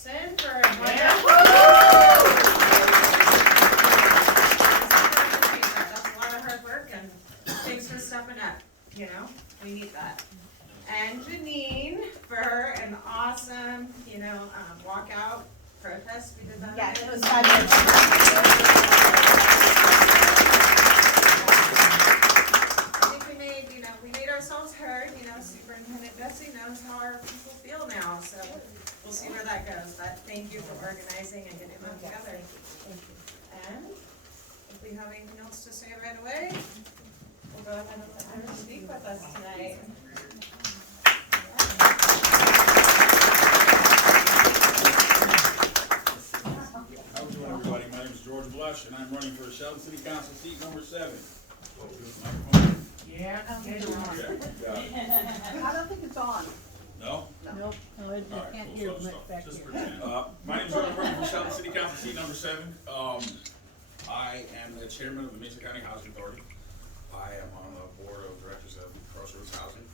Austin for That's a lot of hard work, and thanks for stepping up. You know, we need that. And Janine for an awesome, walkout protest. We did that. Yeah, it was fabulous. I think we made ourselves heard. Superintendent Bessie knows how our people feel now, so we'll see where that goes. But thank you for organizing and getting them together. And if we have anything else to say right away, we'll go ahead and let her speak with us tonight. How are you doing, everybody? My name is George Blush, and I'm running for Shelton City Council seat number 7. Yeah. Yeah, I don't think it's on. no? Nope, no, I can't hear much back Just here. pretend. My name is George, I'm running for Shelton City Council seat number 7. I am the chairman of the Mason County Housing Authority. I am on the board of directors of Crossroads Housing,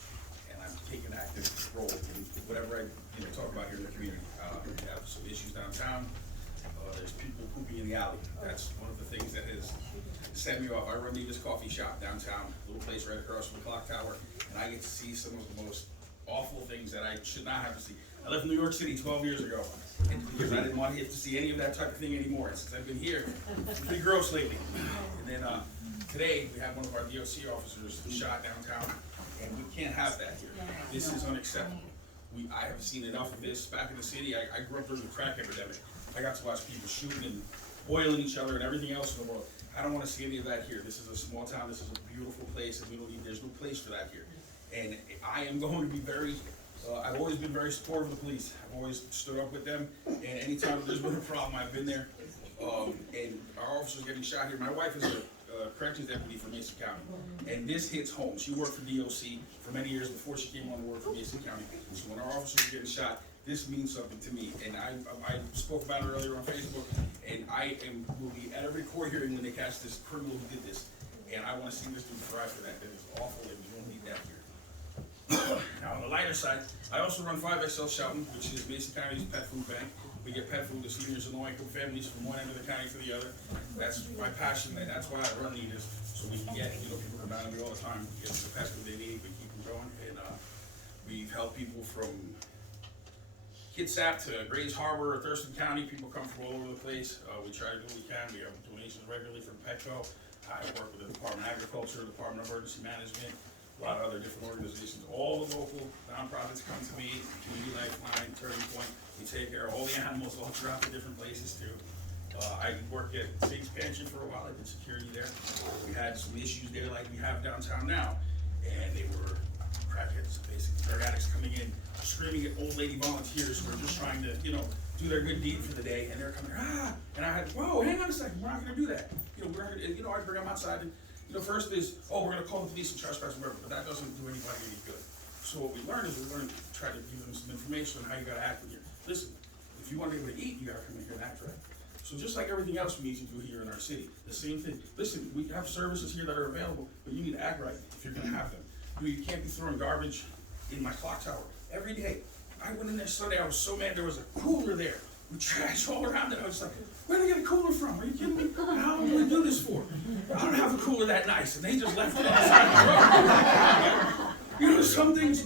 and I'm taking an active role in whatever I talk about here in the community. We have some issues downtown. There's people pooping in the alley. That's one of the things that has set me off. I run Neva's Coffee Shop downtown, a little place right across from the clock tower, and I get to see some of the most awful things that I should not have to see. I left New York City 12 years ago, and because I didn't want to have to see any of that type of thing anymore. And since I've been here, it's pretty gross lately. And then today, we had one of our DOC officers shot downtown, and we can't have that here. This is unacceptable. I have seen enough of this back in the city. I grew up during the crack epidemic. I got to watch people shooting and boiling each other and everything else in the world. I don't want to see any of that here. This is a small town. This is a beautiful place, and there's no place for that here. And I am going to be I've always been very supportive of the police. I've always stood up with them, and anytime there's been a problem, I've been there. And our officers getting shot here. My wife is a corrections deputy for Mason County, and this hits home. She worked for DOC for many years before she came on to work for Mason County. So when our officers are getting shot, this means something to me. And I spoke about it earlier on Facebook, and will be at every court hearing when they catch this criminal who did this. And I want to see this dude thrive for that. That is awful, and we don't need that here. Now, on the lighter side, I also run 5XL Shelton, which is Mason County's pet food bank. We get pet food to seniors and low-income families from one end of the county to the other. That's my passion, and that's why I run Leaders, so we can get, people come down to me all the time, get the pet food they need, we keep them going. And we've helped people from Kitsap to Grays Harbor or Thurston County. People come from all over the place. We try to do what we can. We have donations regularly from Petco. I work with the Department of Agriculture, Department of Emergency Management, a lot of other different organizations. All the local nonprofits come to me, Community Lifeline, Turning Point. We take care of all the animals all throughout the different places too. I worked at Saints Pantry for a while. I did security there. We had some issues there like we have downtown now, and they were crackheads, basically drug addicts coming in, screaming at old lady volunteers who are just trying to, do their good deed for the day, and they're coming, and I had, whoa, hang on a second, we're not gonna do that. I bring them outside, and first is, we're gonna call the police and trespass and whatever, but that doesn't do anybody any good. So what we learned is we try to give them some information on how you gotta act when you're, listen, if you want to be able to eat, you gotta come in here and act right. So just like everything else we need to do here in our city, the same thing. Listen, we have services here that are available, but you need to act right if you're gonna have them. You can't be throwing garbage in my clock tower every day. I went in there Sunday, I was so mad, there was a cooler there with trash all around it. I was like, where did they get a cooler from? Are you kidding me? How am I gonna do this for? I don't have a cooler that nice, and they just left it on the side of the road. Some things,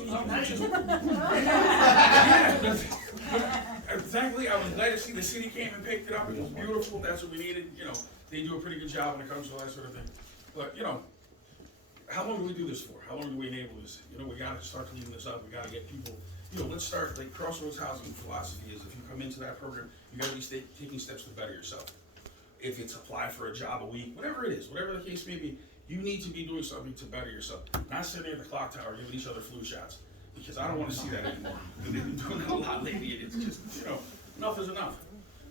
thankfully, I was glad to see the city came and picked it up. It was beautiful, that's what we needed. They do a pretty good job when it comes to all that sort of thing. But, how long do we do this for? How long do we enable this? We gotta start cleaning this up. We gotta get people, let's start, like Crossroads Housing philosophy is if you come into that program, you gotta be taking steps to better yourself. If it's apply for a job a week, whatever it is, whatever the case may be, you need to be doing something to better yourself. Not sitting at the clock tower giving each other flu shots, because I don't wanna see that anymore. They've been doing that a lot lately, and it's just, enough is enough.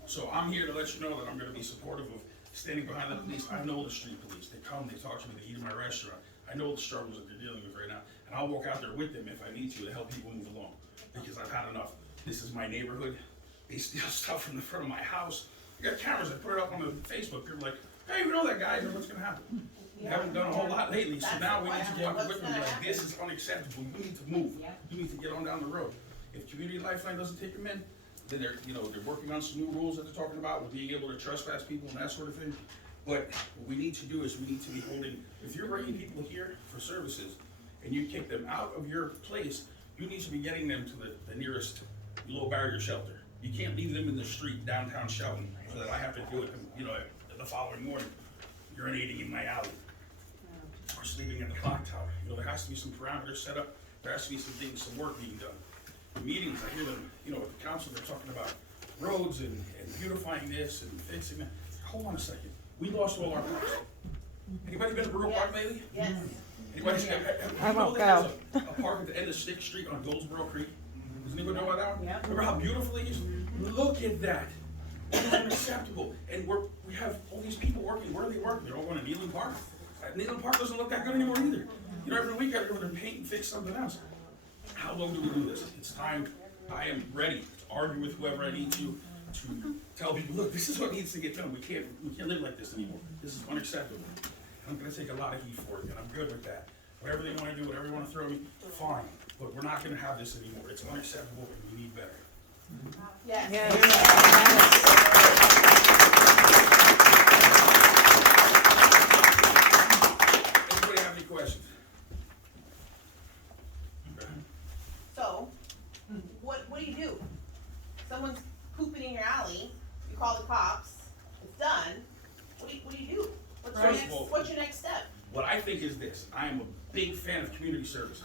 So I'm here to let you know that I'm gonna be supportive of standing behind the police. I know the street police. They come, they talk to me, they eat in my restaurant. I know the struggles that they're dealing with right now, and I'll walk out there with them if I need to help people move along, because I've had enough. This is my neighborhood. They steal stuff from the front of my house. I got cameras. I put it up on the Facebook. People are like, hey, we know that guy. What's going to happen? We haven't done a whole lot lately, so now we need to walk with them. Like, this is unacceptable. You need to move. You need to get on down the road. If Community Lifeline doesn't take them in, then they're, they're working on some new rules that they're talking about, with being able to trespass people and that sort of thing. But what we need to do is we need to be holding, if you're bringing people here for services and you kick them out of your place, you need to be getting them to the nearest low barrier shelter. You can't leave them in the street downtown shouting so that I have to do it, the following morning, urinating in my alley or sleeping in the clock tower. There has to be some parameters set up. There has to be some things, some work being done. The meetings, I hear them, with the council, they're talking about roads and beautifying this and fixing that. Hold on a second. We lost all our parks. Anybody been to Rural Park lately? Yes. Anybody? I won't go. There's a park at the end of Stick Street on Goldsboro Creek. Does anyone know about that one? Yep. Remember how beautiful it is? Look at that. It's unacceptable. And we have all these people working. Where are they working? They're all going to Neatherlin Park. Neatherlin Park doesn't look that good anymore either. Every week I go there and paint and fix something else. How long do we do this? It's time. I am ready to argue with whoever I need to tell people, look, this is what needs to get done. We can't live like this anymore. This is unacceptable. I'm going to take a lot of heat for it, and I'm good with that. Whatever they want to do, whatever they want to throw me, fine. But we're not going to have this anymore. It's unacceptable, and we need better. Yes. Anybody have any questions? So, what do you do? Someone's pooping in your alley, you call the cops, it's done. What do you do? What's your next step? What I think is this. I am a big fan of community service.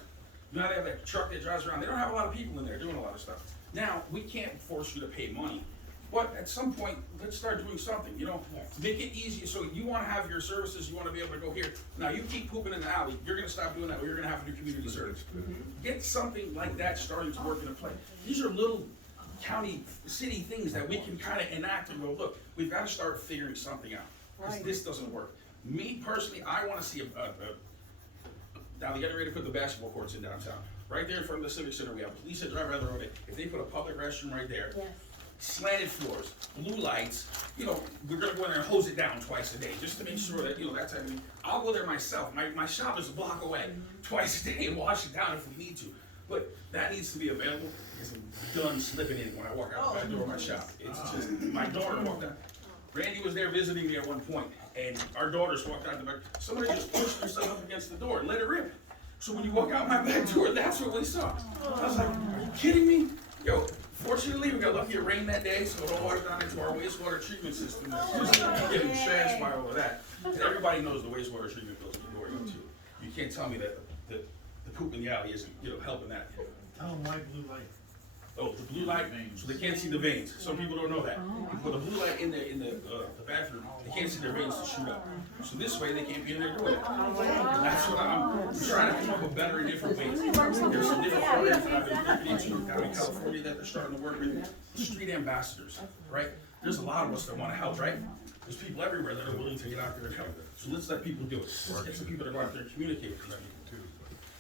You know how they have that truck that drives around? They don't have a lot of people in there doing a lot of stuff. Now, we can't force you to pay money, but at some point, let's start doing something, Yes. Make it easier. So you want to have your services, you want to be able to go here. Now, you keep pooping in the alley, you're going to stop doing that, or you're going to have to do community service. Get something like that starting to work into play. These are little county, city things that we can kind of enact and go, look, we've got to start figuring something out. Because this doesn't work. Me personally, I want to see now they getting ready to put the basketball courts in downtown. Right there in front of the Civic Center, we have police that drive around the road. If they put a public restroom right there, slanted floors, blue lights, we're gonna go in there and hose it down twice a day, just to make sure that, that's happening. I'll go there myself. My shop is a block away, twice a day, and wash it down if we need to. But that needs to be available, because I'm done slipping in when I walk out the back door of my shop. It's just, my daughter walked out. Randy was there visiting me at one point, and our daughters walked out the back. Somebody just pushed herself up against the door and let it rip. So when you walk out my back door, that's what we saw. I was like, are you kidding me? Fortunately, we got lucky it rained that day, so it all watered down into our wastewater treatment system. It's just getting trashed by all of that. And everybody knows the wastewater treatment goes going up too. You can't tell me that the poop in the alley isn't, helping that. Tell them why blue light. Oh, the blue light, so they can't see the veins. Some people don't know that. You put a blue light in the bathroom, they can't see their veins to shoot up. So this way, they can't be in there doing it. And that's what I'm trying to come up with better and different ways. There's some different programs that I've been looking into down in California that they're starting to work with. Street ambassadors, right? There's a lot of us that want to help, right? There's people everywhere that are willing to get out there and help. So let's let people do it. Let's get some people to go out there and communicate with these people too.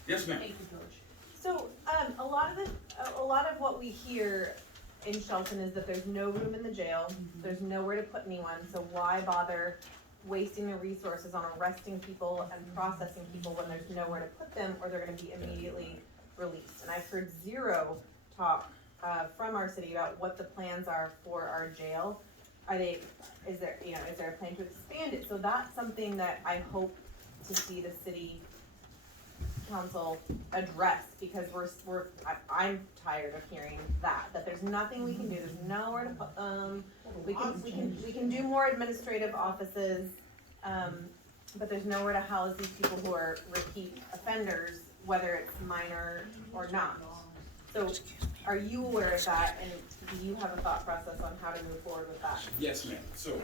Yes, ma'am. Thank you, George. So, a lot of what we hear in Shelton is that there's no room in the jail, there's nowhere to put anyone, so why bother wasting the resources on arresting people and processing people when there's nowhere to put them, or they're gonna be immediately released? And I've heard zero talk, from our city about what the plans are for our jail. Is there a plan to expand it? So that's something that I hope to see the city council address, because I'm tired of hearing that there's nothing we can do, there's nowhere to put, we can do more administrative offices, but there's nowhere to house these people who are repeat offenders, whether it's minor or not. So are you aware of that, and do you have a thought process on how to move forward with that? Yes, ma'am. So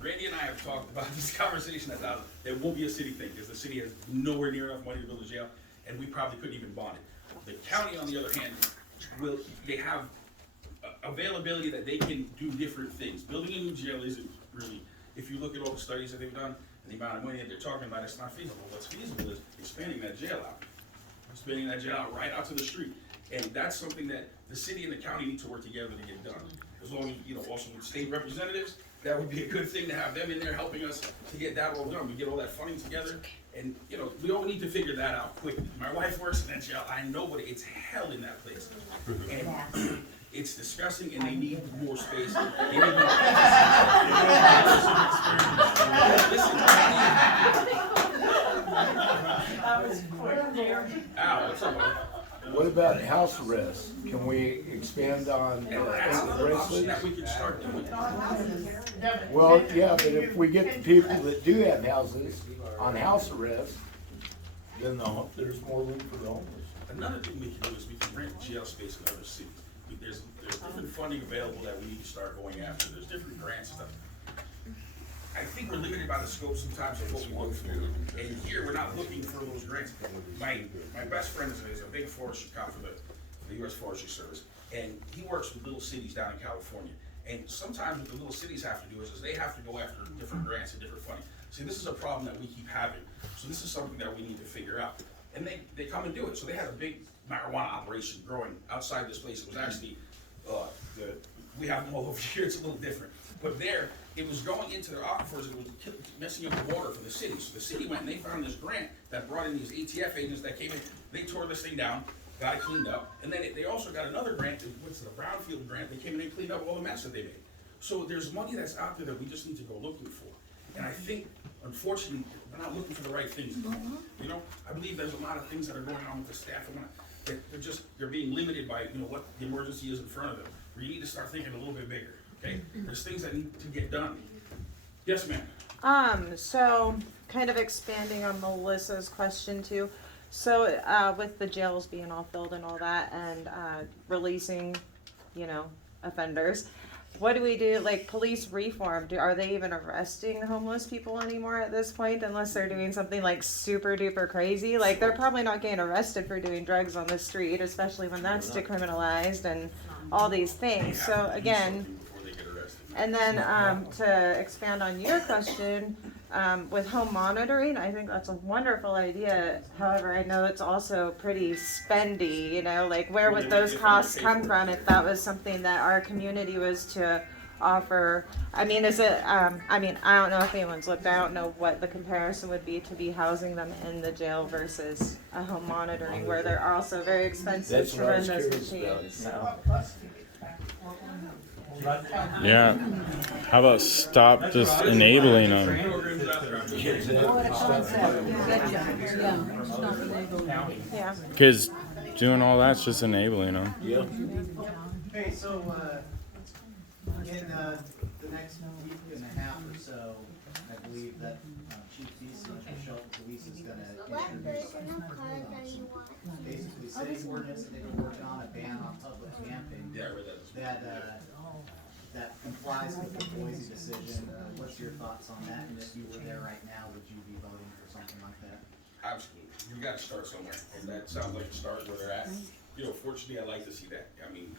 Randy and I have talked about this conversation that won't be a city thing, because the city has nowhere near enough money to build a jail, and we probably couldn't even bond it. The county, on the other hand, they have availability that they can do different things. Building a new jail isn't really, if you look at all the studies that they've done, and the amount of money that they're talking about, it's not feasible. What's feasible is expanding that jail out. Expanding that jail out right out to the street. And that's something that the city and the county need to work together to get done. As long as, also with state representatives, that would be a good thing to have them in there helping us to get that all done. We get all that funding together, and we all need to figure that out quickly. My wife works in that jail. I know what it's hell in that place. And It's disgusting, and they need more space. They need more. Listen, Al, what's up, buddy? What about house arrest? Can we expand on That's another option that bracelets? we could start doing. Well, yeah, but if we get the people that do have houses on house arrest, then there's more room for the homeless. Another thing we can do is we can rent jail space in other cities. There's different funding available that we need to start going after. There's different grants and stuff. I think we're limited by the scope sometimes of what we look for. And here, we're not looking for those grants. My best friend is a big forestry cop for the U.S. Forestry Service, and he works with little cities down in California. And sometimes what the little cities have to do is they have to go after different grants and different funding. See, this is a problem that we keep having. So this is something that we need to figure out. And they come and do it. So they had a big marijuana operation growing outside this place. It was actually, we have them all over here, it's a little different. But there, it was going into their aquifers and it was messing up the water for the city. So the city went and they found this grant that brought in these ATF agents that came in. They tore this thing down, got it cleaned up, and then they also got another grant, what's the Brownfield grant, they came in and cleaned up all the mess that they made. So there's money that's out there that we just need to go looking for. And I think, unfortunately, we're not looking for the right things. You know, I believe there's a lot of things that are going on with the staff. They're being limited by, what the emergency is in front of them. We need to start thinking a little bit bigger, okay? There's things that need to get done. Yes, ma'am. So kind of expanding on Melissa's question too. So, with the jails being all filled and all that and, releasing, offenders, what do we do, like police reform? Are they even arresting homeless people anymore at this point unless they're doing something like super duper crazy? Like they're probably not getting arrested for doing drugs on the street, especially when that's decriminalized and all these things. So again, and then to expand on your question, with home monitoring, I think that's a wonderful idea. However, I know it's also pretty spendy, like where would those costs come from if that was something that our community was to offer? I mean, is it, I don't know if anyone's looked, I don't know what the comparison would be to be housing them in the jail versus a home monitoring where they're also very expensive That's to what I run was those curious about. machines, so. Yeah. How about stop just enabling them? Yeah. Because doing all that's just enabling them. Yeah. Okay, so, in, the next week and a half or so, I believe that, Chief Beasley from Shelton Police is gonna introduce basically city ordinance that they've been working on, a ban on public camping. Yeah, I read that. That complies with the Boise decision. What's your thoughts on that? And if you were there right now, would you be voting for something like that? Absolutely. You gotta start somewhere, and that sounds like a start where they're at. Fortunately, I like to see that. I mean,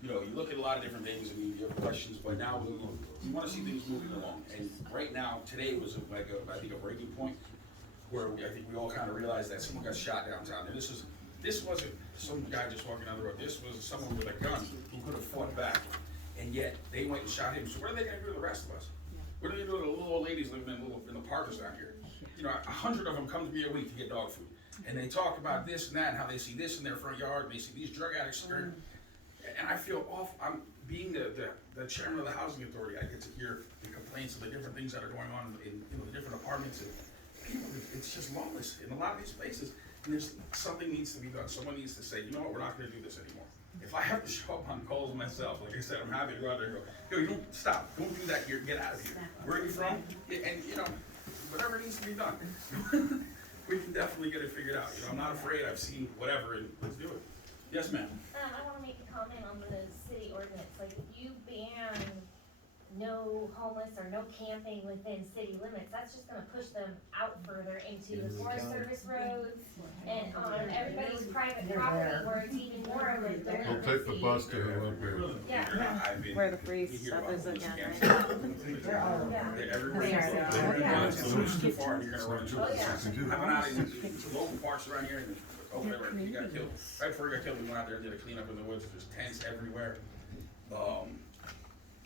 you look at a lot of different things, and you have questions, but now you wanna see things moving along. And right now, today was I think a breaking point, where I think we all kinda realized that someone got shot downtown. And this wasn't some guy just walking down the road. This was someone with a gun who could have fought back. And yet, they went and shot him. So what are they gonna do to the rest of us? What are they gonna do to the little old ladies living in the parks down here? 100 of them come to me a week to get dog food. And they talk about this and that, and how they see this in their front yard, and they see these drug addicts here. And I feel awful. I'm being the chairman of the housing authority, I get to hear the complaints of the different things that are going on in the different apartments. And people, it's just lawless in a lot of these places. And something needs to be done. Someone needs to say, we're not gonna do this anymore. If I have to show up on calls myself, like I said, I'm happy to go out there and go, you don't stop, don't do that here, get out of here. Where are you from? And whatever needs to be done, we can definitely get it figured out. I'm not afraid, I've seen whatever, and let's do it. Yes, ma'am. I wanna make a comment on the city ordinance, like if you ban no homeless or no camping within city limits, that's just gonna push them out further into the Forest Service roads and on everybody's private property where it's even more of a they're They'll take the bus to the up here. Yeah. Where the free stuff is again, right? Yeah. Everywhere. It's too far, and you're gonna run into it. Yeah. I've been out in local parks around here, and he got killed. Right before he got killed, we went out there and did a cleanup in the woods. There's tents everywhere.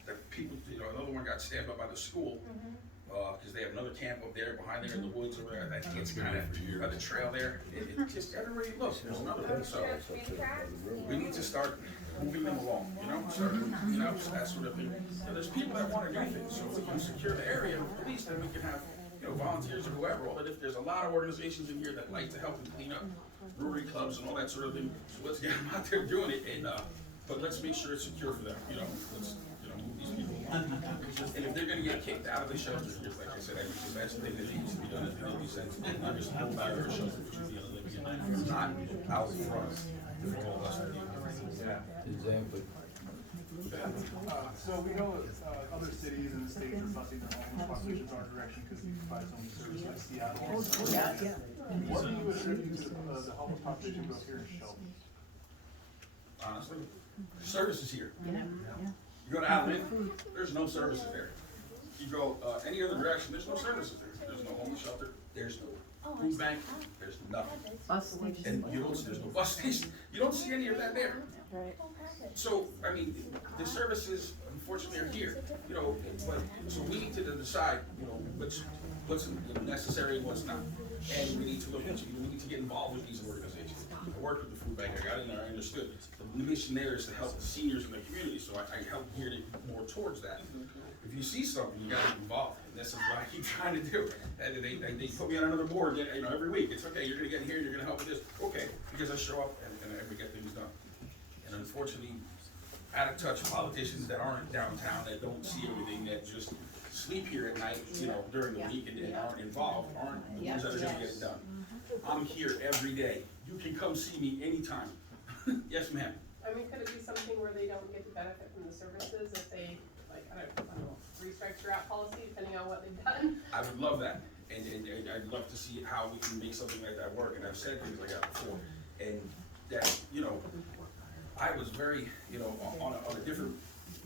The people, another one got stabbed up by the school, because they have another camp up there behind there in the woods over there. I think it's kind of by the trail there. It just everywhere you look, there's another one. So we need to start moving them along, you know, starting, you know, that sort of thing. And there's people that wanna do things, so if we can secure the area with police, then we can have, you know, volunteers or whoever, all that, if there's a lot of organizations in here that like to help and clean up, Rotary clubs and all that sort of thing, so let's get them out there doing it, and, but let's make sure it's secure for them, you know, let's, you know, move these people along. And if they're gonna get kicked out of the shelter, just like I said, I think the best thing that needs to be done is they'll be sent to not just hold back our shelter, which is the other living in, not out front, for all of us to deal with. Yeah, exactly. So we know other cities in the states are busing their homeless populations our direction because we provide so many services like Seattle. What do you attribute to the homeless population growth here in Shelton? Honestly, services here. You go to Alabama, there's no services there. You go any other direction, there's no services there. There's no homeless shelter, there's no food bank, there's nothing. And you don't, there's no bus station, you don't see any of that there. Right. So, I mean, the services unfortunately are here, you know, but, so we need to decide, you know, what's necessary and what's not. And we need to look into, we need to get involved with these organizations. I worked with the food bank, I got in there, I understood. The mission there is to help the seniors in the community, so I help gear it more towards that. If you see something, you gotta get involved, and this is what I keep trying to do. And they put me on another board, you know, every week. It's okay, you're gonna get in here, you're gonna help with this. Okay, because I show up and we get things done. And unfortunately, out of touch politicians that aren't downtown, that don't see everything, that just sleep here at night, you know, during the week and aren't involved, aren't the ones that are gonna get it done. I'm here every day. You can come see me anytime. Yes, ma'am. I mean, could it be something where they don't get the benefit from the services if they, like, I don't know, three strikes you're out policy, depending on what they've done? I would love that, and I'd love to see how we can make something like that work, and I've said things like that before, and that, you know, I was very, you know, on a different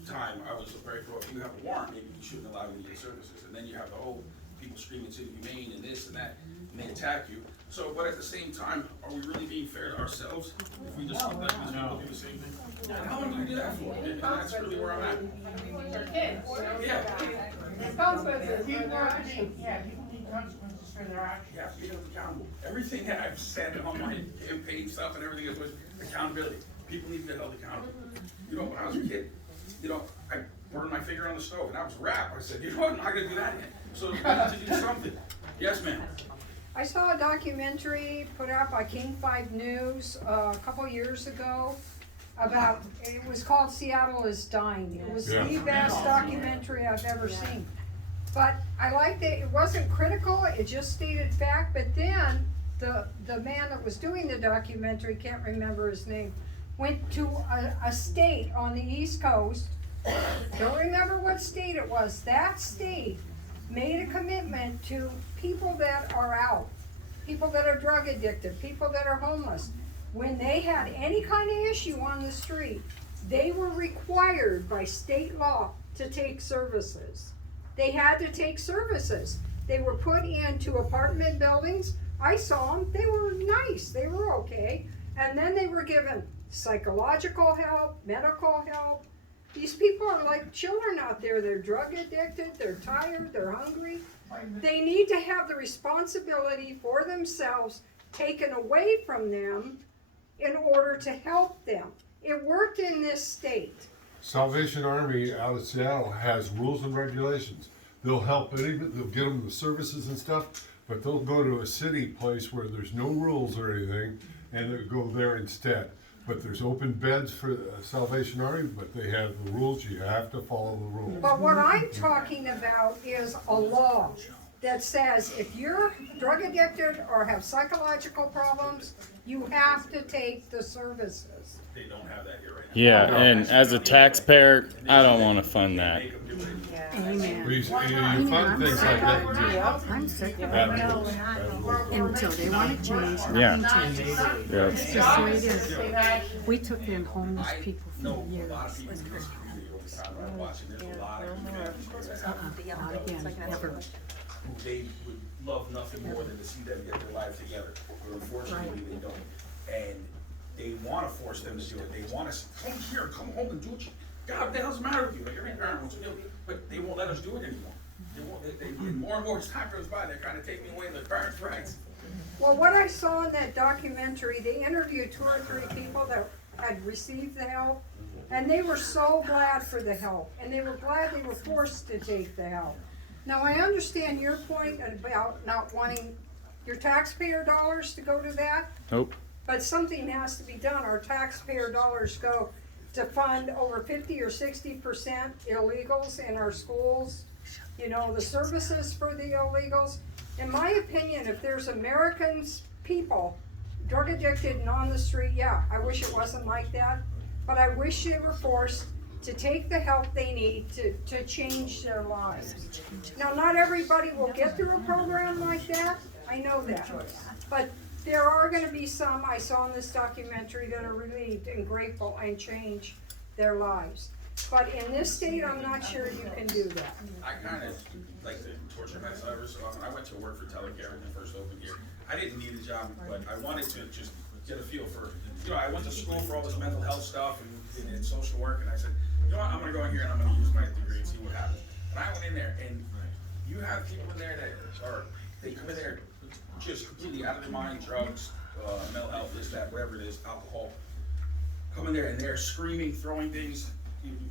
time, I was very pro, if you have a warrant, maybe you shouldn't allow me to get services, and then you have the whole people screaming city humane and this and that, and they attack you. So, but at the same time, are we really being fair to ourselves if we just let these people do the same thing? And how long do we do that for? And that's really where I'm at. They're kids, you know? Yeah. There's consequences. People need consequences for their actions. Yeah, be accountable. Everything that I've said on my campaign stuff and everything is with accountability. People need to be held accountable. You know, when I was a kid, you know, I burned my finger on the stove and I was rap. I said, you know what, I'm not gonna do that again. So we need to do something. Yes, ma'am. I saw a documentary put out by King 5 News a couple years ago about, it was called Seattle is Dying. It was the best documentary I've ever seen. But I liked it, it wasn't critical, it just stated fact, but then the man that was doing the documentary, can't remember his name, went to a state on the East Coast, don't remember what state it was, that state made a commitment to people that are out, people that are drug addicted, people that are homeless. When they had any kind of issue on the street, they were required by state law to take services. They had to take services. They were put into apartment buildings. I saw them, they were nice, they were okay. And then they were given psychological help, medical help. These people are like children out there. They're drug addicted, they're tired, they're hungry. They need to have the responsibility for themselves taken away from them in order to help them. It worked in this state. Salvation Army out of Seattle has rules and regulations. They'll help anybody, they'll get them the services and stuff, but they'll go to a city place where there's no rules or anything, and they'll go there instead. But there's open beds for Salvation Army, but they have the rules, you have to follow the rules. But what I'm talking about is a law that says if you're drug addicted or have psychological problems, you have to take the services. They don't have that here right now. Yeah, and as a taxpayer, I don't want to fund that. Well, you fund things like that too. I'm sick of it. Bad rules, bad rules. Until they want to change, Yeah. nothing changes. Yeah. It's just the way it is. We took in homeless people No, for a years. lot of people in this community over time that I'm watching, there's a lot of communities Not again, never. who they would love nothing more than to see them get their life together, but unfortunately they don't. And they wanna force them to do it, they want us, come here, come home and do what you, God, what the hell's the matter with you? Like every parent wants to do it, but they won't let us do it anymore. They won't, and more and more as time goes by, they're kinda taking away their parents' rights. Well, what I saw in that documentary, they interviewed 2 or 3 people that had received the help, And they were so glad for the help, and they were glad they were forced to take the help. Now, I understand your point about not wanting your taxpayer dollars to go to that, Nope. but something has to be done. Our taxpayer dollars go to fund over 50 or 60% illegals in our schools. You know, the services for the illegals. In my opinion, if there's Americans, people, drug addicted and on the street, yeah, I wish it wasn't like that. But I wish they were forced to take the help they need to change their lives. Now, not everybody will get through a program like that. I know that. But there are gonna be some, I saw in this documentary, that are relieved and grateful and change their lives. But in this state, I'm not sure you can do that. I kind of like to torture myself every so often. I went to work for Telecare when I first opened here. I didn't need a job, but I wanted to just get a feel for, you know, I went to school for all this mental health stuff and social work, and I said, you know what, I'm gonna go in here and I'm gonna use my degree and see what happens. And I went in there, and you have people in there that are, they come in there just completely out of their mind, drugs, mental health, this, that, whatever it is, alcohol. Come in there and they're screaming, throwing things.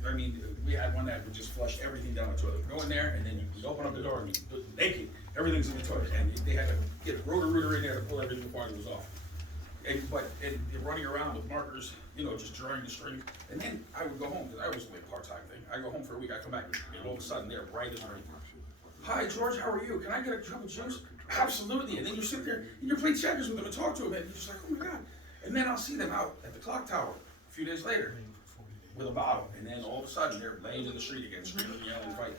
I mean, we had one that would just flush everything down the toilet. Go in there and then you open up the door and you naked, everything's in the toilet. And they had to get a rotor-rooter in there to pull everything apart. It was off. And they're running around with markers, you know, just drawing the strings. And then I would go home, because I was like a part-time thing. I go home for a week, I come back, and all of a sudden they're bright as rain. Hi, George, how are you? Can I get a cup of juice? Absolutely. And then you sit there and you play checkers with them and talk to them, and you're just like, oh my God. And then I'll see them out at the clock tower a few days later with a bottle, and then all of a sudden they're laying in the street again, screaming, yelling, fighting.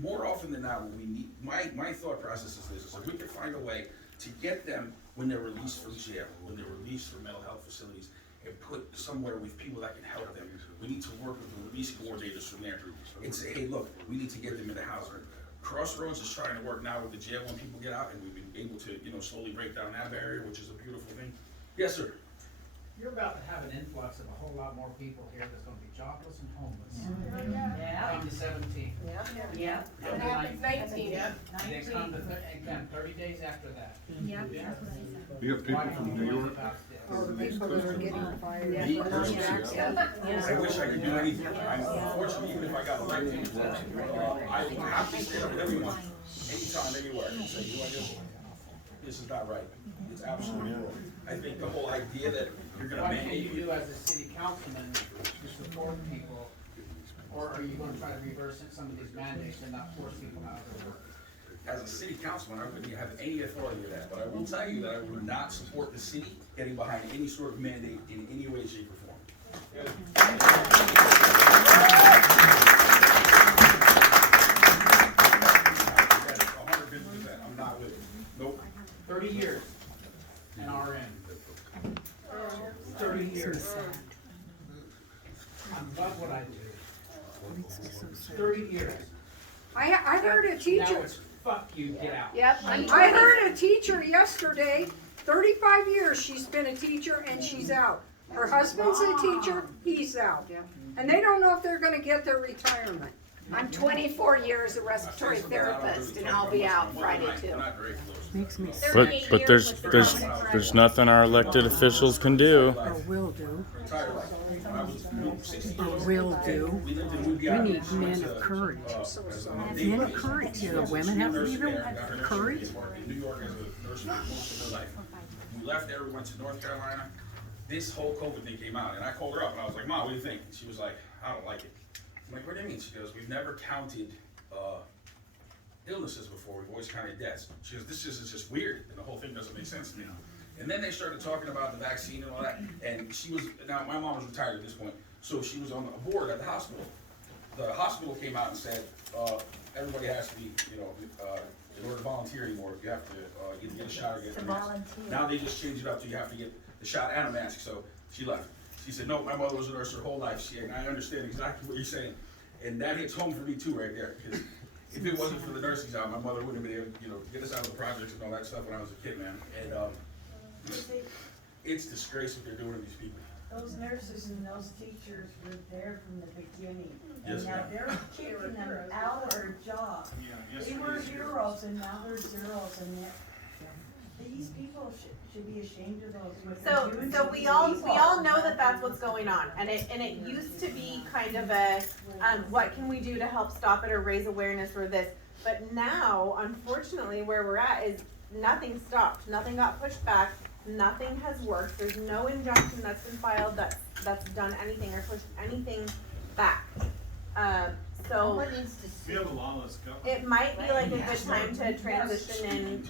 More often than not, what we need, my thought process is this: is if we could find a way to get them when they're released from jail, when they're released from mental health facilities, and put somewhere with people that can help them. We need to work with the release coordinators from there and say, hey, look, we need to get them in the house. Crossroads is trying to work now with the jail when people get out, and we've been able to, you know, slowly break down that barrier, which is a beautiful thing. Yes, sir. You're about to have an influx of a whole lot more people here that's gonna be jobless and homeless. Yeah. Come to 17. Yeah. What happens 19? Yeah. And then come to, again, 30 days after that. Yeah, that's what I said. You have people from New York? Or people that are getting fired. Me personally, I wish I could do anything. Unfortunately, even if I got elected, I would have to stand up with everyone, anytime, anywhere, and say, you know what, this is not right. It's absolutely wrong. I think the whole idea that you're gonna What can mandate. you do as a city councilman to support people? Or are you gonna try to reverse some of these mandates and not force people out of their work? As a city councilman, I wouldn't have any authority with that, but I will tell you that I would not support the city getting behind any sort of mandate in any way, shape, or form. 150%, I'm not with it. Nope. 30 years in RN. 30 years. I love what I do. 30 years. I heard a Now teacher. it's fuck you, get out. Yep. I heard a teacher yesterday, 35 years she's been a teacher and she's out. Her husband's a teacher, he's out. And they don't know if they're gonna get their retirement. I'm 24 years a respiratory therapist, and I'll be out Friday too. Makes me But there's nothing our elected officials can do. Or will do. Or will do. We need men of courage. Men of courage. Do the women have courage? In New York as a nurse for most of her life. We left there, we went to North Carolina. This whole COVID thing came out, and I called her up and I was like, Mom, what do you think? And she was like, I don't like it. I'm like, what do you mean? She goes, we've never counted illnesses before, we've always counted deaths. She goes, this is just weird, and the whole thing doesn't make sense to me. And then they started talking about the vaccine and all that, and she was, now my mom was retired at this point, so she was on a board at the hospital. The hospital came out and said, everybody has to be, you know, in order to volunteer anymore, you have to either get a shot or get a mask. Now they just changed it up to you have to get the shot and a mask, so she left. She said, no, my mother was a nurse her whole life, and I understand exactly what you're saying. And that hits home for me too right there, because if it wasn't for the nursing job, my mother wouldn't have been able to, you know, get us out of the projects and all that stuff when I was a kid, man. And it's disgrace what they're doing to these people. Those nurses and those teachers were there from the beginning. Yes, And now ma'am. they're kicking them out of their job. Yeah, yes, They it were is. heroes and now they're zeros and these people should be ashamed of what So, they're doing so to we these all people. know that that's what's going on, and it used to be kind of a, what can we do to help stop it or raise awareness or this, but now, unfortunately, where we're at is nothing stopped, nothing got pushed back, nothing has worked, there's no injunction that's been filed that's done anything or pushed anything back. So Someone needs to We have a lawless government. it might be like a good time to transition in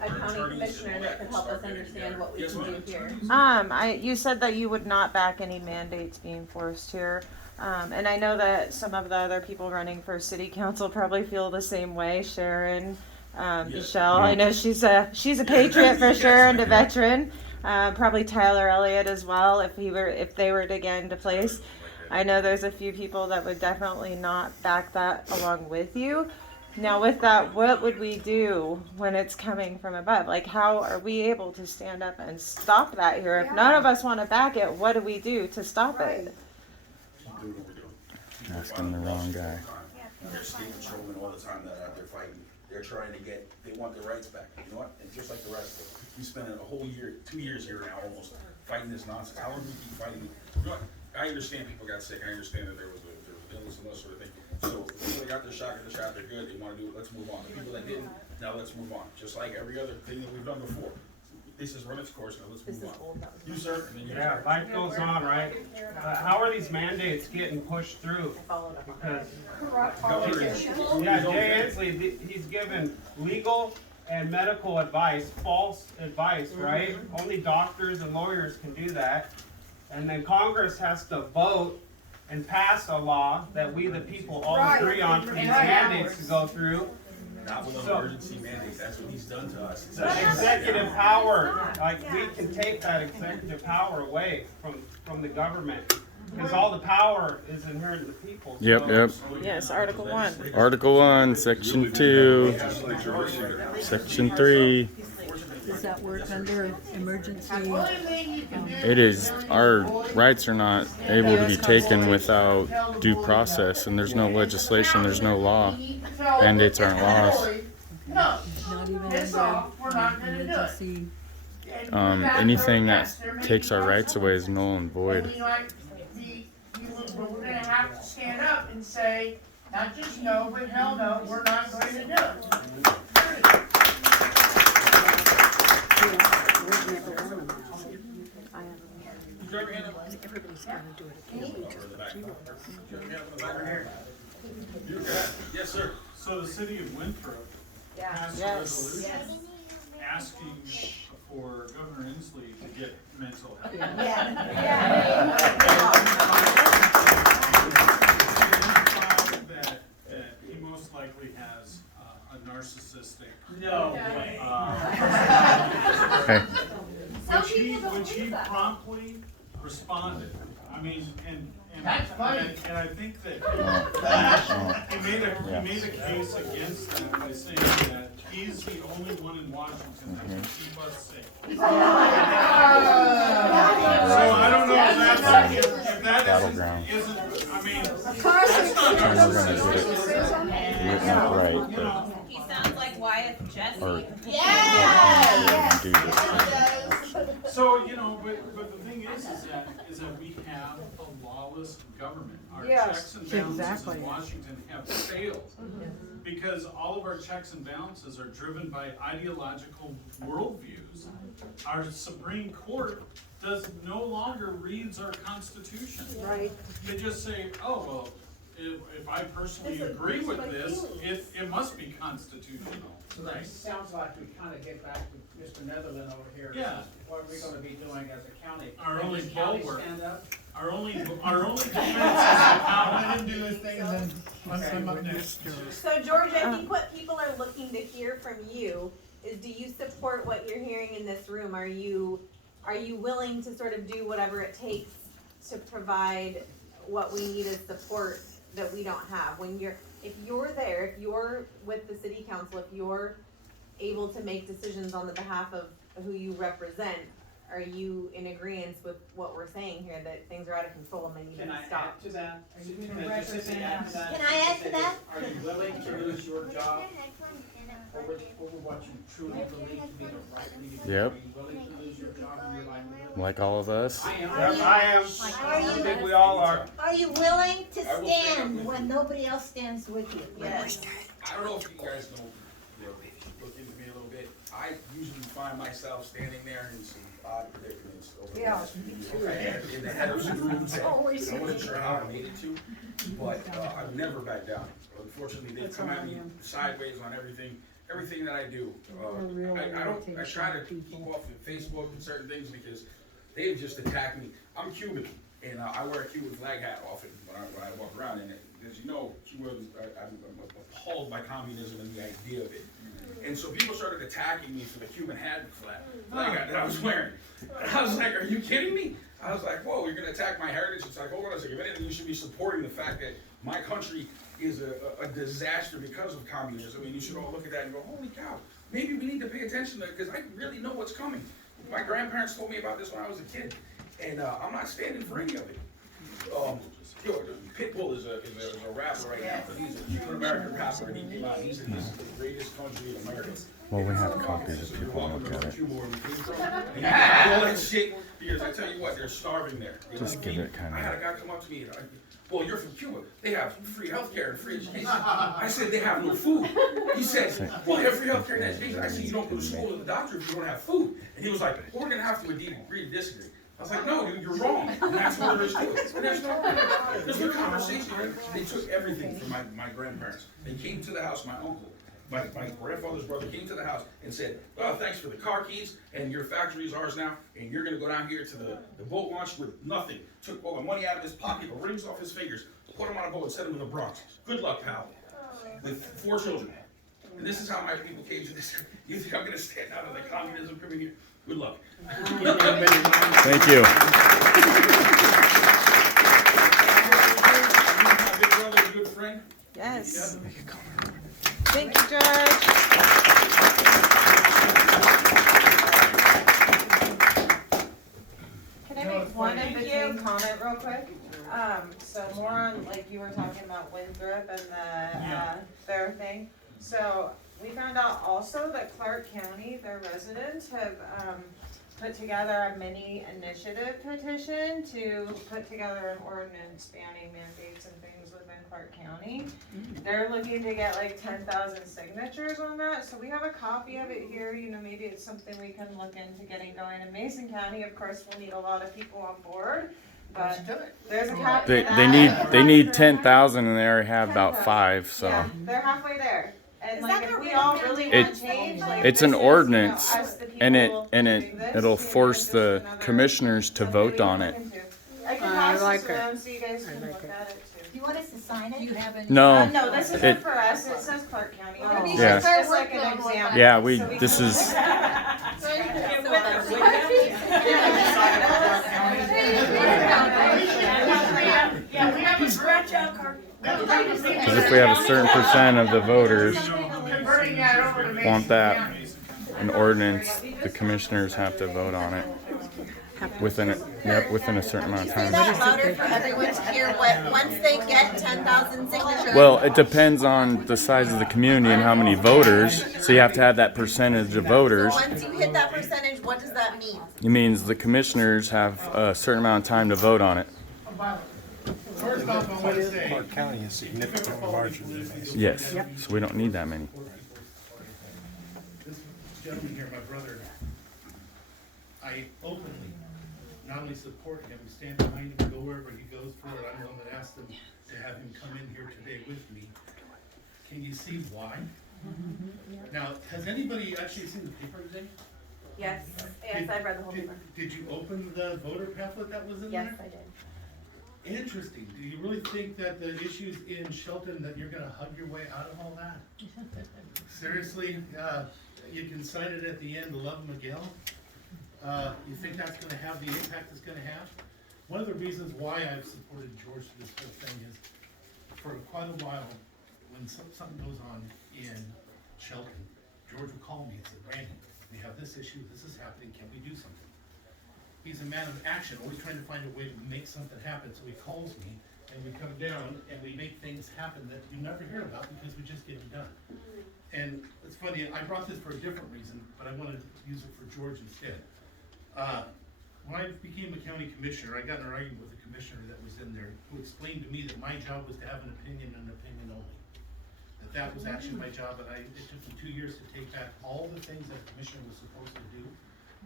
a county commissioner that could help us understand what we can do here. You said that you would not back any mandates being forced here. And I know that some of the other people running for city council probably feel the same way. Sharon, Michelle, I know she's a patriot for sure and a veteran. Probably Tyler Elliott as well if they were to get into place. I know there's a few people that would definitely not back that along with you. Now with that, what would we do when it's coming from above? Like, how are we able to stand up and stop that here? If none of us want to back it, what do we do to stop it? Asking the wrong guy. They're state patrolmen all the time that are out there fighting. They're trying to they want their rights back. You know what? And just like the rest of us, we spent a whole year, 2 years here now almost, fighting this nonsense. How long do we keep fighting it? You know what? I understand people got sick. I understand that there was illness and that sort of thing. So the people that got their shot, they're good. They want to do it. Let's move on. The people that didn't, now let's move on. Just like every other thing that we've done before. This has run its course. Now let's move on. You, sir, and then you. Yeah, life goes on, right? How are these mandates getting pushed through? Because Jay Inslee, he's given legal and medical advice, false advice, right? Only doctors and lawyers can do that. And then Congress has to vote and pass a law that we the people all agree on for these mandates to go through. Not with an emergency mandate. That's what he's done to us. The executive power, like we can take that executive power away from the government. Because all the power is inherent in the people. Yep. Yes, Article 1. Article 1, Section 2, Section 3. Does that work under emergency? It is, our rights are not able to be taken without due process, and there's no legislation, there's no law. Mandates aren't laws. Not even under emergency? Anything that takes our rights away is null and void. We're gonna have to stand up and say, not just no, but hell no, we're not going to do it. Everybody's gonna do it. Yes, sir. So the city of Winthrop passed a resolution asking for Governor Inslee to get mental health. That he most likely has a narcissistic. No way. When she promptly responded, I mean, and That's funny. And I think that he made a case against that by saying that he's the only one in Washington that can keep us safe. So I don't know if that isn't, I mean, that's not narcissism. Right, He sounds like Wyatt Jesse. So, but the thing is that we have a lawless government. Our checks and balances in Washington have failed because all of our checks and balances are driven by ideological worldviews. Our Supreme Court no longer reads our Constitution. Right. They just say, oh, well, if I personally agree with this, it must be constitutional. So that sounds like we kind of get back to Mr. Neatherlin over here. Yeah. What are we gonna be doing as a county? Our only Does county bulwark. stand up? Our only defense is the power. I didn't do this thing, then I'm up next. So George, I think what people are looking to hear from you is, do you support what you're hearing in this room? Are you willing to sort of do whatever it takes to provide what we need as support that we don't have? If you're there, if you're with the city council, if you're able to make decisions on the behalf of who you represent, are you in agreement with what we're saying here, that things are out of control and they need Can to I stop? add to that? Are you gonna Can I just represent add to us? that? Can I add to that? Are you willing to lose your job over what you truly believe to be the right thing to do. Yep. Are you willing to lose your job and your livelihood? Like all of us. I am. I think we all are. Are you willing to stand when nobody else stands with you? Yes. I don't know if you guys know, look into me a little bit. I usually find myself standing there in some odd predicaments over the last few years. In the head of some rooms that I wasn't sure how I made it to, but I've never backed down. Unfortunately, they've come at me sideways on everything that I do. I try to keep off of Facebook and certain things because they've just attacked me. I'm Cuban, and I wear a Cuban flag hat often when I walk around. And as you know, I'm appalled by communism and the idea of it. And so people started attacking me for the Cuban hat flag hat that I was wearing. And I was like, are you kidding me? I was like, whoa, you're going to attack my heritage? It's like, hold on a second. If anything, you should be supporting the fact that my country is a disaster because of communism. And you should all look at that and go, holy cow, maybe we need to pay attention to it because I really know what's coming. My grandparents told me about this when I was a kid. And I'm not standing for any of it. Pitbull is a rapper right now, but he's a Cuban American rapper, and he came out. He said, "This is the greatest country in America." Well, we have copies if people want to look at it. And all that shit, because I tell you what, they're starving there. Just give it kind I had a of. guy come up to me and well, you're from Cuba. They have free healthcare and free education. I said, they have no food. He said, well, they have free healthcare and education. I said, you don't go to school to the doctor if you don't have food. And he was like, well, we're going to have to agree to disagree. I was like, no, dude, you're wrong. And that's what there is to it. And there's no conversation. They took everything from my grandparents. They came to the house, my uncle, my grandfather's brother came to the house and said, well, thanks for the car keys, and your factory is ours now, and you're gonna go down here to the boat launch with nothing. Took all the money out of his pocket, the rings off his fingers, put him on a boat and sent him to the Bronx. Good luck, pal. With 4 children. And this is how my people came to this. You think I'm gonna stand out of the communism coming here? Good luck. Thank you. My big brother, a good friend. Yes. Thank you, Judge. Can I make one in between comment real quick? So more on, like you were talking about Winthrop and the fair thing. So we found out also that Clark County, their residents have put together a mini initiative petition to put together an ordinance banning mandates and things within Clark County. They're looking to get like 10,000 signatures on that, so we have a copy of it here. You know, maybe it's something we can look into getting going. In Mason County, of course, we'll need a lot of people on board, but there's a copy of that. They need 10,000 and they already have about 5. So. Yeah, they're halfway there. And like if we all really want change, like It's an ordinance, and it'll force the commissioners to vote on it. I can pass this around so you guys can look at it too. Do you want us to sign it? Do you have any? No. No, this isn't for us. It says Clark County. Yeah. It's just like an example. Yeah, this is. Yeah, we have a scratch out card. Because if we have a certain % of the voters want that an ordinance, the commissioners have to vote on it within a certain amount of Say time. that louder for everyone to hear. Once they get 10,000 signatures. Well, it depends on the size of the community and how many voters. So you have to have that percentage of voters. So once you hit that percentage, what does that mean? It means the commissioners have a certain amount of time to vote on it. First off, I want to say, Clark County is significantly larger than Mason. Yes. So we don't need that many. This gentleman here, my brother, I openly not only support him, stand behind him, go wherever he goes for it. I'm the one that asked him to have him come in here today with me. Can you see why? Now, has anybody actually seen the paper today? Yes, I've read the whole paper. Did you open the voter pamphlet that was in there? Yes, I did. Interesting. Do you really think that the issues in Shelton, that you're gonna hug your way out of all that? Seriously, you can sign it at the end, Love Miguel. You think that's gonna have the impact it's gonna have? One of the reasons why I've supported George through this whole thing is, for quite a while, when something goes on in Shelton, George would call me and say, Randy, we have this issue, this is happening, can we do something? He's a man of action, always trying to find a way to make something happen, so he calls me and we come down and we make things happen that you never hear about because we just get it done. And it's funny, I brought this for a different reason, but I wanted to use it for George instead. When I became a county commissioner, I got in an argument with a commissioner that was in there who explained to me that my job was to have an opinion and an opinion only. That was actually my job, and it took me 2 years to take back all the things that a commissioner was supposed to do,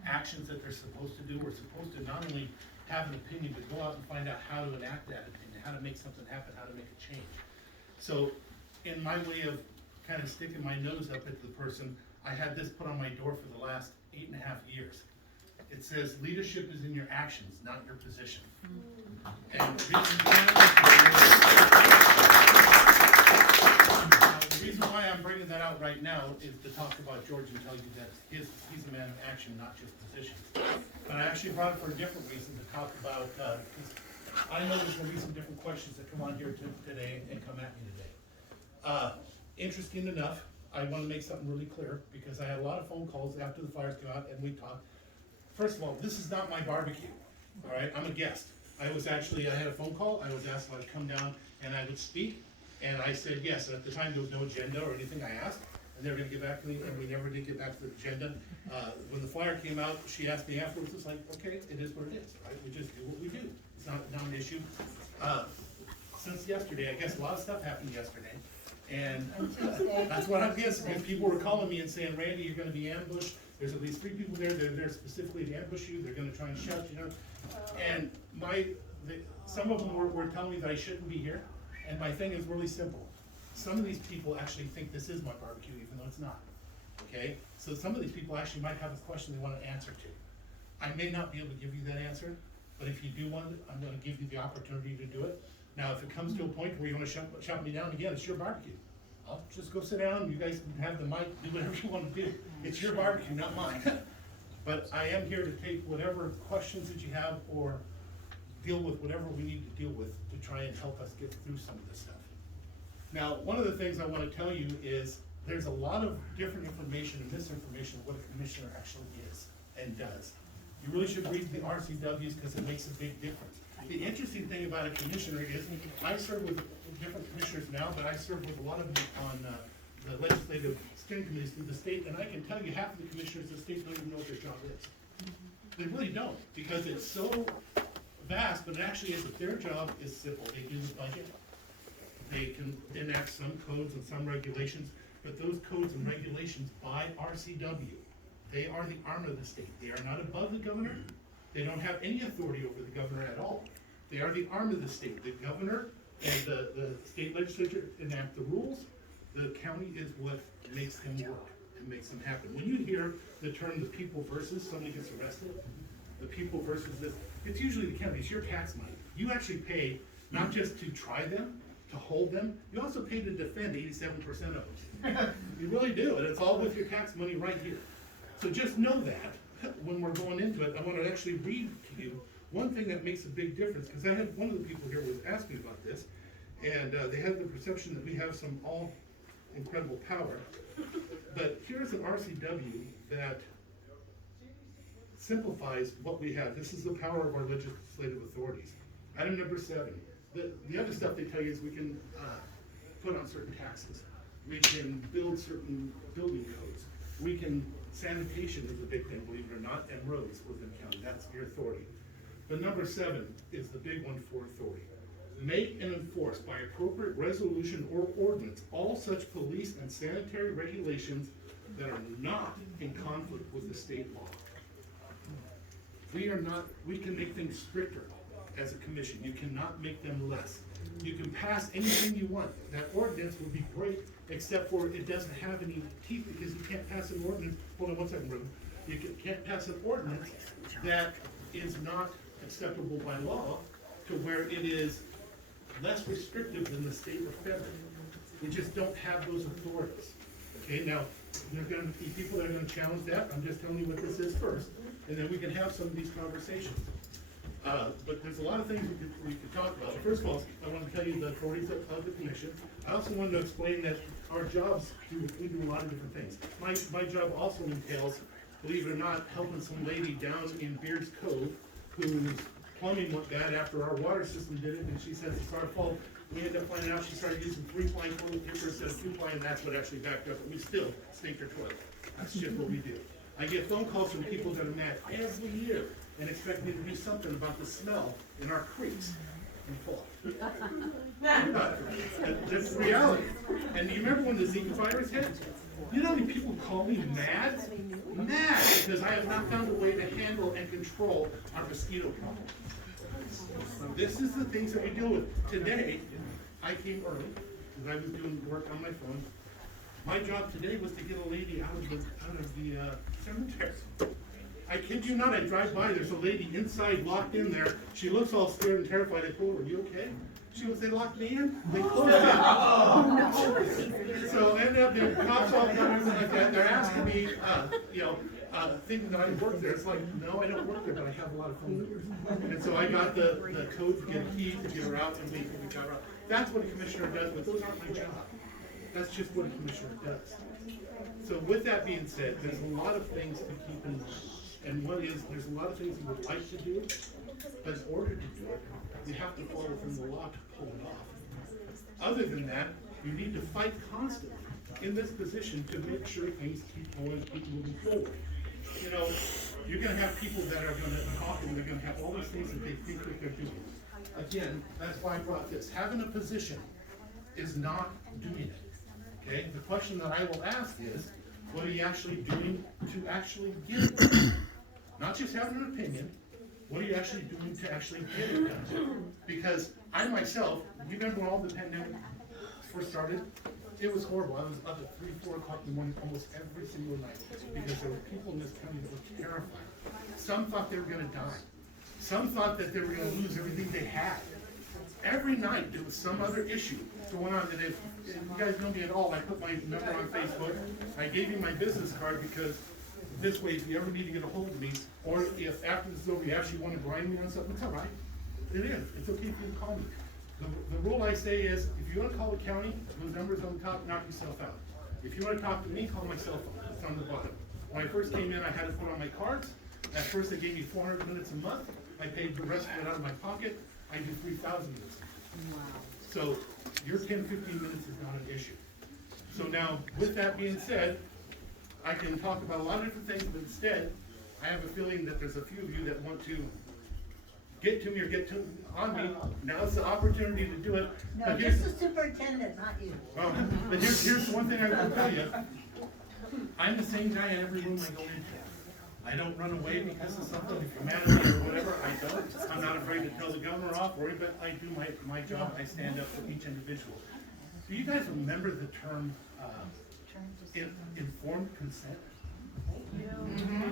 actions that they're supposed to do. We're supposed to not only have an opinion, but go out and find out how to enact that opinion, how to make something happen, how to make a change. So in my way of kind of sticking my nose up at the person, I had this put on my door for the last 8.5 years. It says, leadership is in your actions, not your position. And the reason why I'm bringing that out right now is to talk about George and tell you that he's a man of action, not just positions. But I actually brought it for a different reason, to talk about, I know there's going to be some different questions that come on here today and come at me today. Interesting enough, I want to make something really clear, because I had a lot of phone calls after the fires came out and we talked. First of all, this is not my barbecue, all right? I'm a guest. I had a phone call, I was asked if I'd come down and I would speak, and I said yes. And at the time, there was no agenda or anything. I asked, and they were gonna get back to me, and we never did get back to the agenda. When the flyer came out, she asked me afterwards, it's like, okay, it is what it is, right? We just do what we do. It's not an issue. Since yesterday, I guess a lot of stuff happened yesterday, and that's what I'm guessing, because people were calling me and saying, Randy, you're gonna be ambushed. There's at least 3 people there, they're there specifically to ambush you, they're gonna try and shout you down. And some of them were telling me that I shouldn't be here, and my thing is really simple. Some of these people actually think this is my barbecue, even though it's not, okay? So some of these people actually might have a question they want an answer to. I may not be able to give you that answer, but if you do want it, I'm gonna give you the opportunity to do it. Now, if it comes to a point where you wanna shut me down again, it's your barbecue. I'll just go sit down, you guys can have the mic, do whatever you wanna do. It's your barbecue, not mine. But I am here to take whatever questions that you have, or deal with whatever we need to deal with to try and help us get through some of this stuff. Now, one of the things I wanna tell you is, there's a lot of different information and misinformation of what a commissioner actually is and does. You really should read the RCWs, because it makes a big difference. The interesting thing about a commissioner is, I serve with different commissioners now, but I serve with a lot of them on the legislative steering committees through the state, and I can tell you half of the commissioners in the state don't even know what their job is. They really don't, because it's so vast, but it actually is that their job is simple. They do the budget, they can enact some codes and some regulations, but those codes and regulations by RCW, they are the arm of the state. They are not above the governor. They don't have any authority over the governor at all. They are the arm of the state. The governor and the state legislature enact the rules. The county is what makes them work and makes them happen. When you hear the term the people versus, somebody gets arrested, the people versus this, it's usually the county, it's your tax money. You actually pay not just to try them, to hold them, you also pay to defend 87% of them. You really do, and it's all with your tax money right here. So just know that when we're going into it. I want to actually read to you one thing that makes a big difference, because I had one of the people here was asking about this, and they had the perception that we have some all incredible power. But here's an RCW that simplifies what we have. This is the power of our legislative authorities. Item number 7. The other stuff they tell you is we can put on certain taxes. We can build certain building codes. We can, sanitation is a big thing, believe it or not, and roads within the county. That's your authority. But number 7 is the big one for authority. Make and enforce by appropriate resolution or ordinance all such police and sanitary regulations that are not in conflict with the state law. We can make things stricter as a commission. You cannot make them less. You can pass anything you want. That ordinance would be great, except for it doesn't have any teeth, because you can't pass an ordinance, hold on one second, Ruben. You can't pass an ordinance that is not acceptable by law to where it is less restrictive than the state or federal. We just don't have those authorities. Okay, now, there's gonna be people that are gonna challenge that. I'm just telling you what this is first, and then we can have some of these conversations. But there's a lot of things we could talk about. First of all, I want to tell you the authorities of the commission. I also wanted to explain that our jobs, we do a lot of different things. My job also entails, believe it or not, helping some lady down in Beards Cove whose plumbing went bad after our water system did it, and she says it's our fault. We ended up finding out she started using 3-ply toilet paper instead of 2-ply, and that's what actually backed up, but we still stink their toilet. That's just what we do. I get phone calls from people that are mad every year and expect me to do something about the smell in our creeks in fall. That's the reality. And you remember when the Zika virus hit? You know how many people call me mad? Mad because I have not found a way to handle and control our mosquito problem. So this is the things that we deal with. Today, I came early because I was doing work on my phone. My job today was to get a lady out of the cemetery. I kid you not, I drive by, there's a lady inside locked in there. She looks all scared and terrified. I told her, "Are you okay?" She goes, "They locked me in. They closed it." So ended up, the cops all come, everything like that. They're asking me, thinking that I work there. It's like, no, I don't work there, but I have a lot of phone numbers. And so I got the code to get a key to get her out, and we got her out. That's what a commissioner does, but those aren't my job. That's just what a commissioner does. So with that being said, there's a lot of things to keep in mind. And there's a lot of things you would like to do, but in order to do it, you have to fall within the law to pull it off. Other than that, you need to fight constantly in this position to make sure things keep going, keep moving forward. You know, you're gonna have people that are gonna talk and they're gonna have all these things that they think that they're doing. Again, that's why I brought this. Having a position is not doing it. Okay, the question that I will ask is, what are you actually doing to actually get it done? Not just having an opinion, what are you actually doing to actually get it done? Because I myself, you remember when all the pandemic first started? It was horrible. I was up at 3, 4 o'clock in the morning almost every single night because there were people in this county that were terrified. Some thought they were gonna die. Some thought that they were gonna lose everything they had. Every night there was some other issue going on. That if you guys know me at all, I put my number on Facebook. I gave you my business card because this way, if you ever need to get a hold of me, or if after this is over, you actually want to grind me on something, it's all right. It is. It's okay if you call me. The rule I say is, if you want to call the county, those numbers on the top, knock yourself out. If you want to talk to me, call my cell phone. It's on the bottom. When I first came in, I had to put on my cards. At first, they gave me 400 minutes a month. I paid the rest of it out of my pocket. I do 3,000 minutes. Wow. So your 10, 15 minutes is not an issue. So now, with that being said, I can talk about a lot of different things, but instead, I have a feeling that there's a few of you that want to get to me or get to on me. Now's the opportunity to do it. No, just the superintendent, not you. Well, but here's one thing I will tell you. I'm the same guy in every room I go into. I don't run away because of something. If you're mad at me or whatever, I don't. I'm not afraid to tell the governor off, or but I do my job. I stand up for each individual. Do you guys remember the term informed consent?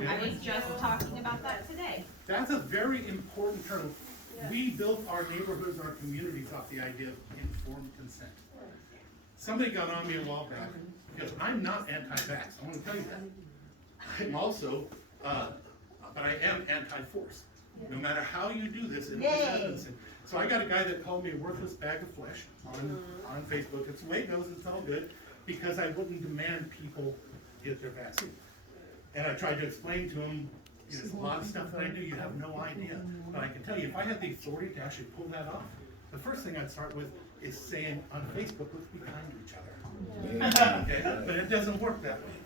I was just talking about that today. That's a very important term. We built our neighborhoods, our communities off the idea of informed consent. Somebody got on me a while back because I'm not anti-vax. I want to tell you that. I'm also, but I am anti-force. No matter how you do this, it happens. So I got a guy that called me a worthless bag of flesh on Facebook. It's the way it goes. It's all good because I wouldn't demand people get their vaccine. And I tried to explain to him, there's a lot of stuff that I do, you have no idea. But I can tell you, if I had the authority to actually pull that off, the first thing I'd start with is saying on Facebook, let's be kind to each other. Okay? But it doesn't work that way.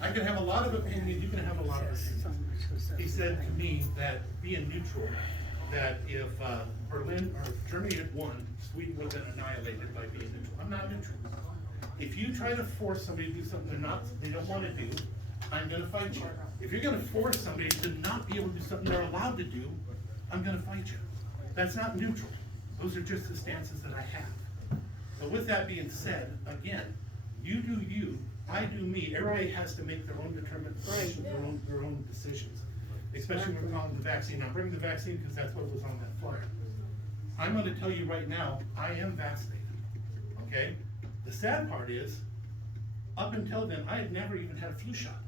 I can have a lot of opinions, you can have a lot of opinions. He said to me that being neutral, that if Berlin or Germany had won, Sweden would have been annihilated by being neutral. I'm not neutral. If you try to force somebody to do something they don't want to do, I'm going to fight you. If you're going to force somebody to not be able to do something they're allowed to do, I'm going to fight you. That's not neutral. Those are just the stances that I have. So with that being said, again, you do you, I do me. Everybody has to make their own determination, their own decisions. Especially when we're calling the vaccine. I'm bringing the vaccine because that's what was on that flyer. I'm going to tell you right now, I am vaccinated. Okay? The sad part is, up until then, I had never even had a flu shot.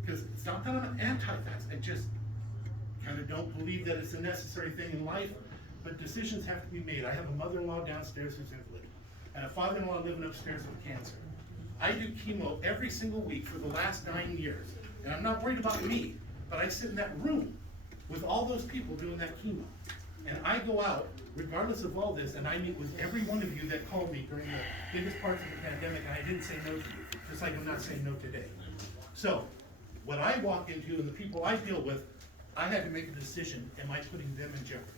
Because it's not that I'm anti-vax, I just kind of don't believe that it's a necessary thing in life, but decisions have to be made. I have a mother-in-law downstairs who's invalid, and a father-in-law living upstairs with cancer. I do chemo every single week for the last 9 years, and I'm not worried about me, but I sit in that room with all those people doing that chemo. And I go out, regardless of all this, and I meet with every one of you that called me during the biggest parts of the pandemic, and I didn't say no to you, just like I'm not saying no today. So, what I walk into and the people I deal with, I had to make a decision, am I putting them in jeopardy?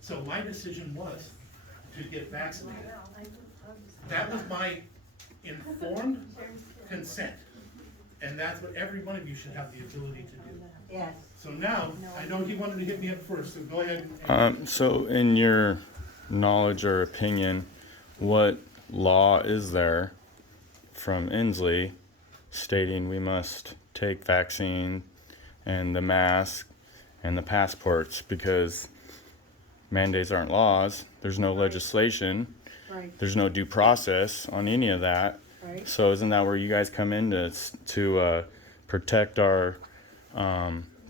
So my decision was to get vaccinated. That was my informed consent. And that's what every one of you should have the ability to do. Yes. So now, I know he wanted to hit me up first, so go ahead. So in your knowledge or opinion, what law is there from Inslee stating we must take vaccine and the mask and the passports? Because mandates aren't laws, there's no legislation, there's no due process on any of that. So isn't that where you guys come in to protect our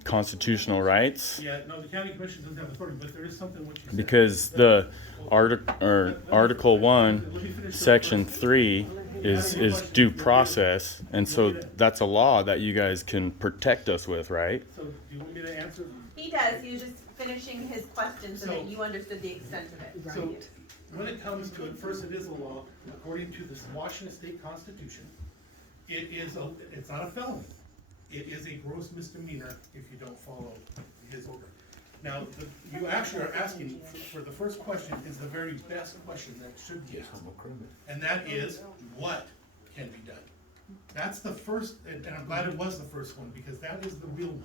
constitutional rights? Yeah, no, the county commission doesn't have authority, but there is something what you said. Because the Article 1, Section 3 is due process, and so that's a law that you guys can protect us with, right? So do you want me to answer? He does, he was just finishing his question so that you understood the extent of it. So, when it comes to it, first, it is a law, according to the Washington State Constitution. It's not a felony. It is a gross misdemeanor if you don't follow his order. Now, you actually are asking for the first question is the very best question that should be asked. And that is, what can be done? That's the first, and I'm glad it was the first one, because that is the real one.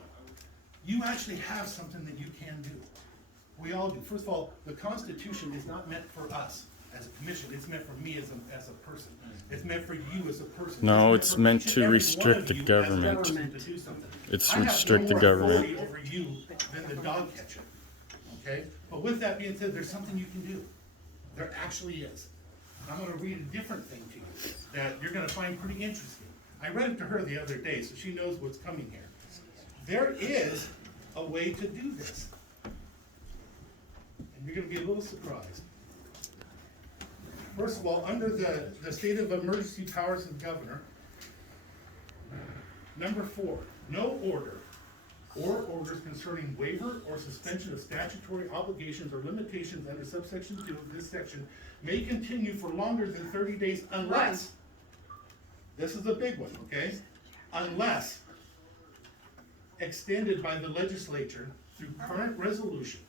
You actually have something that you can do. We all do. First of all, the Constitution is not meant for us as a commission. It's meant for me as a person. It's meant for you as a person. No, it's meant to restrict the government. It's restrict the government. I have no more authority over you than the dog catcher. Okay? But with that being said, there's something you can do. There actually is. I'm going to read a different thing to you that you're going to find pretty interesting. I read it to her the other day, so she knows what's coming here. There is a way to do this. And you're going to be a little surprised. First of all, under the state of emergency powers of the governor, number 4, no order or orders concerning waiver or suspension of statutory obligations or limitations under subsection 2 of this section may continue for longer than 30 days unless, this is a big one, okay? Unless extended by the legislature through current resolution.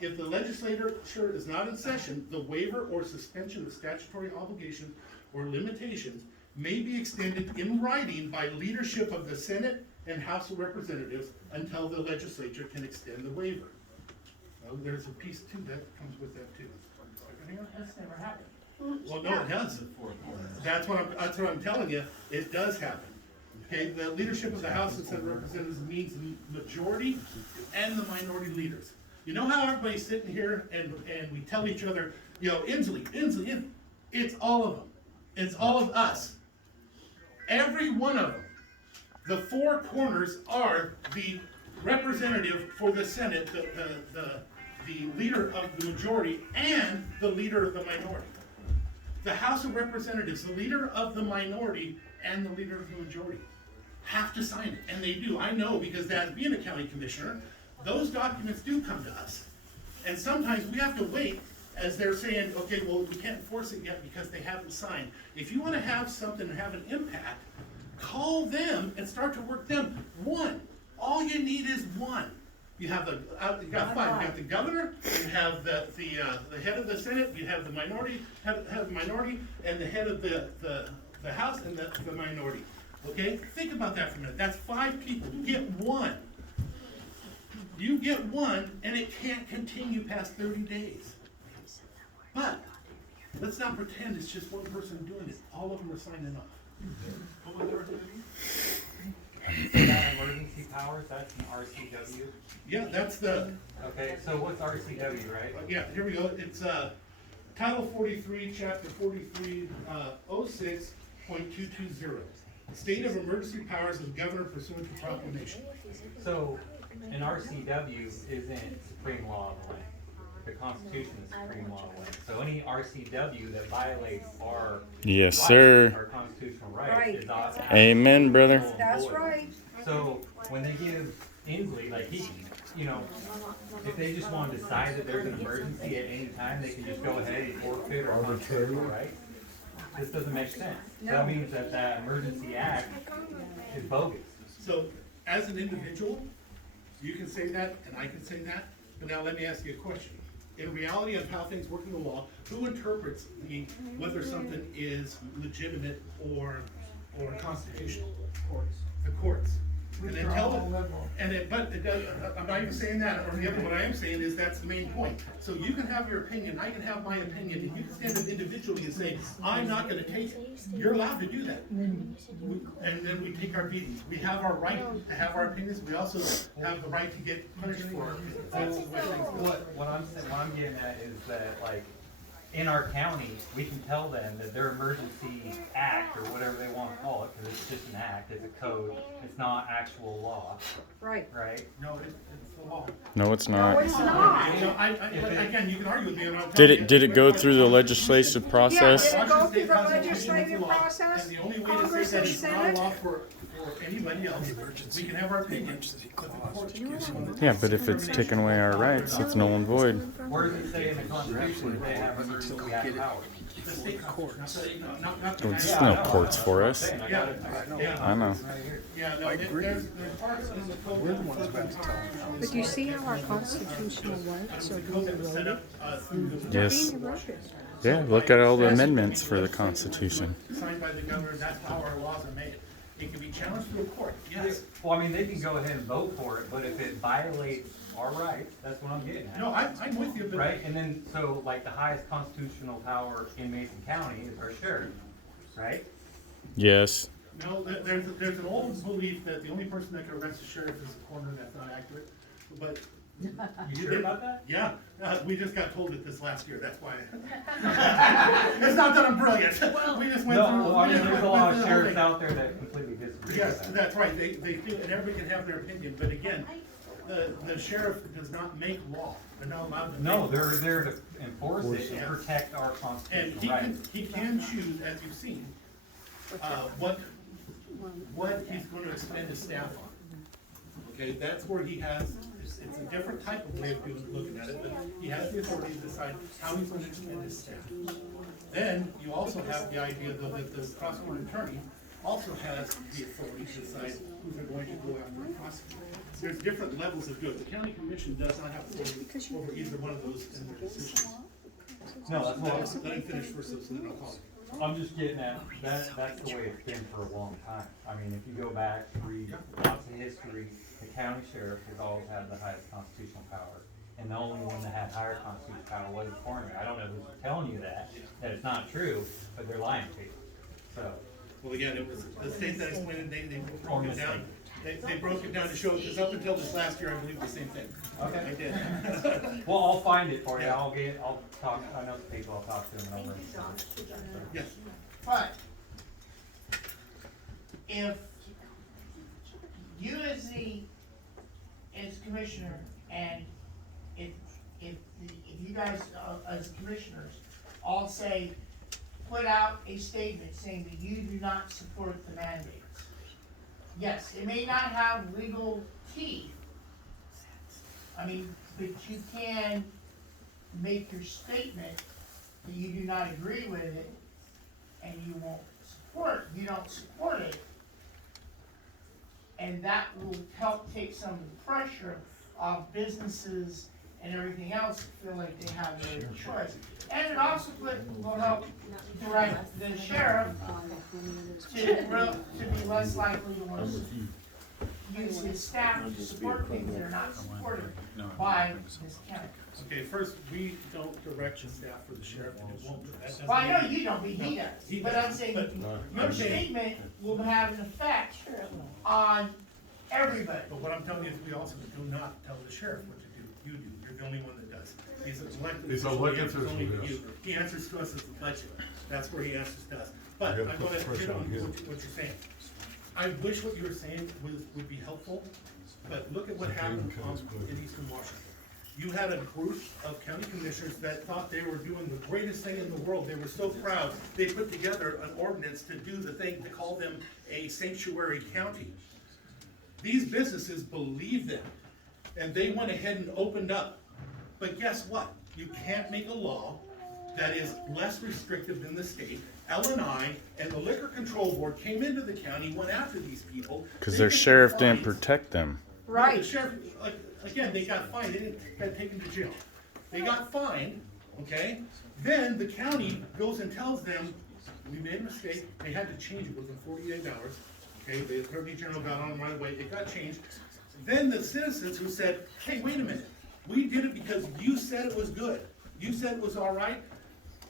If the legislature is not in session, the waiver or suspension of statutory obligations or limitations may be extended in writing by leadership of the Senate and House of Representatives until the legislature can extend the waiver. Well, there's a piece too that comes with that too. That's never happened. Well, no, it does. That's what I'm telling you. It does happen. Okay, the leadership of the House and Senate Representatives means the majority and the minority leaders. You know how everybody's sitting here and we tell each other, you know, Inslee, it's all of them. It's all of us. Every one of them. The 4 corners are the representative for the Senate, the leader of the majority, and the leader of the minority. The House of Representatives, the leader of the minority and the leader of the majority, have to sign it, and they do. I know, because as being a county commissioner, those documents do come to us. And sometimes we have to wait as they're saying, okay, well, we can't enforce it yet because they haven't signed. If you want to have something and have an impact, call them and start to work them. One. All you need is one. You have you got 5. You have the governor, you have the head of the Senate, you have the minority, head of the minority, and the head of the House and the minority. Okay? Think about that for a minute. That's 5 people. You get one. You get one, and it can't continue past 30 days. But let's not pretend it's just one person doing it. All of them are signing off. What was that emergency powers? That's an RCW? Yeah, that's the... Okay, so what's RCW, right? Yeah, here we go. It's Title 43, Chapter 43, 06.220. State of emergency powers of the governor pursuant to proclamation. So, an RCW isn't supreme law of the land. The Constitution is supreme law of the land. So any RCW that violates our Yes, rights, sir. our constitutional rights is Amen, brother. That's right. So when they give Inslee, like he you know, if they just want to decide that there's an emergency at any time, they can just go ahead and forfeit or constitutional right. This doesn't make sense. No. That means that that emergency act is bogus. So, as an individual, you can say that, and I can say that, but now let me ask you a question. In reality of how things work in the law, who interprets whether something is legitimate or constitutional? Courts. The courts. And Which then are tell all them, liberal. and it, but it does, I'm not even saying that, or the other, what I am saying is that's the main point. So you can have your opinion, I can have my opinion, and you can stand up individually and say, I'm not gonna take it. You're allowed to do that. And then we take our beatings. We have our right to have our opinions, we also have the right to get punished for our opinions. That's the way things go. What I'm getting at is that, like, in our county, we can tell them that their emergency act, or whatever they want to call it, because it's just an act, it's a code, it's not actual law, Right. right? No, it's the law. No, it's not. No, it's not. You know, again, you can argue with me, and I'm Did telling it you- did it go through the legislative process? Yeah, did it go through the Constitution legislative is law. process? And the only way to Congress say that and it's not a Senate? law for anybody else, we can have our opinions. But the court gives one the Yeah, but if it's taking away our rights, it's null and void. Where does it say in the Constitution that they have emergency act power? The state courts. Not the There's no courts for us. Yeah, I know. yeah, no, there's parts in the code. We're the ones about to tell them. But you see how our constitutional rights are being eroded? Yes. Being eroded. Yeah, look at all the amendments for the Constitution. Signed by the governor, that's how our laws are made. It can be challenged through a court, yes. Well, I mean, they can go ahead and vote for it, but if it violates our rights, that's what I'm getting at. No, I'm with you, but. Right, and then, so, like, the highest constitutional power in Mason County is our sheriff, right? Yes. No, there's an old belief that the only person that can arrest a sheriff is the coroner. That's not accurate, but. You sure about that? Yeah, we just got told it this last year, that's why. It's not that I'm brilliant, we just went through. No, I mean, there's a lot of went through the whole sheriffs thing. out there that completely disagree Yes, with that. that's right, they do, and everybody can have their opinion, but again, the sheriff does not make law. They're not allowed to. No, make they're law. there to enforce it and protect our And constitutional rights. he can choose, as you've seen, what he's gonna expend his staff on. Okay, that's where he has, it's a different type of way of looking at it, but he has the authority to decide how he's gonna expend his staff. Then, you also have the idea though that the prosecuting attorney also has the authority to decide who they're going to go after and prosecute. There's different levels of good. The county commission does not have authority over either one of those in their decisions. No, that's what Let him finish first, so then I'll call it. I'm just getting at, that's the way it's been for a long time. I mean, if you go back, read lots of history, the county sheriff has always had the highest constitutional power. And the only one that had higher constitutional power was the coroner. I don't know who's telling you that it's not true, but they're lying to you. So. Well, again, it was the state that explained it, they broke it down. They broke it down to show, because up until this last year, I believe the same thing. Okay. I did. Well, I'll find it for you. Yeah. I'll talk, I know some people, I'll talk to them over. Yes. But if you as commissioner, and if you guys as commissioners all say, put out a statement saying that you do not support the mandates. Yes, it may not have legal teeth. I mean, but you can make your statement that you do not agree with it and you don't support it. And that will help take some of the pressure off businesses and everything else to feel like they have no choice. And it also will help direct the sheriff to be less likely to want to use his staff to support things that are not supported by this county. Okay, first, we don't direct the staff for the sheriff, and it won't. That doesn't Well, I know mean- you don't, but he No, does. he But does. I'm saying, But your I'm saying- statement will have an effect on everybody. But what I'm telling you is we also do not tell the sheriff what to do. You do. You're the only one that does. He's an elected He's official. elected He answers only to official, you. He answers to us as the budget. That's where he answers to us. But You I'm gotta put gonna pressure hit on on him. what you're saying. I wish what you were saying would be helpful, but look at what happened in Eastern Washington. You had a group of county commissioners that thought they were doing the greatest thing in the world. They were so proud. They put together an ordinance to do the thing, to call them a sanctuary county. These businesses believe them. and they went ahead and opened up. But guess what? You can't make a law that is less restrictive than the state. L&I and the Liquor Control Board came into the county, went after these people. Because their sheriff didn't protect them. Right. The sheriff, again, they got fined, they didn't get taken to jail. They got fined, okay? Then the county goes and tells them, we made a mistake, they had to change it within 48 hours. Okay, the Attorney General got on right away, it got changed. Then the citizens who said, hey, wait a minute, we did it because you said it was good. You said it was all right.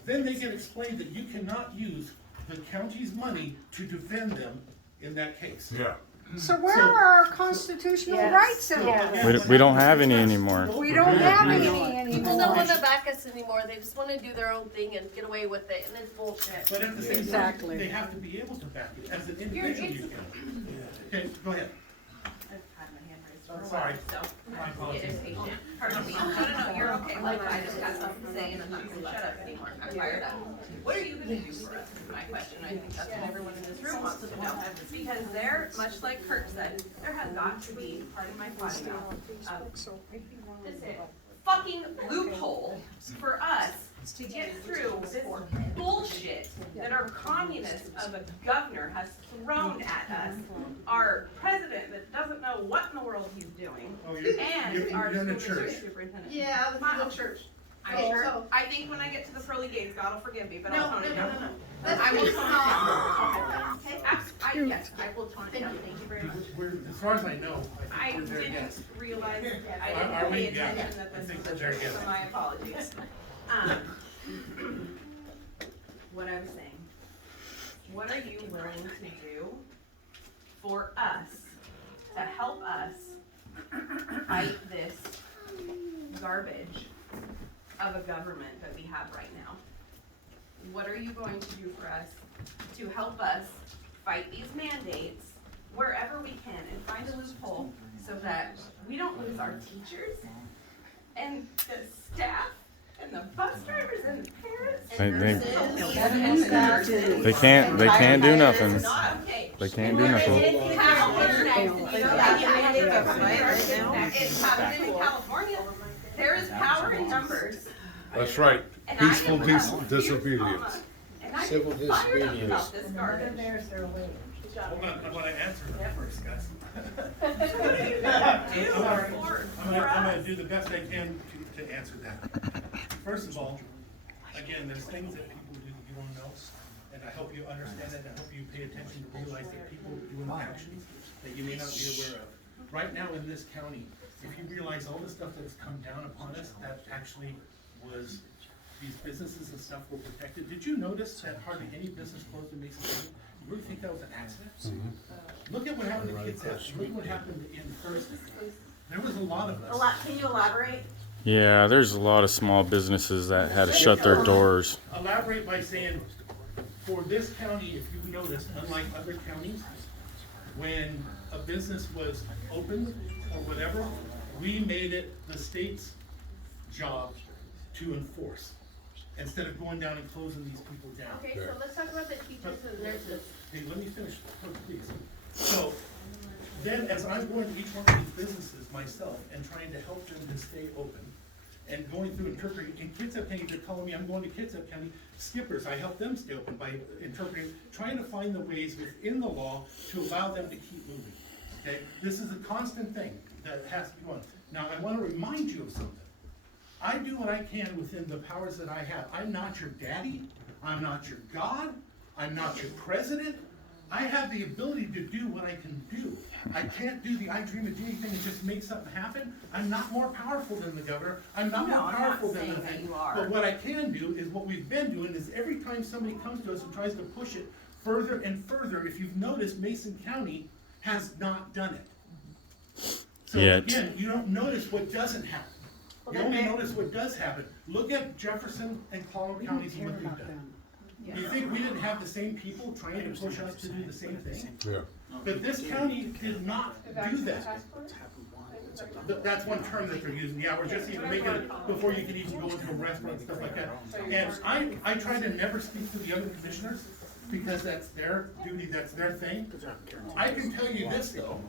Then they get explained that you cannot use the county's money to defend them in that case. Yeah. So where are our constitutional rights in that? We don't have any anymore. We don't have any anymore. People don't want to back us anymore. They just want to do their own thing and get away with it, and it's bullshit. But at the same time, they have to be able to back it. As an individual, you can. Okay, go ahead. I'm sorry. My apologies. Pardon me. No, you're okay. Like, I just got something to say and I'm not going to shut up anymore. I'm fired up. What are you going to do for us is my question. I think that's what everyone in this room wants to know. Because there, much like Kirk said, there has got to be part of my podcast this fucking loophole for us to get through this bullshit that our communist of a governor has thrown at us, our president that doesn't know what in the world he's doing, and our school district superintendent. Yeah, this is a church. I'm sure. I think when I get to the pearly gates, God will forgive me, but I'll tone it down. No. I will tone it down. Yes, I will tone it down. Thank you very much. As far as I know, I I think we're there, didn't yes. realize, I Are didn't we? pay Yeah. attention that I this think was we're a there, church, yes. so my apologies. What I was saying, what are you willing to do for us, to help us fight this garbage of a government that we have right now? What are you going to do for us to help us fight these mandates wherever we can and find a loophole so that we don't lose our teachers and the staff and the bus drivers and the parents and They can't do nothing. It's not okay. They can't do nothing. It's happening in California. There is power in numbers. That's right. And Peaceful I am disobedience. And I'm Civil fired up disobedience. about this garbage. Hold on, I want to answer that first, guys. I'm gonna do the best I can to answer that. First of all, again, there's things that people do that you don't know, and I hope you understand that, and I hope you pay attention to realize that people do actions that you may not be aware of. Right now in this county, if you realize all the stuff that has come down upon us, that actually was, these businesses and stuff were protected. Did you notice that hardly any business closed in Mason County? You really think that was an accident? Look at what happened to Kids House. Look what happened in Thursday. There was a lot of us. Can you elaborate? Yeah, there's a lot of small businesses that had to shut their doors. Elaborate by saying, for this county, if you've noticed, unlike other counties, when a business was opened or whatever, we made it the state's job to enforce, instead of going down and closing these people down. Okay, so let's talk about the teachers and nurses. Hey, let me finish, please. So, then as I'm going to each one of these businesses myself and trying to help them to stay open, and going through interpreting, in Kitsap County, they're calling me, I'm going to Kitsap County, skippers, I help them stay open by interpreting, trying to find the ways within the law to allow them to keep moving, okay? This is a constant thing that has to be going. Now, I wanna remind you of something. I do what I can within the powers that I have. I'm not your daddy, I'm not your God, I'm not your president. I have the ability to do what I can do. I can't do the I dream of doing thing and just make something happen. I'm not more powerful than the governor. I'm not more powerful than the thing. But what I can do is what we've been doing is every time somebody comes to us and tries to push it further and further, if you've noticed, Mason County has not done it. So again, you don't notice what doesn't happen. You only notice what does happen. Look at Jefferson and Cloud counties and what they've done. You think we didn't have the same people trying to push us to do the same thing? Yeah. But this county did not do that. That's one term that they're using. Yeah, we're just even making it before you can even go into a restaurant and stuff like that. And I try to never speak to the other commissioners because that's their duty, that's their thing. I can tell you this though,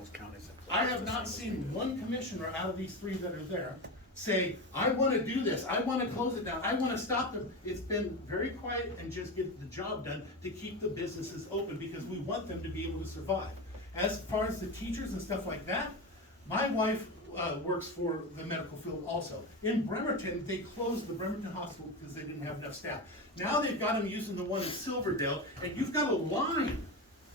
I have not seen one commissioner out of these 3 that are there say, I wanna do this, I wanna close it down, I wanna stop them. It's been very quiet and just get the job done to keep the businesses open because we want them to be able to survive. As far as the teachers and stuff like that, my wife works for the medical field also. In Bremerton, they closed the Bremerton Hospital because they didn't have enough staff. Now they've got them using the one in Silverdale, and you've got a line,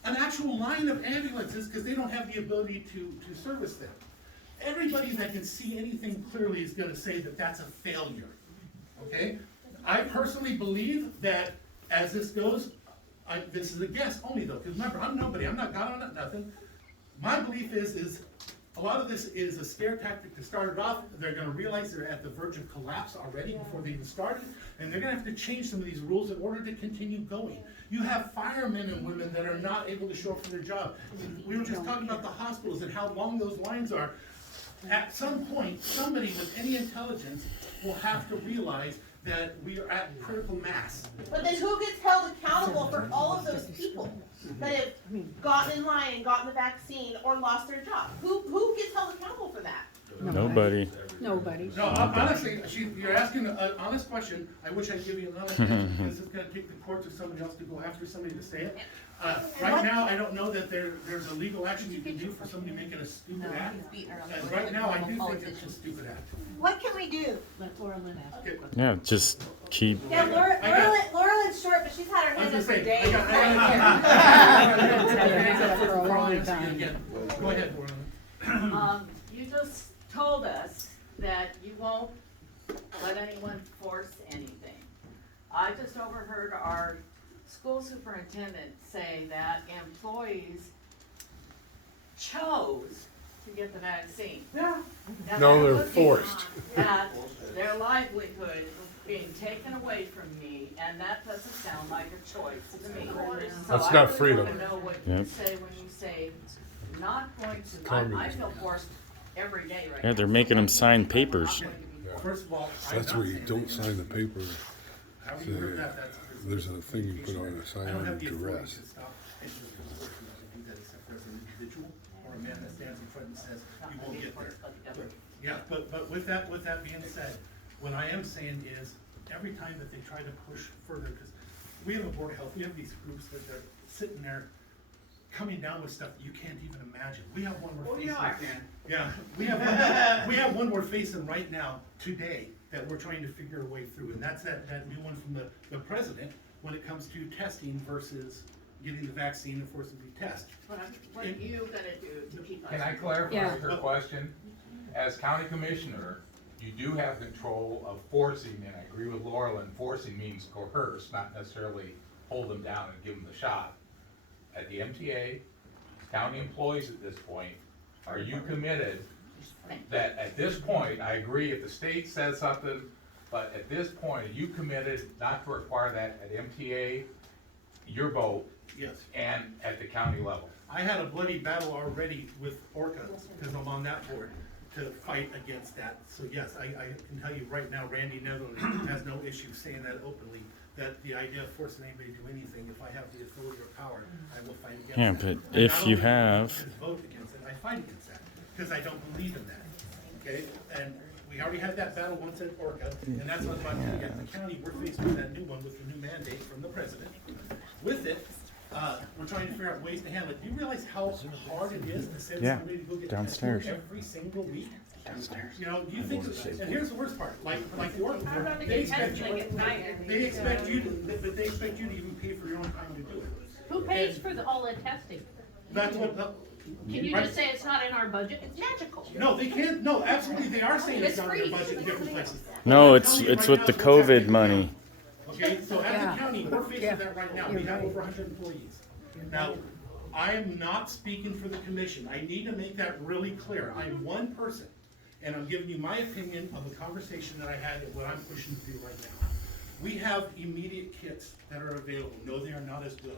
an actual line of ambulances because they don't have the ability to service them. Everybody that can see anything clearly is gonna say that that's a failure, okay? I personally believe that as this goes, this is a guess only though, because remember, I'm nobody, I'm not God on it, nothing. My belief is a lot of this is a scare tactic to start it off. They're gonna realize they're at the verge of collapse already before they even started, and they're gonna have to change some of these rules in order to continue going. You have firemen and women that are not able to show up for their job. We were just talking about the hospitals and how long those lines are. At some point, somebody with any intelligence will have to realize that we are at critical mass. But then who gets held accountable for all of those people that have gotten in line and gotten the vaccine or lost their job? Who gets held accountable for that? Nobody. Nobody. No, honestly, you're asking an honest question. I wish I'd give you an honest answer because it's gonna take the courts or somebody else to go after somebody to say it. Right now, I don't know that there's a legal action you can do for somebody making a stupid act. And right now, I do think it's a stupid act. What can we do? Let Laura Lynn ask. Okay. Yeah, just keep. Yeah, Laura Lynn's short, but she's had her hand up for days. Go ahead, Laura. You just told us that you won't let anyone force anything. I just overheard our school superintendent say that employees chose to get the vaccine. Yeah. And No, they're looking forced. at their livelihood being taken away from me, and that doesn't sound like a choice to me. That's So not I really freedom. wanna know what you say when you say not going to, I feel forced every day right now. Yeah, they're making them sign papers. First of all, That's where you don't sign the paper. How you heard that, that's. There's a thing you put on a sign I don't have on the authority duress. to stop any of the person to do that except for as an individual or a man that stands in front and says, you won't get there. Yeah, but with that being said, what I am saying is, every time that they try to push further, because we have a board of health, we have these groups that are sitting there coming down with stuff that you can't even imagine. We have one we're facing. I can. Yeah, we have one we're facing right now, today, that we're trying to figure a way through, and that's that new one from the president when it comes to testing versus getting the vaccine and forcing the test. What are you gonna do to keep us? Can I clarify Yeah. her question? As county commissioner, you do have control of forcing, and I agree with Laurel, and forcing means coerce, not necessarily hold them down and give them the shot. At the MTA, county employees at this point, are you committed that at this point, I agree if the state says something, but at this point, are you committed not to require that at MTA, your vote? Yes. And at the county level? I had a bloody battle already with Orca, because I'm on that board, to fight against that. So yes, I can tell you right now, Randy Neatherlin has no issue saying that openly, that the idea of forcing anybody to do anything, if I have the authority or power, I will fight against that. Yeah, but And if not you only have. do I vote against it, I fight against that, because I don't believe in that, okay? And we already had that battle once at Orca, and that's what I'm about to get. The county, we're faced with that new one with the new mandate from the president. With it, we're trying to figure out ways to handle it. Do you realize how hard it is to send Yeah, somebody to go get downstairs. tested every single week? Downstairs. You know, do you think, and here's the worst part, like the Orca, they expect you, they expect you to even pay for your own time to do it. Who pays for all the testing? That's what, Can you just say it's not in our budget? It's magical. no, they can't, no, absolutely, they are saying it's not in their budget in different places. No, I'm it's telling you it's right with the now, what's happening COVID money. Okay, so as a county, we're faced with that right now, we have over 100 employees. Now, I am not speaking for the commission, I need to make that really clear, I'm one person, and I'm giving you my opinion of a conversation that I had and what I'm pushing to do right now. We have immediate kits that are available, no, they are not as good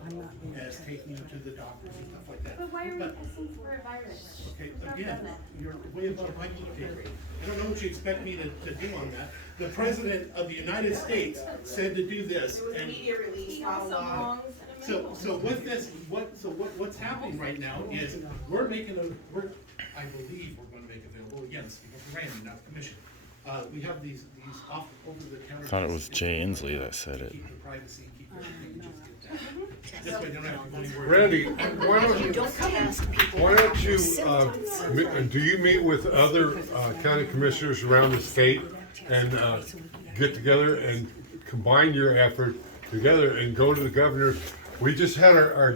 as taking you to the doctors and stuff like that. But why are we testing for a virus? Okay, again, you're way above my pay grade. I don't know what you expect me to do on that. The president of the United States said to do this, It was and media release, He not also law. belongs in So what's happening right now is I believe we're gonna make available, again, speaking for Randy, not the commission. We have these off over the counter. I thought it was Jay Inslee that said it. Keep the privacy and keep everything, and just get that. This way they don't have to go anywhere. Randy, why don't you, do you meet with other county commissioners around the state and get together and combine your effort together and go to the governor? We just had our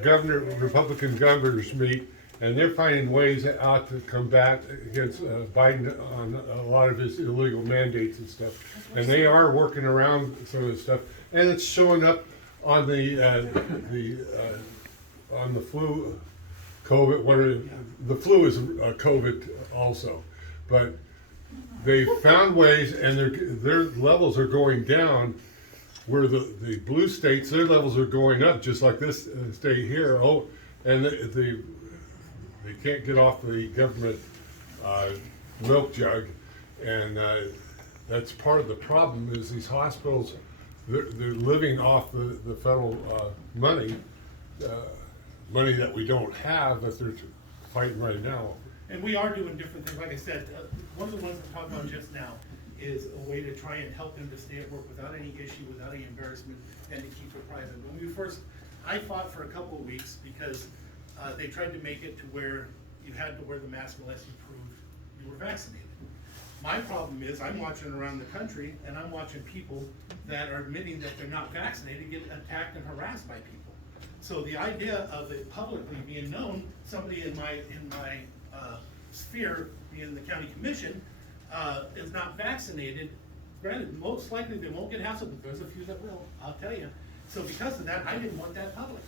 Republican governors meet, and they're finding ways out to combat against Biden on a lot of his illegal mandates and stuff. And they are working around some of this stuff, and it's showing up on the flu, COVID. The flu is COVID also, but they found ways, and their levels are going down. Where the blue states, their levels are going up, just like this state here. Oh, and they can't get off the government milk jug, and that's part of the problem. Is these hospitals, they're living off the federal money that we don't have, that they're fighting right now. And we are doing different things. Like I said, one of the ones I talked about just now is a way to try and help them to stay at work without any issue, without any embarrassment, and to keep it private. I fought for a couple of weeks because they tried to make it to where you had to wear the mask unless you proved you were vaccinated. My problem is I'm watching around the country, and I'm watching people that are admitting that they're not vaccinated get attacked and harassed by people. So the idea of it publicly being known, somebody in my sphere, being the county commission, is not vaccinated, granted, most likely they won't get hassled, but there's a few that will, I'll tell you. So because of that, I didn't want that public.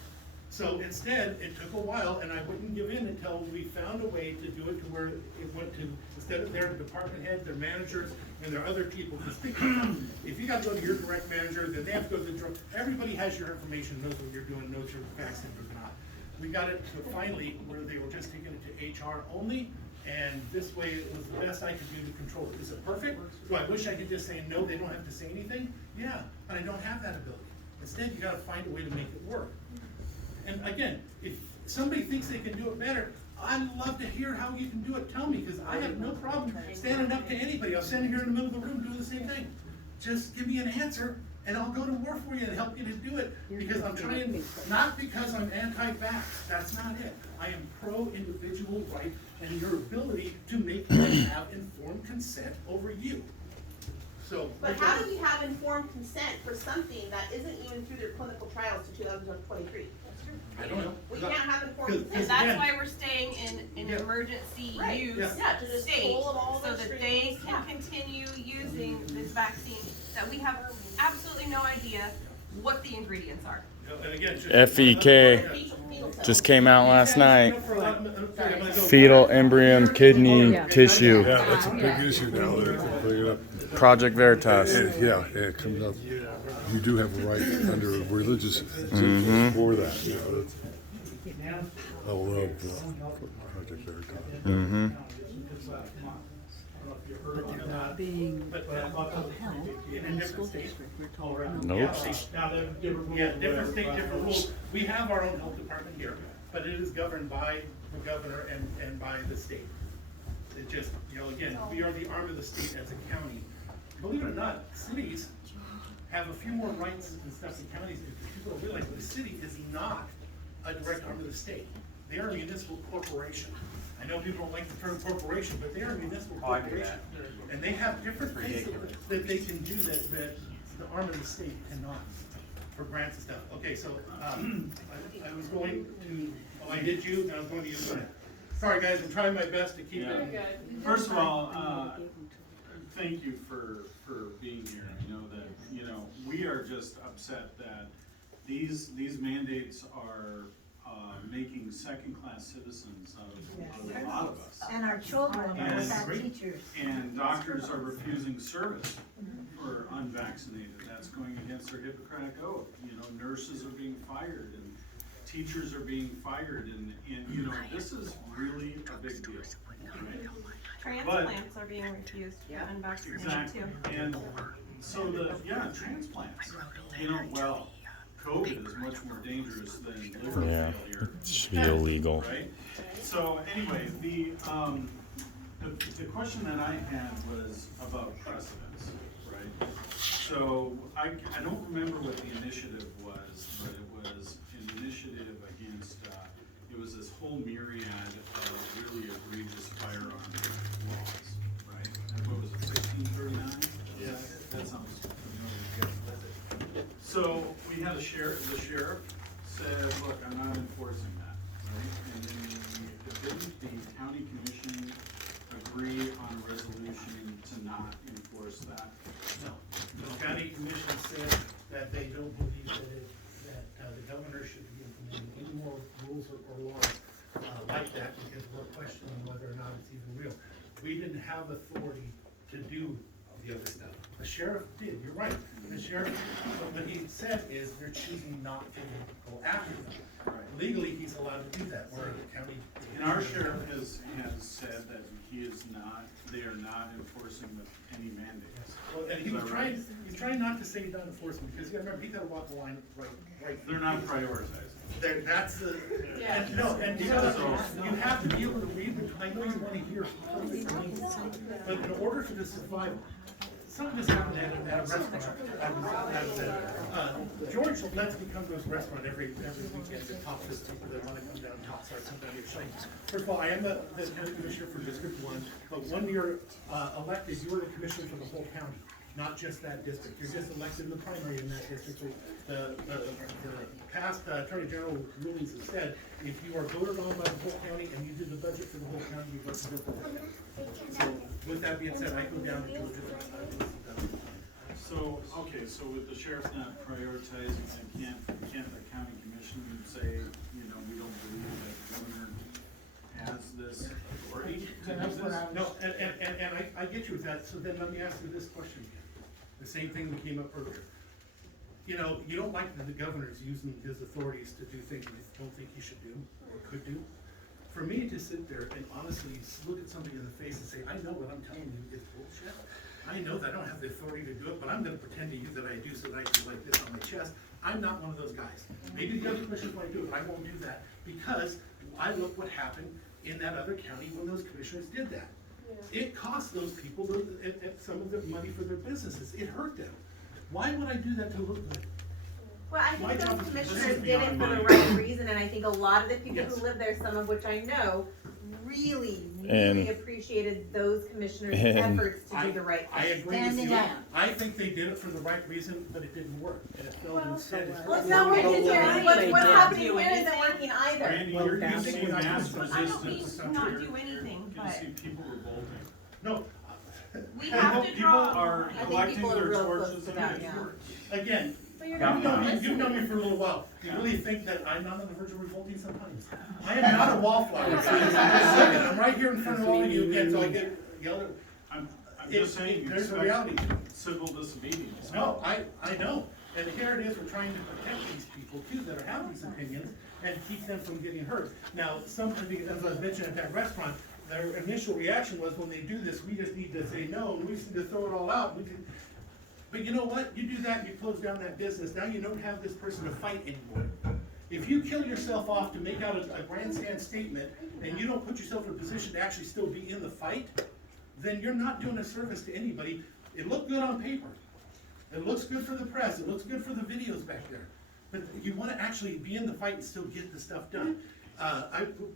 So instead, it took a while, and I wouldn't give in until we found a way to do it to where it went to, instead of their department head, their managers, and their other people, because if you gotta go to your direct manager, then they have to go to the direct, everybody has your information, knows what you're doing, knows you're vaccinated or not. We got it to finally where they were just taking it to HR only, and this way it was the best I could do to control it. Is it perfect? Do I wish I could just say, no, they don't have to say anything? Yeah, but I don't have that ability. Instead, you gotta find a way to make it work. And again, if somebody thinks they can do it better, I'd love to hear how you can do it. Tell me, because I have no problem standing up to anybody. I'll stand here in the middle of the room doing the same thing. Just give me an answer, and I'll go to war for you and help you to do it, because I'm trying, not because I'm anti-vax, that's not it. I am pro-individual right and your ability to make them have informed consent over you. So, but how do you have informed consent for something that isn't even through their clinical trials to 2023? I don't know. We can't have informed consent. That's why we're staying in an emergency Right. use Yeah, to just state, pull all so those that strings. they can continue using this vaccine, that we have absolutely no idea what the ingredients are. And again, FEK just came out last night. Fetal embryo kidney tissue. Yeah, that's a big issue now. They're bringing it up. Project Veritas. Yeah, it comes up. You do have a right under religious for that. You know, I love Project Veritas. But they're not being upheld in the school district, we're told. Nope. Yeah, different state, different rules. We have our own health department here, but it is governed by the governor and by the state. It just, again, we are the arm of the state as a county. Believe it or not, cities have a few more rights and stuff than counties do, because people don't realize the city is not a direct arm of the state. They are a municipal corporation. I know people don't like the term corporation, but they are a municipal corporation. And they have different things that they can do that the arm of the state cannot, for grants and stuff. Okay, so I was going to, I did you, and I was going to you. Sorry guys, I'm trying my best to keep it. First of all, thank you for being here. I know that, we are just upset that these mandates are making second-class citizens of a lot of us. And our children are without teachers. And doctors are refusing service for unvaccinated. That's going against their Hippocratic oath. Nurses are being fired and teachers are being fired, and this is really a big deal. Right? Transplants are being refused for unvaccinated exactly. too. And so transplants. COVID is much more dangerous than liver Yeah, failure. it should be illegal. Right? So anyway, the question that I had was about precedence, right? So I don't remember what the initiative was, but it was an initiative against, it was this whole myriad of really egregious firearm laws, right? And what was it, 1639? Yeah, that sounds familiar. So we had the sheriff said, look, I'm not enforcing that, right? And then didn't the county commission agree on a resolution to not enforce that? No, the county commission said that they don't believe that the governor should be implementing any more rules or laws like that, because we're questioning whether or not it's even real. We didn't have authority to do the other stuff. The sheriff did, you're right. The sheriff, what he said is they're choosing not to go after them. Right. Legally, he's allowed to do that, where the county. And our sheriff has said that they are not enforcing any mandates. Well, and he was trying not to say not enforcement, because you gotta remember, he gotta walk the line right. They're not prioritizing. That's the, Yeah. and no, and you have to be able to read, I know you wanna hear perfect things, but in order for this to survive, something just happened at a restaurant. George lets me come to his restaurant every weekend to talk to his people that wanna come down and talk, so I come down here. First of all, I am the county commissioner for District 1, but when you're elected, you are the commissioner for the whole county, not just that district. You're just elected in the primary in that district. The past Attorney General rulings have said, if you are voted on by the whole county and you do the budget for the whole county, you vote for the whole county. So with that being said, I go down and do a different side. So, okay, so with the sheriff not prioritizing, then can't the county commission say, we don't believe that the governor has this authority to do this? No, and I get you with that, so then let me ask you this question again. The same thing that came up earlier. You don't like that the governor's using his authorities to do things you don't think he should do or could do. For me to sit there and honestly look at somebody in the face and say, I know what I'm telling you is bullshit. I know that I don't have the authority to do it, but I'm gonna pretend to you that I do so that I can like this on my chest. I'm not one of those guys. Maybe the other commissioners might do it, but I won't do that, because I look what happened in that other county when those commissioners did that. It cost those people some of the money for their businesses. It hurt them. Why would I do that to look good? Well, I My think job those is- commissioners did it for the right reason, and I think a lot of the people who live there, some of which I know, really And- appreciated those commissioners' and- efforts to do the right I thing. agree with you. I think they did it for the right reason, but it didn't work. And it failed instead. Well, it's not working here. What's happening here isn't working either. Randy, you're using mass I don't mean resistance. to not do anything, You but see people revolting. No. we have to People draw. are I think collecting people are their real close torches to and that, getting yeah. work. Again, But you're you've not known me for a little while. You really think that I'm not on the verge of revolting sometimes? I am not a wallflower. I'm right here in front of all of you again, so I get yelled at. I'm just saying, you There's a expect reality. civil disobedience. No, I know. And here it is, we're trying to protect these people too that are having these opinions and keep them from getting hurt. Now, somebody, as I mentioned at that restaurant, their initial reaction was, when they do this, we just need to say no, and we just need to throw it all out. But you know what? You do that and you close down that business. Now you don't have this person to fight anymore. If you kill yourself off to make out a grandstand statement and you don't put yourself in a position to actually still be in the fight, then you're not doing a service to anybody. It looked good on paper. It looks good for the press. It looks good for the videos back there. But you want to actually be in the fight and still get the stuff done.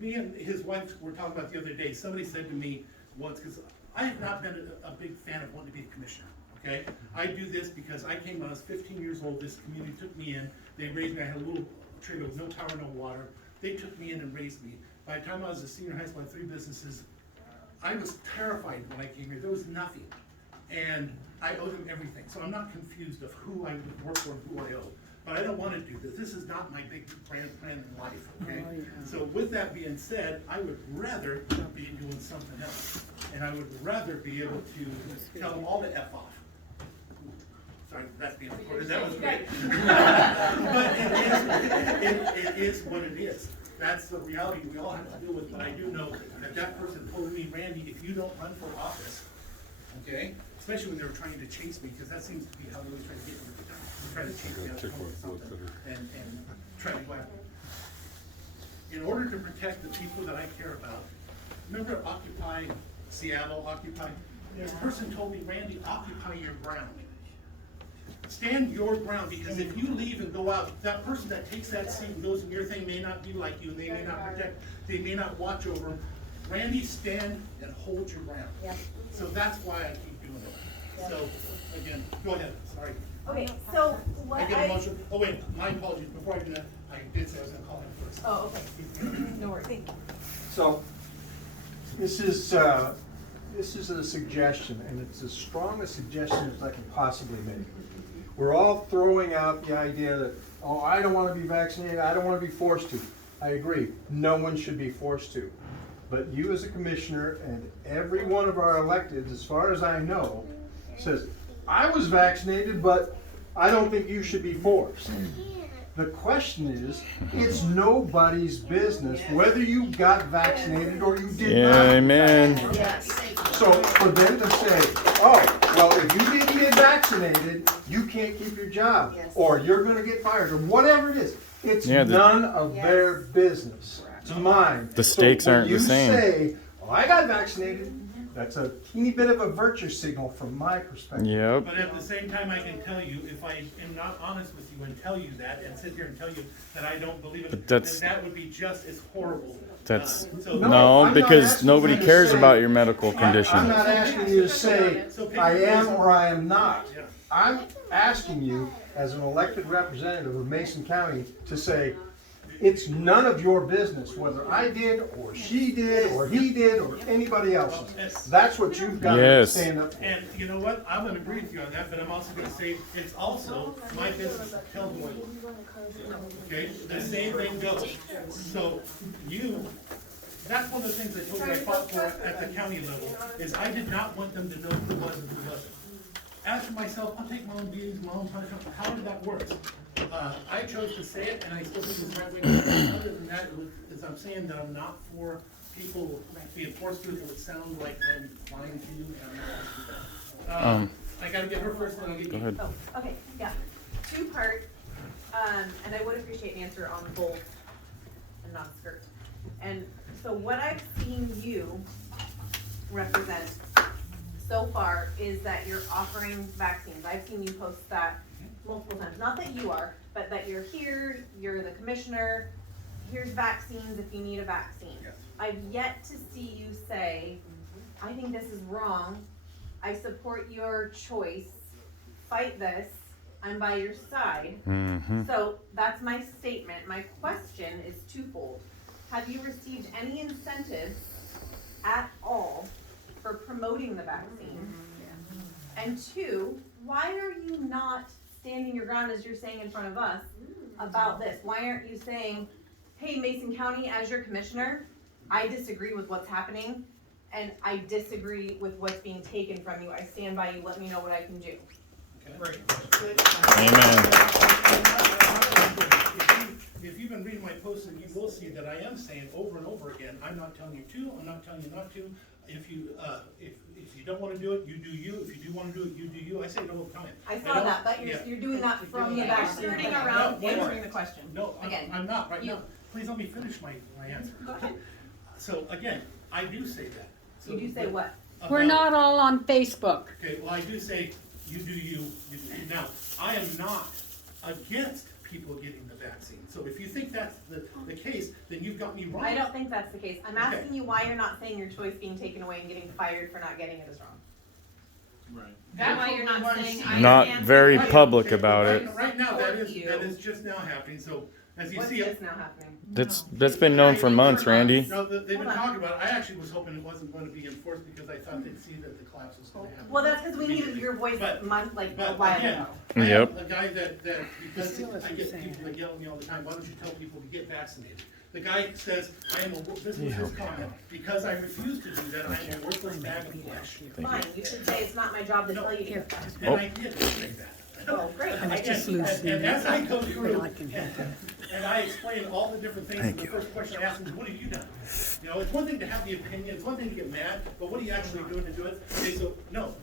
Me and his wife were talking about the other day. Somebody said to me once, because I have not been a big fan of wanting to be the commissioner. Okay, I do this because I came when I was 15 years old. This community took me in. They raised me. I had a little trailer with no power, no water. They took me in and raised me. By the time I was a senior in high school, I had 3 businesses. I was terrified when I came here. There was nothing, and I owe them everything. So I'm not confused of who I work for and who I owe. But I don't want to do this. This is not my big grand plan in life. Okay. So with that being said, I would rather be doing something else, and I would rather be able to tell them all to F off. Sorry, that's being recorded. That was great. But it is what it is. That's the reality we all have to deal with. But I do know that that person told me, Randy, if you don't run for office, okay, especially when they were trying to chase me, because that seems to be how they always try to get me every time. try to chase the other one or something, and try to go after them. In order to protect the people that I care about, remember Occupy Seattle, Occupy? This person told me, Randy, occupy your ground. Stand your ground, because if you leave and go out, that person that takes that seat and goes in your thing may not be like you, and they may not protect, they may not watch over them. Randy, stand and hold your ground. Yep. So that's why I keep doing it. So, again, go ahead, sorry. Okay, so what I get emotional. Oh wait, my apologies, before I do that, I did say I was gonna call him first. Oh, okay. No worries. Thank you. So, this is a suggestion, and it's as strong a suggestion as I can possibly make. We're all throwing out the idea that, oh, I don't want to be vaccinated, I don't want to be forced to. I agree, no one should be forced to. But you as a commissioner and every one of our electeds, as far as I know, says, I was vaccinated, but I don't think you should be forced. The question is, it's nobody's business whether you got vaccinated or you did not. Amen. So for them to say, oh, well, if you didn't get vaccinated, you can't keep your job, or you're gonna get fired, or whatever it is, it's none of their business. It's mine. The stakes aren't the same. You say, well, I got vaccinated, that's a teeny bit of a virtue signal from my perspective. Yep. But at the same time, I can tell you, if I am not honest with you and tell you that, and sit here and tell you that I don't believe it, But then that would be just as horrible. That's So- no, because nobody cares about your medical condition. I'm not asking you to say, I am or I am not. I'm asking you, as an elected representative of Mason County, to say, it's none of your business whether I did, or she did, or he did, or anybody else did. That's what you've got to stand up for. And you know what? I'm gonna agree with you on that, but I'm also gonna say it's also my business to tell the world. Okay, the same thing goes. So that's one of the things I told you I fought for at the county level, is I did not want them to know who was and who wasn't. As for myself, I'll take my own beatings, my own punishment. How did that work? I chose to say it, and I still think it's right way to say it. Other than that, is I'm saying that I'm not for people being forced to it. It would sound like I'm lying to you, and I'm not going to do that. I gotta get her first, then I'll get you. Go ahead. Oh, okay, yeah. Two-part, and I would appreciate an answer on both and not skirt. And so what I've seen you represent so far is that you're offering vaccines. I've seen you post that multiple times. Not that you are, but that you're here, you're the commissioner, here's vaccines if you need a vaccine. Yes. I've yet to see you say, I think this is wrong, I support your choice, fight this, I'm by your side. Mm-hmm. So that's my statement. My question is twofold. Have you received any incentives at all for promoting the vaccine? And two, why are you not standing your ground, as you're saying in front of us, about this? Why aren't you saying, hey, Mason County, as your commissioner, I disagree with what's happening, and I disagree with what's being taken from you. I stand by you, let me know what I can do. If you've been reading my posts, you will see that I am saying over and over again, I'm not telling you to, I'm not telling you not to. If you don't wanna do it, you do you. If you do wanna do it, you do you. I say it all the time. I saw that, but you're doing that from the back. You're skirting around answering the question. No, Again, I'm not right now. Please let me finish my answer. Go ahead. So again, I do say that. So You do say what? We're not all on Facebook. Okay, well, I do say, you do you, you do you. Now, I am not against people getting the vaccine. So if you think that's the case, then you've got me wrong. I don't think that's the case. I'm asking you why you're not saying your choice being taken away and getting fired for not getting it is wrong. Right. That's why you're not saying I Not stand very for public about it. Right now, that is just now happening, so as you What's see. just now happening? That's been known for months, Randy. No, they've been talking about it. I actually was hoping it wasn't going to be enforced because I thought they'd see that the collapse was going to happen. Well, that's because we needed your voice a while again, ago. I have Yep. a guy that because I get people that yell at me all the time, why don't you tell people to get vaccinated? The guy says, this was his comment, because I refuse to do that, I am a worthless bag of flesh. Fine, you should say it's not my job to tell you to get that. And I did say that. Oh, great. And as I go through, and I explain all the different things, and the first question I ask them is, what have you done? You know, it's one thing to have the opinion, it's one thing to get mad, but what are you actually doing to do it? Okay, so, no.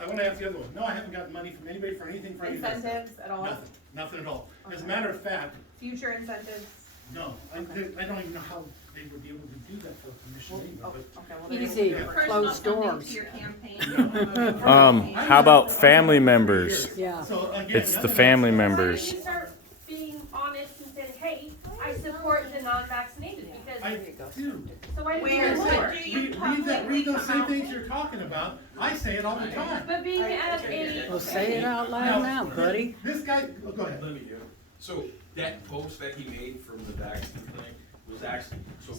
I wanna ask the other one. No, I haven't gotten money from anybody for anything for any of that stuff. Incentives at all? Nothing at all. As a matter of fact, Future incentives? no, I don't even know how they would be able to do that for a commission anyway, but. Easy, closed doors. How about family members? Yeah. So again, It's the family members. You start being honest and saying, hey, I support the non-vaccinated because. I do. So why do you Where do more? Read those same things you're talking about. I say it all the time. But being at a. Well, say it out loud now, buddy. This guy, oh, go ahead. Let me do it. So that post that he made from the vaccine clinic was actually, so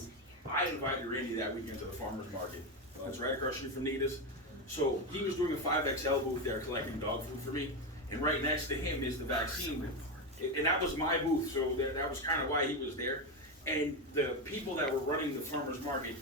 I invited Randy that weekend to the farmer's market. It's right across the street from Nita's. So he was doing a 5XL booth there collecting dog food for me. And right next to him is the vaccine booth. And that was my booth, so that was kind of why he was there. And the people that were running the farmer's market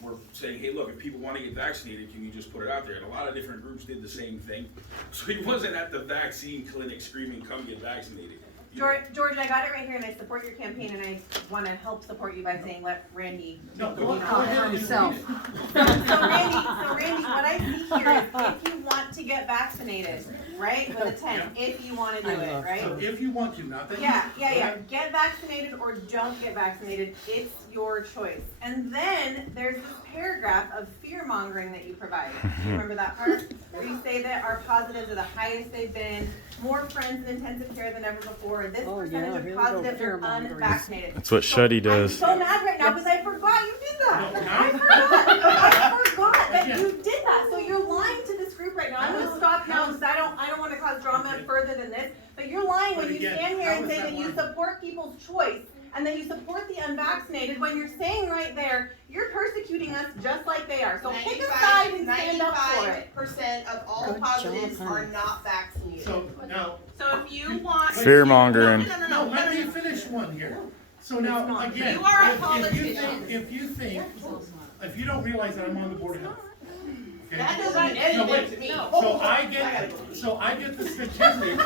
were saying, hey, look, if people want to get vaccinated, can you just put it out there? And a lot of different groups did the same thing. So he wasn't at the vaccine clinic screaming, come get vaccinated. George, I got it right here, and I support your campaign, and I want to help support you by saying let Randy. No, you go know, ahead himself. So Randy, what I see here is if you want to get vaccinated, right, with a 10, if you want to do it, right? So if you want to, not that you. Yeah. Get vaccinated or don't get vaccinated. It's your choice. And then there's this paragraph of fear mongering that you provide. Do you remember that part? Where you say that our positives are the highest they've been, more friends in intensive care than ever before. This percentage of positives are unvaccinated. That's what Shuddy does. I'm so mad right now because I forgot you did that. I forgot that you did that. So you're lying to this group right now. I'm gonna stop now because I don't want to cause drama further than this. But you're lying when you stand here and say that you support people's choice and that you support the unvaccinated when you're saying right there you're persecuting us just like they are. So pick a side and stand up for it. 95% of all positives are not vaccinated. So now. So if you want. Fear mongering. No, let me finish one here. So now, again, You are a politician. if you don't realize that I'm on the Board of Health. Okay? That doesn't mean anything to me. So I get the statistics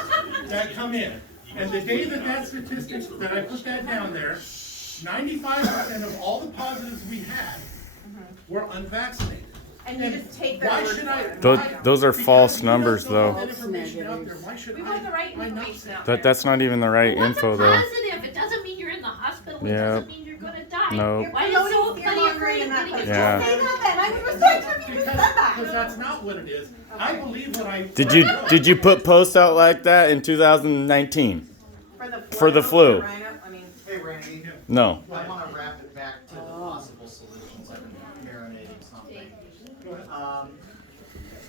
that come in. And the day that statistics, that I put that down there, 95% of all the positives we had were unvaccinated. And you just take their Why word should for I? it. Those are false numbers, though. That information out there. Why should We want the right information out. That's not even the right info, though. Positive, it doesn't mean you're in the hospital, it Yeah. doesn't mean you're gonna die. No. Why is so funny afraid of getting Yeah. Say that then. I would respect you if you just said that. Because that's not what it is. I believe what I. Did you put posts out like that in 2019? For the flu? Hey, Randy. No. I want to wrap it back to the possible solutions. I've been marinating something.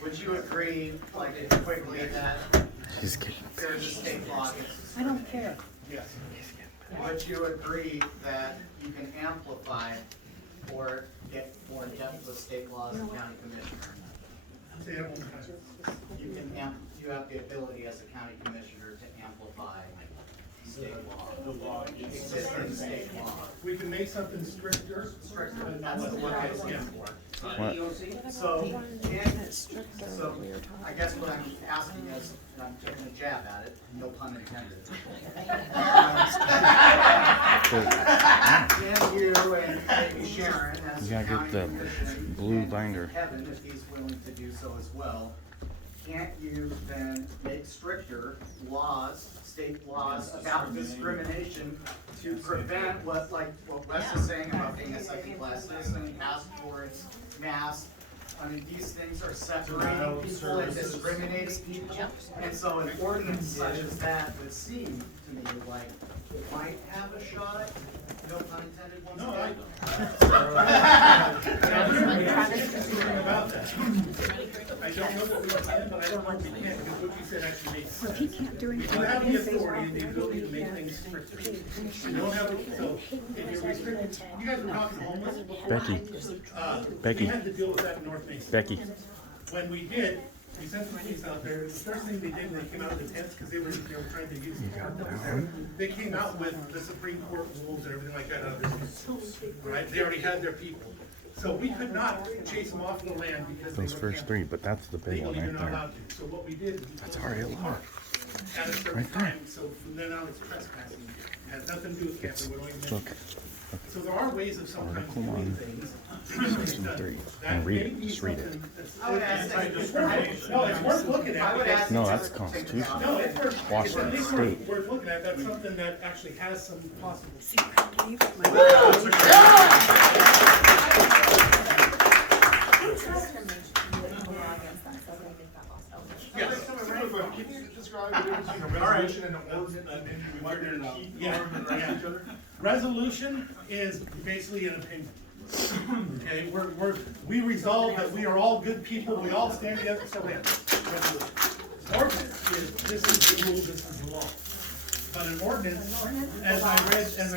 Would you agree, like, quickly that He's getting there's a state law against I don't care. Yes. Would you agree that you can amplify or get more in depth with state law as a county commissioner? Say that one more time. You have the ability as a county commissioner to amplify state law, existing state law. We can make something stricter. Stricter, that's the word I was looking for. What? So I guess what I'm asking is, and I'm taking a jab at it, no pun intended. Can you and maybe Sharon, as You gotta county get the commission, blue and binder. Kevin, if he's willing to do so as well, can't you then make stricter laws, state laws about discrimination to prevent what Wes is saying about being a second-class citizen, passports, masks? I mean, these things are separating people and discriminating people. And so an ordinance such as that would seem to me like it might have a shot, no pun intended once again. About that. I don't know what we can, but I don't know if we can, because what you said actually makes sense. He can't do anything. You have the authority and the ability to make things stricter. You don't have, so if you're restricted, you guys were talking homeless before. Becky. We had to deal with that in North Mason. Becky. When we did, we sent the police out there, the first thing they did when they came out of the tents, because they were trying to use the park that was there, they came out with the Supreme Court rules and everything like that out of their tents. Right, they already had their people. So we could not chase them off the land because Those they were first three, but that's the big one legally, you're right not there. allowed to. So what we did is we That's closed already the a law. park at a certain Right there. time, so from then on it's trespassing. It has nothing to do with camping, we don't even Look. mention it. So there are ways of sometimes Article doing 1. things Section 3. And read it. Just read it. No, it's worth looking at. No, that's constitutional. No, it's worth, Washington at least State. worth looking at. That's something that actually has some possible. Yes. Can you describe the difference between a resolution and an ordinance? Yeah. Resolution is basically an opinion. Okay, we resolve that we are all good people, we all stand together, so we have resolution. Ordinance is, this is the rule, this is the law. But an ordinance, as I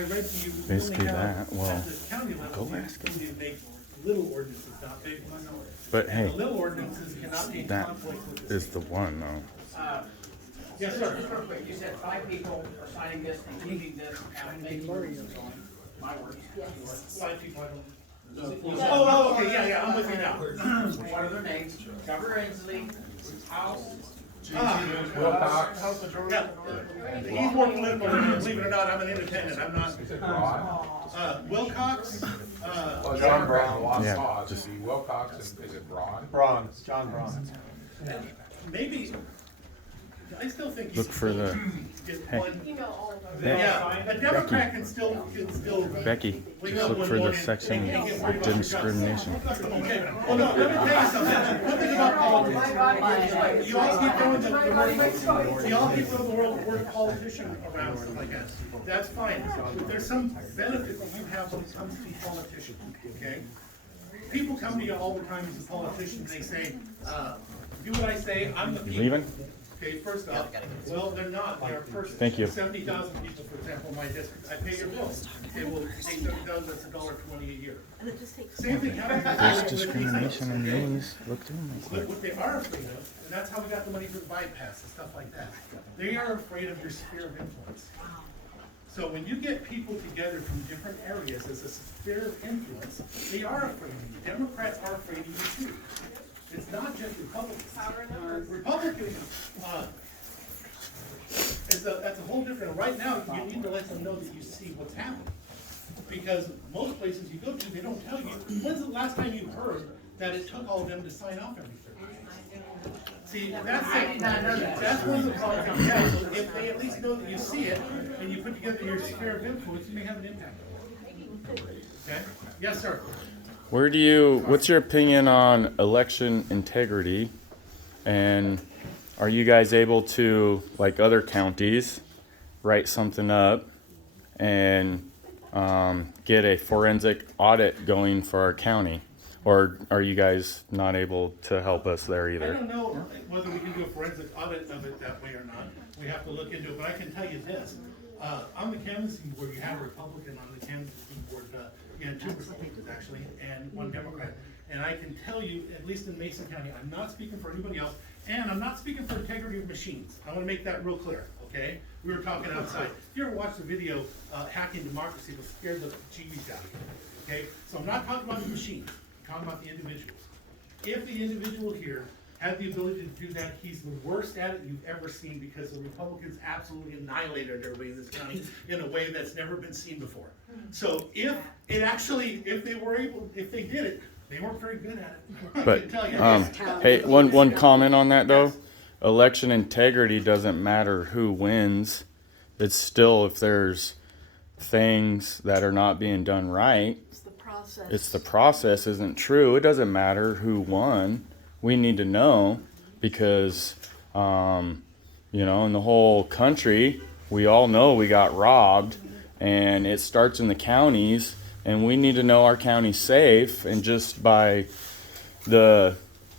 read to you, we only Basically have that, well, at the county level, go ask him. you make little ordinances, not big ones. But And hey, the little ordinances cannot be in that conflict with the is the one though. Yes, sir. Just real quick, you said 5 people are signing this, including this, and making rules and so on. My words. Yes. 5 people, I don't. Yeah. Oh, okay, yeah, I'm with you now. What are their names? Governor Inslee, House. Wilcox. Yeah. He's more political than me, believe it or not, I'm an independent, I'm not. Is it Braun? Wilcox, Well, John Brown lost Yeah, cause. just- Is he Wilcox and is it Braun? Braun, John Braun. maybe, I still think you Look for the. get Hey. one. Becky. Yeah, a Democrat can still. Becky, just look for the section of discrimination. Okay, well, no, let me tell you something. One thing about politics, you all keep throwing the word politician around and stuff like that. That's fine. There's some benefit that you have when it comes to politicians, okay? People come to you all the time as a politician, and they say, do what I say, I'm the people. You leaving? Okay, first off, well, they're not, they're a person. Thank you. 70,000 people, for example, in my district, I pay your bills. They will take $70,000, that's $1.20 a year. Same thing happens. There's discrimination in these. Look through them real But quick. what they are afraid of, and that's how we got the money for the bypass and stuff like that, they are afraid of your sphere of influence. So when you get people together from different areas as a sphere of influence, they are afraid of you. Democrats are afraid of you too. It's not just Republicans. Republicans, that's a whole different, right now, you need to let them know that you see what's happening. Because most places you go to, they don't tell you. When's the last time you heard that it took all of them to sign off everything? See, that's one of the problems you have. So if they at least know that you see it, and you put together your sphere of influence, you may have an impact. Okay? Yes, sir. What's your opinion on election integrity? And are you guys able to, like other counties, write something up and get a forensic audit going for our county? Or are you guys not able to help us there I either? don't know whether we can do a forensic audit of it that way or not. We have to look into it, but I can tell you this. On the canvassing board, you had a Republican on the canvassing board. You had 2 Republicans actually, and 1 Democrat. And I can tell you, at least in Mason County, I'm not speaking for anybody else, and I'm not speaking for integrity of machines. I want to make that real clear, okay? We were talking outside. If you ever watched the video, Hacking Democracy, will scare the cheese out of you, okay? So I'm not talking about the machines, I'm talking about the individuals. If the individual here had the ability to do that, he's the worst at it you've ever seen, because the Republicans absolutely annihilated everybody in this county in a way that's never been seen before. So if they did it, they weren't very good at it. I But can tell you. hey, one comment on that though. Election integrity doesn't matter who wins. It's still, if there's things that are not being done right, it's the process isn't true. It doesn't matter who won. We need to know, because in the whole country, we all know we got robbed, and it starts in the counties, and we need to know our county's safe. And just by the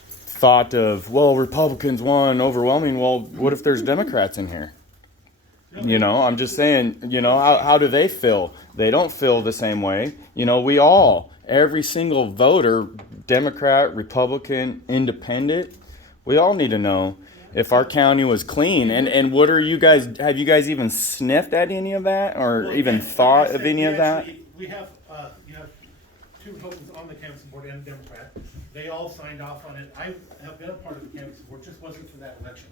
thought of, well, Republicans won overwhelming, well, what if there's Democrats in here? I'm just saying, how do they feel? They don't feel the same way. Every single voter, Democrat, Republican, Independent, we all need to know if our county was clean. And what are you guys, have you guys even sniffed at any of that, or even thought of any of that? We have, 2 Republicans on the canvassing board and a Democrat. They all signed off on it. I have been a part of the canvassing board, just wasn't for that election.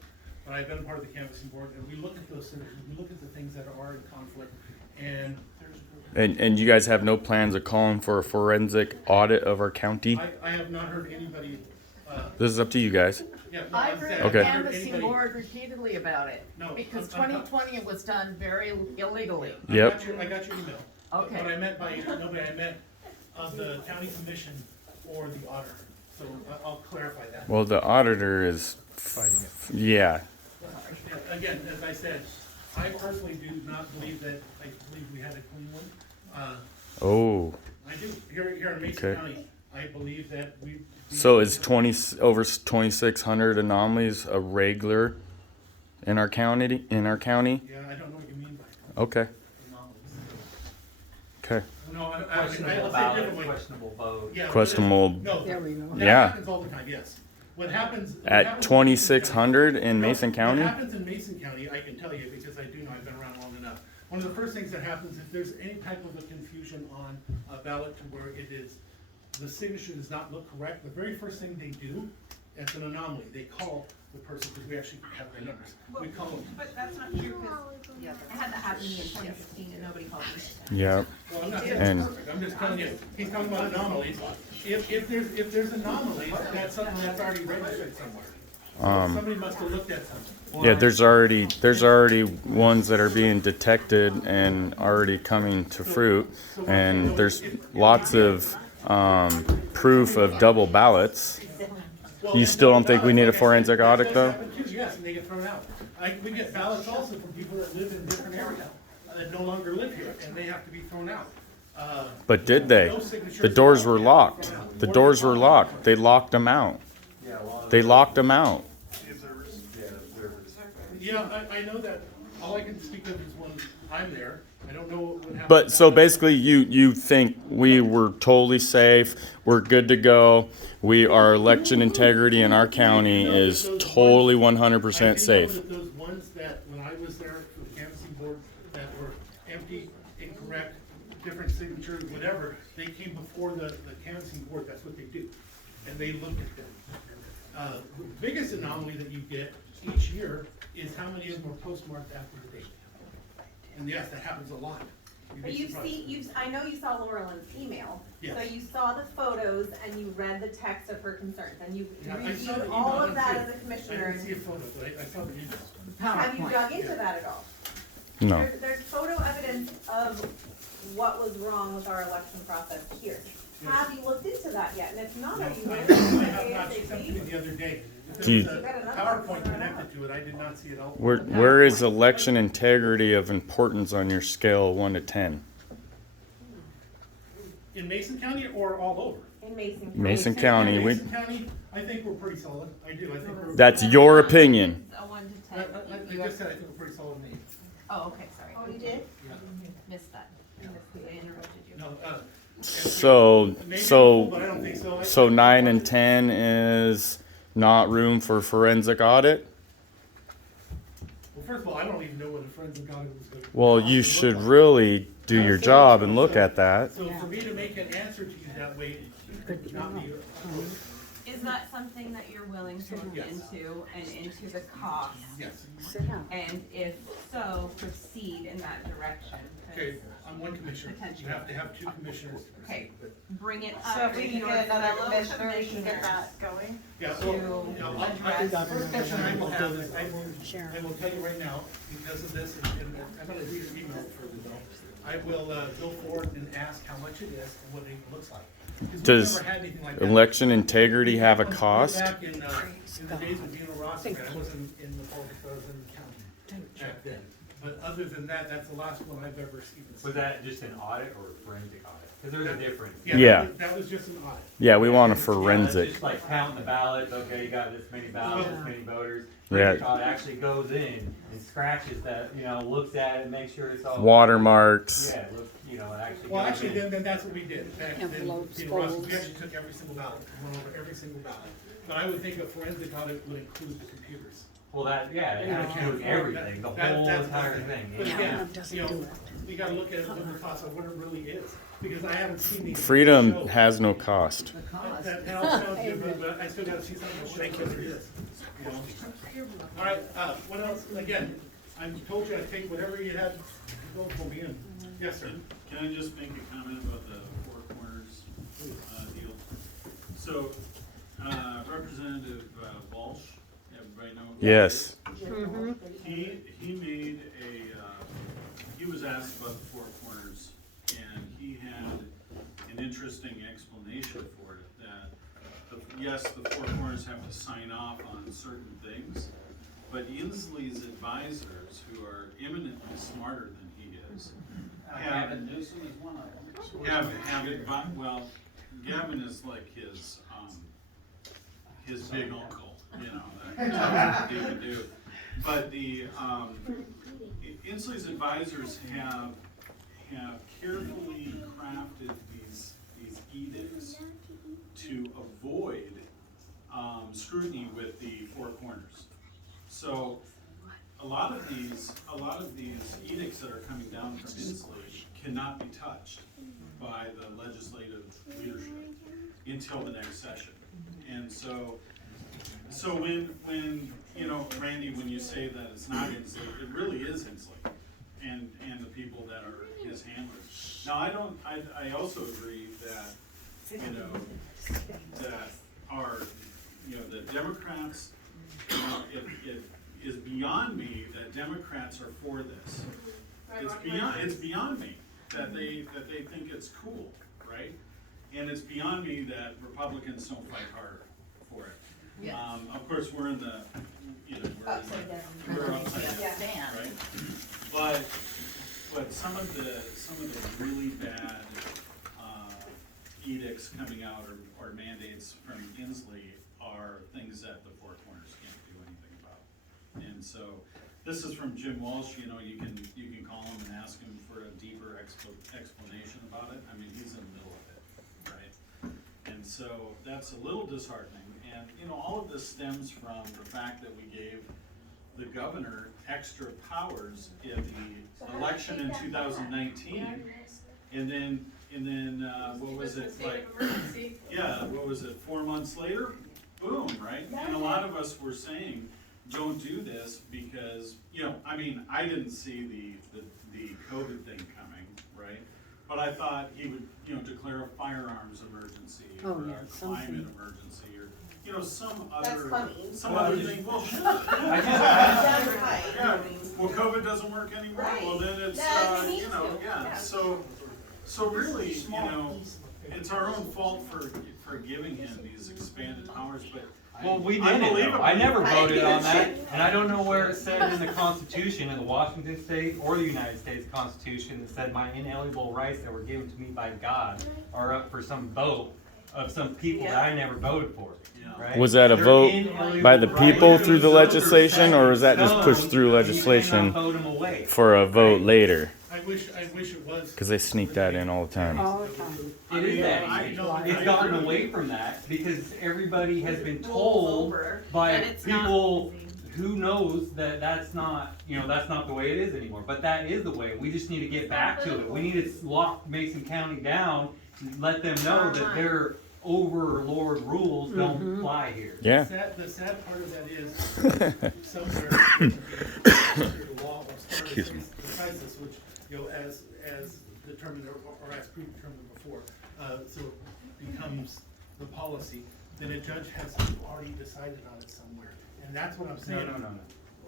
But I've been a part of the canvassing board, and we look at those signatures, we look at the things that are in conflict, and And you guys have no plans of calling for a forensic audit of our county? I have not heard anybody, This is up to you guys. yeah, no, I've I'm read saying, the Okay. I've not heard canvassing anybody. board repeatedly about it, No, because I'm- 2020 it was done very illegally. Yep. I got your email. Okay. What I meant by, nobody, I meant of the county commission or the auditor, so I'll clarify that. Well, the auditor is, yeah. Again, as I said, I personally do not believe that, I believe we had a clean one. Oh, I do, here in Mason Okay. County, I believe that we. so is over 2,600 anomalies a regular in our county? Yeah, I don't know what you mean by Okay. anomalies. Okay. No, I'll say Questionable it ballot, differently. questionable vote. Yeah, Questionable. No, There we go. that Yeah. happens all the time, yes. What happens. At 2,600 in Mason County? What happens in Mason County, I can tell you, because I do know, I've been around long enough. One of the first things that happens, if there's any type of a confusion on a ballot to where it is, the signature does not look correct, the very first thing they do, it's an anomaly, they call the person, because we actually have their numbers. We call them. But that's not true, because I had that happen to me in 2015 and nobody called me. Yeah. Well, I'm not saying And it's perfect, I'm just telling you, he's talking about anomalies. If there's anomalies, that's something that's already registered somewhere. Somebody must have looked at something. yeah, there's already ones that are being detected and already coming to fruit, and there's lots of proof of double ballots. You still don't think we need a forensic audit though? Yes, and they get thrown out. We get ballots also from people that live in different areas, that no longer live here, and they have to be thrown out. But did they? The doors were locked. The doors were locked. They locked them out. They locked them out. Yeah, I know that, all I can speak of is when I'm there, I don't know what happened. But so basically, you think we were totally safe, we're good to go, our election integrity in our county is totally 100% I do know safe. that those ones that, when I was there for the canvassing board, that were empty, incorrect, different signatures, whatever, they came before the canvassing board, that's what they do, and they looked at them. The biggest anomaly that you get each year is how many of them are postmarked after the date. And yes, that happens a lot. You'd be But surprised. I know you saw Laurelyn's email, so Yes. you saw the photos and you read the text of her concerns, and you Yeah, I saw reviewed the all email, of that I as a didn't commissioner. I didn't see a photo, but I saw the email. Have you PowerPoint. dug into that at all? No. There's photo evidence of what was wrong with our election process here. Have you looked into that yet? And if not, are you I willing to do have it not, she sent it to me ASAP? the other day. If Do you- there was a PowerPoint connected to it, I did not see it all. Where is election integrity of importance on your scale of 1 to 10? In Mason County or all over? In Mason County. Mason County, we, Mason County, I think we're pretty solid. I do, I think we're. that's your opinion. A 1 to I 10. I just said I think we're pretty solid name. Oh, okay, sorry. Oh, you did? Missed that. I interrupted you. No, So, maybe, so, but I don't think so. so 9 and 10 is not room for forensic audit? Well, first of all, I don't even know what a forensic audit was gonna. Well, you should really do your job and look at that. So for me to make an answer to you that way, would not be. Is that something that you're willing to look Yes. into and into the cost? Yes. And if so, proceed in that direction? 'Cause- Okay, I'm one commissioner. You have to have two commissioners. Okay, bring it up. So if we to can your get another fellow commissioner, we can get commissioners. that going. Yeah, To well, you know, address- first question I will have is, I will tell you right now, because of this, and I'm gonna read your email further though. I will, go forward and ask how much it is and what it looks like. 'Cause we've Does never had anything like that. election integrity have a Way cost? Back in the days of Gino Rossi, I wasn't in the politics, I was in the county back then. But other than that, that's the last one I've ever seen. Was that just an audit or a forensic audit? Because there's a difference. Yeah. That was just an audit. Yeah, we want a Yeah, that's forensic. just like counting the ballots, okay, you got this many ballots, this many voters. Yeah. Forensic audit actually goes in and scratches that, looks at it, makes sure it's all. Watermarks. Yeah, look, it actually. Well, goes actually, in. then that's what we did. Back then, Envelopes, Gino Rossi, we folds. actually took every single ballot, went over every single ballot. But I would think a forensic audit would include the computers. Well, that, yeah, it Yeah. includes everything, the whole That's entire the thing. But yeah. again, we gotta look at what the cost of what it really is, because I haven't seen these. Freedom show. has no cost. That all sounds good, but I still gotta see something to show what it is. you know? All right, what else? Again, I told you I'd take whatever you had to go for me in. Yes, sir. Can I just make a comment about the Four Corners deal? So, Representative Walsh, everybody know? Who Yes. He made he was asked about the Four Corners, and he had an interesting explanation for it, that yes, the Four Corners have to sign off on certain things, but Inslee's advisors, who are eminently smarter than he is, Gavin Newsom is one of them. well, Gavin is like his big uncle, you know, that he can do. But the, Inslee's advisors have carefully crafted these edicts to avoid, scrutiny with the Four Corners. So, a lot of these edicts that are coming down from Inslee cannot be touched by the legislative leadership until the next session. And so when you know, Randy, when you say that it's not Inslee, it really is Inslee and the people that are his handlers. Now, I also agree that, you know, that our, you know, the Democrats, you know, it is beyond me that Democrats are for this. It's beyond me that they think it's cool, right? And it's beyond me that Republicans don't fight harder for it. Yes. Of course, we're in the, you know, we're upside down, right? But some of the really bad edicts coming out or mandates from Inslee are things that the Four Corners can't do anything about. And so this is from Jim Walsh. You know, you can call him and ask him for a deeper explanation about it. I mean, he's in the middle of it, right? And so that's a little disheartening. And, you know, all of this stems from the fact that we gave the governor extra powers in the election in 2019. And then what was it, like, yeah, what was it, 4 months later? Boom, right? And a lot of us were saying, don't do this because, you know, I mean, I didn't see the COVID thing coming, right? But I thought he would, you know, declare a firearms emergency or a climate emergency or, you know, some other thing. Well, sure. Yeah. Well, COVID doesn't work anymore. Right. Well, then it's, you know, yeah. So really, you know, it's our own fault for giving him these expanded powers, but. Well, we didn't though. I never voted on that, and I don't know where it said in the Constitution, in the Washington State or the United States Constitution, that said my inalienable rights that were given to me by God are up for some vote of some people that I never voted for. Right? Was that a vote by the people through the legislation, or was that just pushed through legislation for a vote later? I wish it was. Because they sneak that in all the time. It is that easy. It's gotten away from that because everybody has been told by people who knows that that's not, you know, that's not the way it is anymore. But that is the way. We just need to get back to it. We need to lock Mason County down and let them know that their overlord rules don't apply here. Yeah. The sad part of that is somewhere the law or started the crisis, which, you know, as determined or as predetermined before, so it becomes the policy, then a judge has already decided on it somewhere, and that's what I'm saying. No.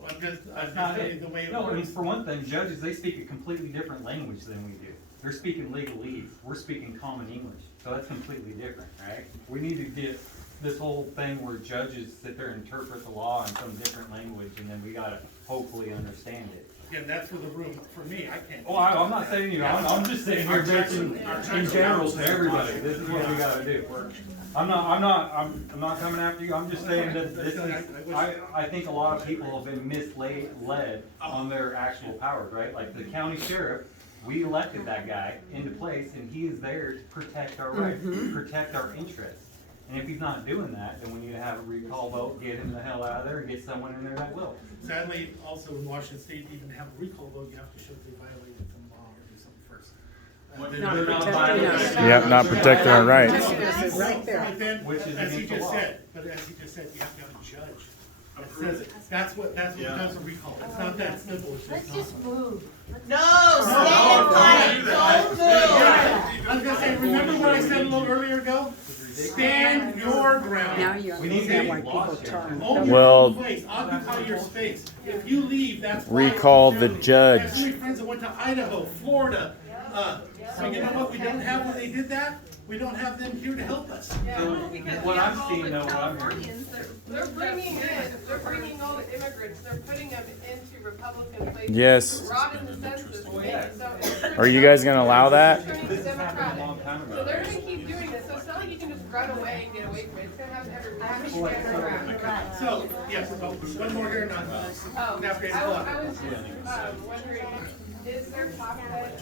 I'm just not saying the way it No, I mean, works. for one thing, judges, they speak a completely different language than we do. They're speaking legalese. We're speaking common English. So that's completely different, right? We need to get this whole thing where judges sit there and interpret the law in some different language, and then we gotta hopefully understand it. Yeah, that's for the room. For me, I can't. Oh, I'm not saying, you know, I'm just saying here, in general to everybody, this is what we gotta do. I'm not coming after you, I'm just saying that this is, I think a lot of people have been misled on their actual powers, right? Like the county sheriff, we elected that guy into place, and he is there to protect our rights, protect our interests. And if he's not doing that, then we need to have a recall vote, get him the hell out of there, and get someone in there that will. Sadly, also in Washington State, even have a recall vote, you have to show they violated some law or do something first. Not protecting our rights. But then, as he just said, you have to have a judge approve it. That's what that's a recall. It's not that simple. It's Let's just just move. No, stay in line, don't move. I was gonna say, remember what I said a little earlier ago? Stand your ground. Now you understand why people turn. Own your Well, own place. Occupy your space. If you leave, that's recall the I have judge. so many friends that went to Idaho, Florida. So you know what we don't have when they did that? We don't have them here to help us. What I'm seeing though, what I'm hearing. Californians, they're bringing all the immigrants, they're putting them into Republican places. Yes. Robbing the census. So Are you guys gonna allow that? This has happened a long time So ago. they're gonna keep doing this, so it's not like you can just run away and get away from it, it's gonna have everyone. So, yes, one more here, not after 8 o'clock. I was just wondering, is there talk that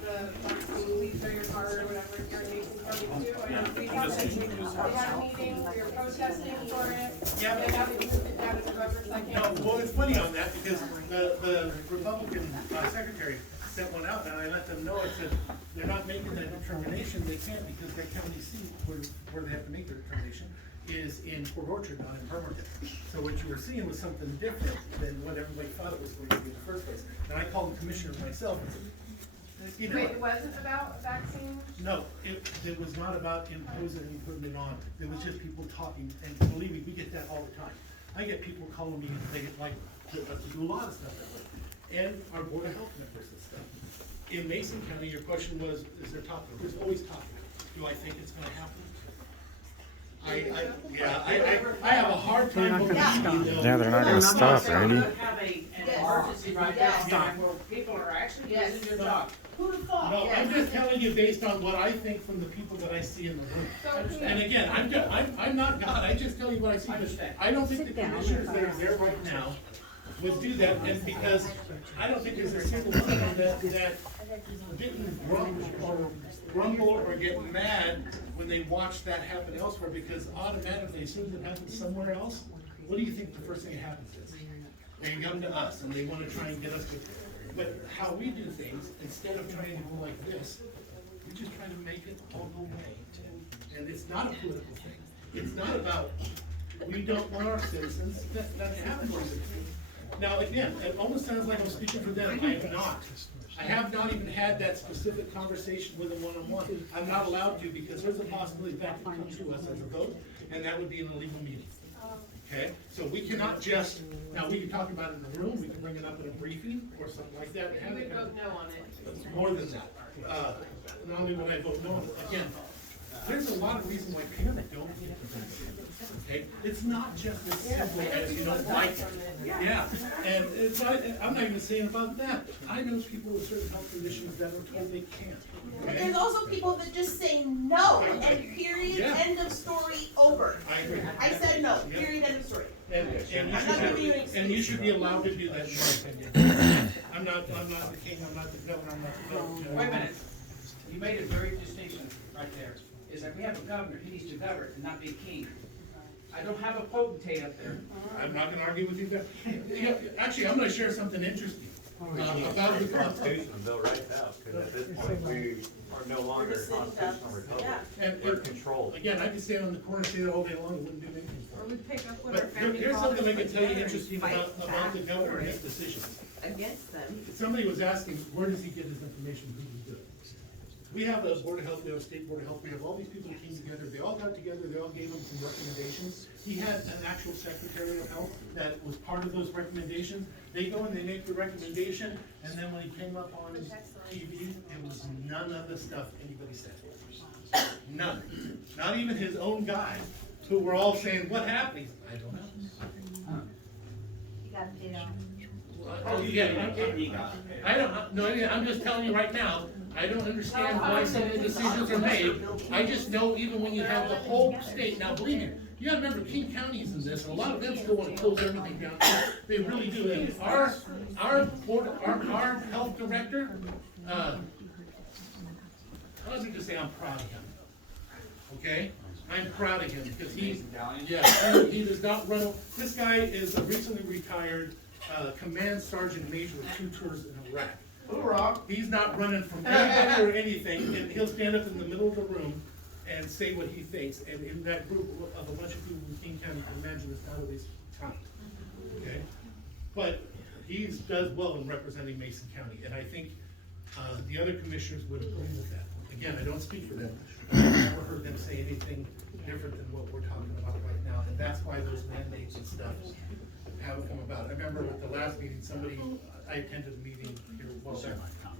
the vaccine leaves or your car or whatever your nation's coming to? I know we had a meeting, we were protesting for it. Yeah. They haven't moved it down to November 2nd. No, well, it's funny on that because the Republican secretary sent one out and I let them know, I said, they're not making that determination, they can't because their county seat where they have to make their determination is in Port Orchard, not in Bremerton. So what you were seeing was something different than what everybody thought it was going to be in the first place. And I called the commissioner myself and said, you know, Wait, it wasn't about a vaccine? no, it was not about imposing and putting it on. It was just people talking, and believe me, we get that all the time. I get people calling me, they get like, to do a lot of stuff that way. And our Board of Health members and stuff. In Mason County, your question was, is there talking? There's always talking. Do I think it's gonna happen? I have a hard time believing though. Yeah, they're not gonna stop, Randy. Have an emergency right now, where people are actually losing their job. Who'd have thought? No, I'm just telling you based on what I think from the people that I see in the room. And again, I'm not God, I just tell you what I see. I don't think the commissioners that are there right now would do that, and because I don't think there's a single one of them that didn't grumble or get mad when they watched that happen elsewhere, because automatically, as soon as it happens somewhere else, what do you think the first thing that happens is? They come to us and they wanna try and get us to, but how we do things, instead of trying to go like this, we just try to make it all go away. And it's not a political thing. It's not about, we don't want our citizens, that happens. Now, again, it almost sounds like I'm speaking for them, I am not. I have not even had that specific conversation with them one-on-one. I'm not allowed to because there's a possibility that could come to us as a vote, and that would be an illegal meeting. Okay, so we cannot just, now we can talk about it in the room, we can bring it up in a briefing or something like that. We would vote no on it. More than that. Not only would I vote no, again, there's a lot of reasons why people don't get the vaccine. Okay, it's not just as simple as you don't like it. Yeah, and it's not, I'm not even saying about that. I know people with certain health conditions that are told they can't. But there's also people that just say no, and period, Yeah. end of story, over. I agree. I said no, period, end of story. And you should be allowed to do that, in my opinion. I'm not the king, I'm not the governor, I'm not the governor. Wait a minute, you made a very distinction right there, is that we have a governor, he needs to govern and not be king. I don't have a potentate up there. I'm not gonna argue with you there. Actually, I'm gonna share something interesting. About the Constitution and Bill of Rights out, because at this point, we are no longer a constitutional republic. We're controlled. Again, I could stand on the corner and say that all day long, it wouldn't do anything for Or me. we pick up what our But family here's called something I us can tell you together interesting and about fight the back governor and his for it decisions. against them. Somebody was asking, where does he get his information, who does he do it? We have a Board of Health, we have a State Board of Health, we have all these people that came together, they all got together, they all gave him some recommendations. He had an actual Secretary of Health that was part of those recommendations. They go and they make the recommendation, and then when he came up on TV, it was none of the stuff anybody said. None. Not even his own guys, who were all saying, what happened? I don't know. You gotta get on. Oh, yeah, I don't, no, I'm just telling you right now, I don't understand why some of the decisions are made. I just know even when you have the whole state, now believe me, you gotta remember King County's in this, and a lot of them still wanna close everything down. They really do, and our board, our health director, let me just say I'm proud of him. Okay? I'm proud of him, because he does not run, this guy is a recently retired, command sergeant major with 2 tours in Iraq. Hoorah! He's not running from anybody or anything, and he'll stand up in the middle of the room and say what he thinks, and in that group of a bunch of people in King County, you can imagine it's nowadays time, okay? But he does well in representing Mason County, and I think, the other commissioners would agree with that. Again, I don't speak for them, but I've never heard them say anything different than what we're talking about right now, and that's why those mandates and stuff have come about. I remember at the last meeting, I attended a meeting here, well, for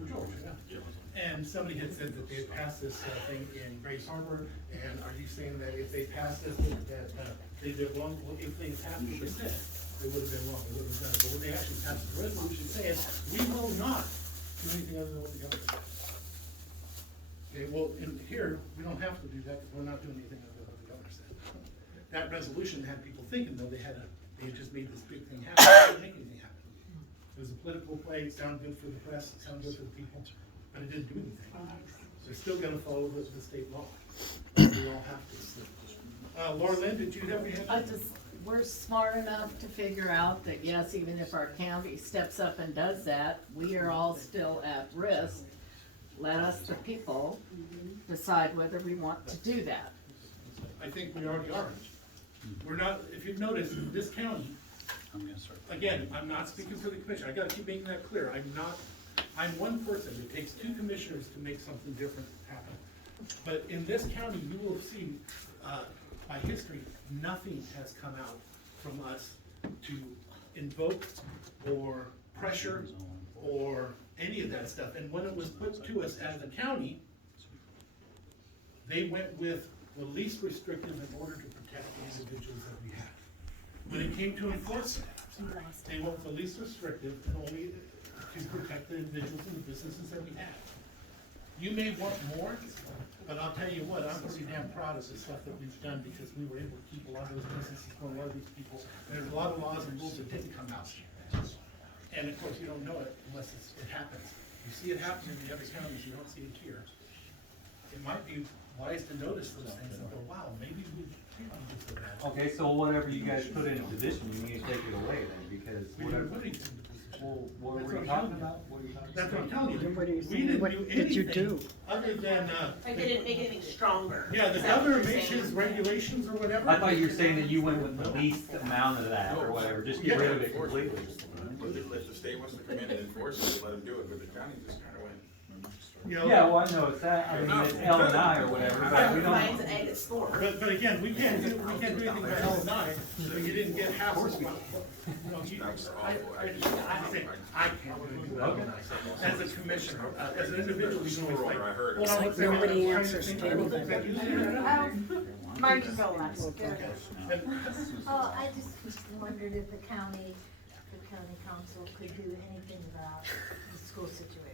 George, yeah. And somebody had said that they had passed this thing in Grace Harbor, and are you saying that if they passed this, that they did wrong? Well, if they passed what they said, they would have been wrong, they would have done it. But when they actually passed the resolution saying, we will not do anything other than what the government said. Okay, well, in here, we don't have to do that, because we're not doing anything other than what the governor said. That resolution had people thinking, though, they had just made this big thing happen. They didn't make anything happen. It was a political play, it sounded good for the press, it sounded good for the people, but it didn't do anything. They're still gonna follow the state law. We all have to. Laura Lynn, did you have any? We're smart enough to figure out that, yes, even if our county steps up and does that, we are all still at risk. Let us, the people, decide whether we want to do that. I think we already are. We're not, if you've noticed, in this county, again, I'm not speaking for the commission, I gotta keep making that clear, I'm one person, it takes two commissioners to make something different happen. But in this county, you will see, by history, nothing has come out from us to invoke or pressure or any of that stuff. And when it was put to us as a county, they went with the least restrictive in order to protect the individuals that we had. When it came to enforcement, they went with the least restrictive and only to protect the individuals and the businesses that we had. You may want more, but I'll tell you what, I'm pretty damn proud of the stuff that we've done, because we were able to keep a lot of those businesses going, a lot of these people. There's a lot of laws and rules that didn't come out. And of course, you don't know it unless it happens. You see it happen in the other counties, you don't see it here. It might be wise to notice those things and go, wow, maybe we can't do so bad. Okay, so whatever you guys put in a position, you need to take it away then, because We whatever. didn't put anything in the position. Well, what That's were you what I'm talking telling you. about? What are you talking That's what I'm telling you. What are you We saying? didn't What do did you anything do? other than, I didn't make anything stronger. yeah, the Is that what governor you're makes saying? his regulations or whatever. I thought you were saying that you went with the least amount of that or whatever, just get rid of it completely. If the state wants to come in and enforce it, let them do it, but the county just kinda went. You know, Yeah, well, I know it's that, I mean, it's L and I or whatever, but we Mine's don't. an egg at store. But again, we can't do anything by L and I, so you didn't get half of what. You know, I can't do L and I. As a commissioner, as an individual, you can always like, hold on, Like one second, nobody I'm trying answers think to of anything. I just wondered if the county council could do anything about the school situation.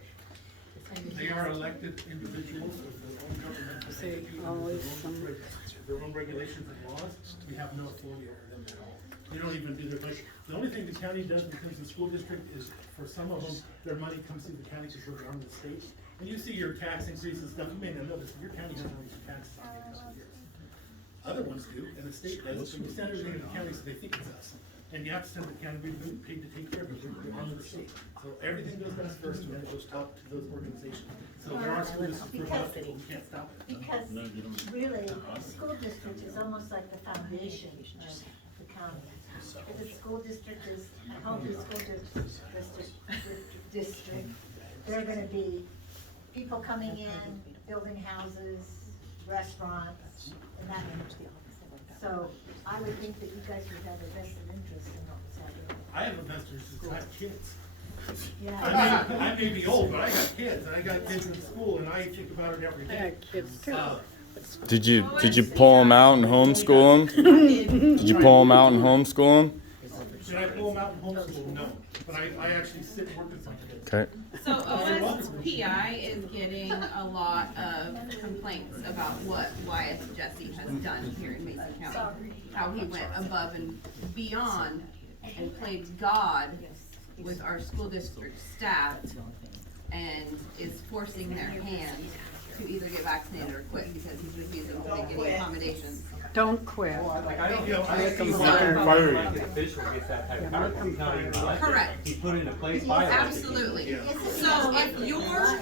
They are elected individuals with their own governmental See, entities, always their own regulations and laws. We have no authority over them at all. We don't even do their budget. The only thing the county does when it comes to the school district is, for some of them, their money comes through the county because we're armed with the state. And you see your tax increase and stuff, you may not know this, but your county hasn't raised your taxes on it for years. Other ones do, and the state does, so you send everything to the county so they think it's us. And you have to send the county, we've been paid to take care of it, we're armed with the state. So everything goes to us first, and then it goes top to those organizations. So there are schools that for a lot of people, we can't stop it. Because really, the school district is almost like the foundation of the county. If the school district is a healthy school district, there are gonna be people coming in, building houses, restaurants, and that. So I would think that you guys would have a vested interest in what was happening. I have a vested interest because I have kids. Yeah. I may be old, but I got kids, and I got kids in school, and I think about it every day. Kids too. Did you pull them out and homeschool them? Did you pull them out and homeschool them? Did I pull them out and homeschool? No, but I actually sit and work with my kids. Okay. So OSPI is getting a lot of complaints about what Wyatt Jesse has done here in Mason County. How he went above and beyond and played God with our school district staff and is forcing their hand to either get vaccinated or quit because he's refusing to make any accommodations. Don't quit. Like, I don't, I Make think them like fire. an official gets that type of power. He's not even elected. Correct. He's put into place by elected. Absolutely. So if you're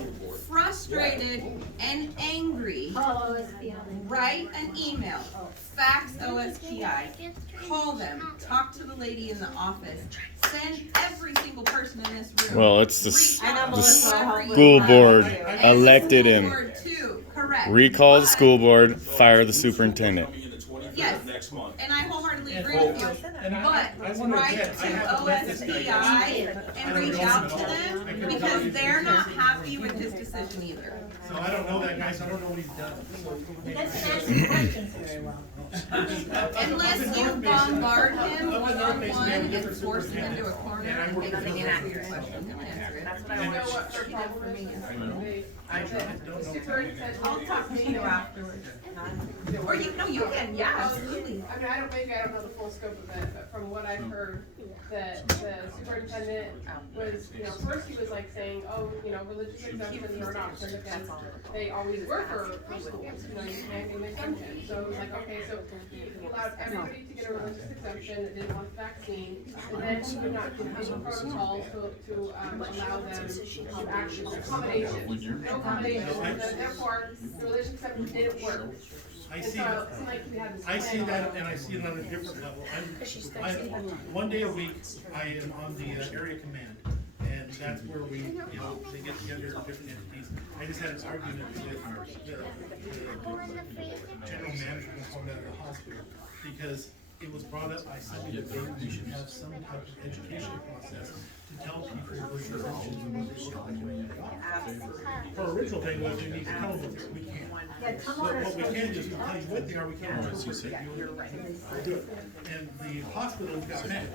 frustrated and angry, write an email, fax OSPI, call them, talk to the lady in the office, send every single person in this room. Well, it's the whoever you school have. board And elected the him. school board too, correct. Recall the school board, fire the superintendent. Yes, next month. and I wholeheartedly agree with you, but write to OSPI and reach out to them, because they're not happy with his decision either. So I don't know that guy, so I don't know what he's done. He doesn't answer questions very well. Unless you bombard him one-on-one and force him into a corner and make him answer your question, he'll answer it. That's what I want. what her problem is? I'll talk to you afterwards. Or you, no, you can, yeah, absolutely. I mean, I don't know the full scope of it, but from what I've heard, that the superintendent was, first he was like saying, oh, religious exemptions are not significant. They always were for schools, you can't do an exemption. So it was like, okay, so he allowed everybody to get a religious exemption that didn't want the vaccine, and then he would not do any protocols to allow them to actually accommodations. No accommodations, and then therefore, the religious exemption didn't work. I see that, and I see it on a different level. One day a week, I am on the area command, and that's where we, they get together as different entities. I just had an argument with the general manager of the hospital, because it was brought up by somebody that we should have some type of education process to tell people what the exemptions and what they should. Our original thing was we need to tell them what we can't. But what we can do is tell you what they are, we can't interpret it. We'll do it. And the hospital got mad.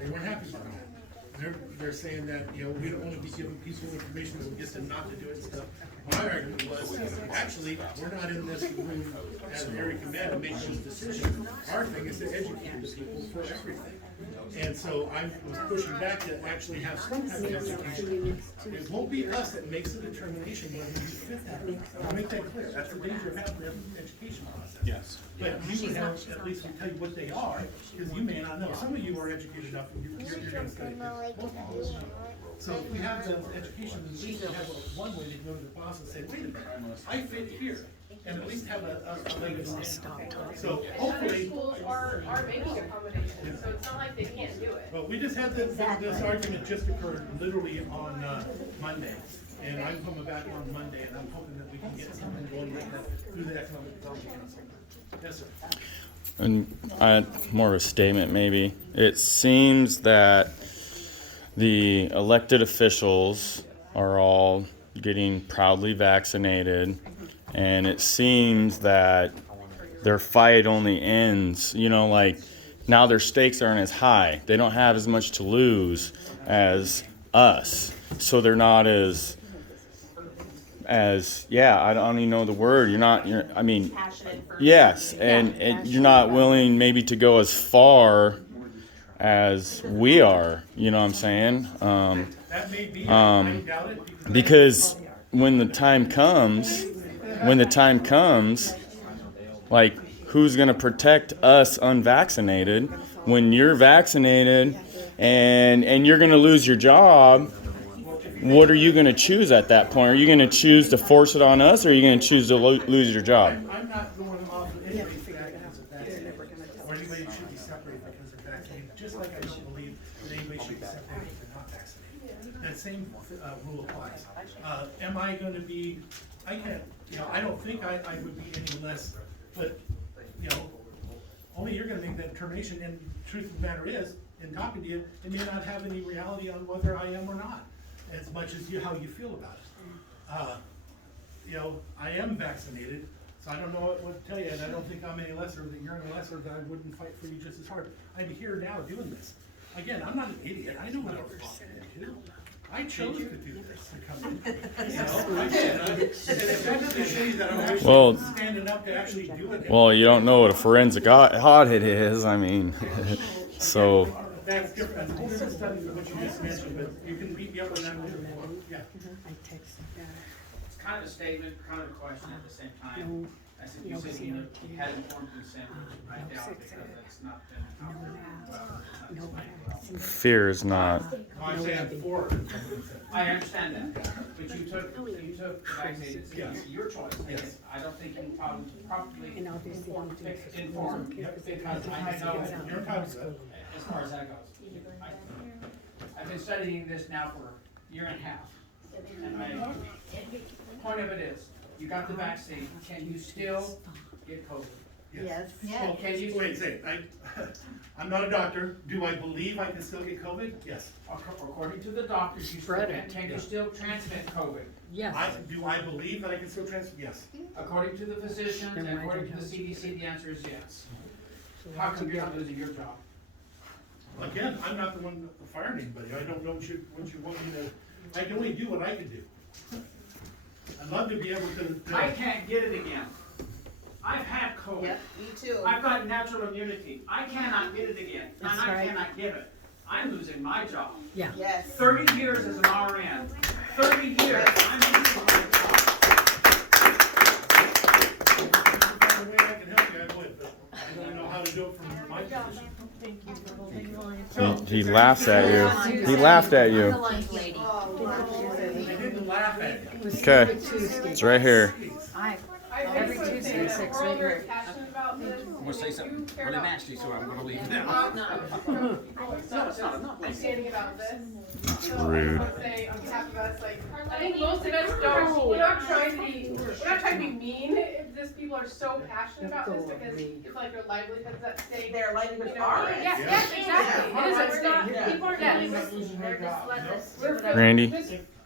They weren't happy about that. They're saying that, we don't want to be giving people information that will get them not to do it and stuff. My argument was, actually, we're not in this room as an area command to make those decisions. Our thing is to educate the people for everything. And so I was pushing back to actually have some type of education. It won't be us that makes the determination whether you fit that or not. I'll make that clear. That's the danger of having an education process. Yes. But you would have, at least we tell you what they are, because you may not know. Some of you are educated enough, and you're going to study. Most people don't. So if we have the education, then we can have one way to go to the boss and say, wait a minute, I fit here. And at least have a leg of stand. So hopefully. Schools are making accommodations, so it's not like they can't do it. But we just had this argument just occurred literally on Monday. And I'm coming back on Monday, and I'm hoping that we can get something going like that through the Economic Development Council. Yes, sir. And more of a statement maybe. It seems that the elected officials are all getting proudly vaccinated, and it seems that their fight only ends, like now their stakes aren't as high. They don't have as much to lose as us. So they're not as I don't even know the word. Yes, and you're not willing maybe to go as far as we are, you know what I'm saying? Because when the time comes, like, who's gonna protect us unvaccinated when you're vaccinated and you're gonna lose your job? What are you gonna choose at that point? Are you gonna choose to force it on us, or are you gonna choose to lose your job? I'm not going off of anybody's vaccinated, or anybody should be separated because they're vaccinated, just like I don't believe that anybody should be separated if they're not vaccinated. That same rule applies. Am I going to be? I can't. I don't think I would be any less. But only you're going to make that determination. And the truth of the matter is, in talking to you, it may not have any reality on whether I am or not, as much as how you feel about it. I am vaccinated, so I don't know what to tell you, and I don't think I'm any lesser, that you're any lesser, that I wouldn't fight for you just as hard. I'm here now doing this. Again, I'm not an idiot. I know what I was talking to. I chose to do this, to come in. I did. And if that doesn't show you that I'm actually standing up to actually do it. Well, you don't know what a forensic audit is, so. That's different. This is studies of what you just mentioned, but you can beat me up on that later. Yeah. It's kind of a statement, kind of a question at the same time. said, you said he had informed consent. I doubt because that's not been Fear is not. I'm saying for. I understand that, but you took the vaccinated, it's your choice. Yes. I don't think you properly informed, because I know, You're cognizant. as far as that goes. I've been studying this now for a year and a half. And my point of it is, you got the vaccine, can you still get COVID? Yes. Well, can you? Wait, say, I'm not a doctor. Do I believe I can still get COVID? Yes. According to the doctors, you still can you still transmit COVID? Yes. Do I believe that I can still transmit? Yes. According to the physicians and according to the CDC, the answer is yes. How come you're not losing your job? Again, I'm not the one firing anybody. I don't know what you want me to, I can only do what I can do. I'd love to be able to. I can't get it again. I've had COVID. Yep, me too. I've got natural immunity. I cannot get it again, and That's I right. cannot give it. I'm losing my job. Yeah. Yes. 30 years as an RN. 30 years. I'm losing my job. If there's a way I can help you, I would, but I don't know how to do it from my position. He laughs at you. He laughed at you. I didn't laugh at you. Okay. It's right here. Every Tuesday at 6 right here. I'm gonna say something really nasty, so I'm gonna leave now. I'm standing about this. Rude. Say on behalf of us, like, I think most of us don't, we're not trying to be mean, it's just people are so passionate about this because it's like their livelihoods at stake. Their livelihoods You know, are. Yes, exactly. It is at stake. People are Yes. Randy,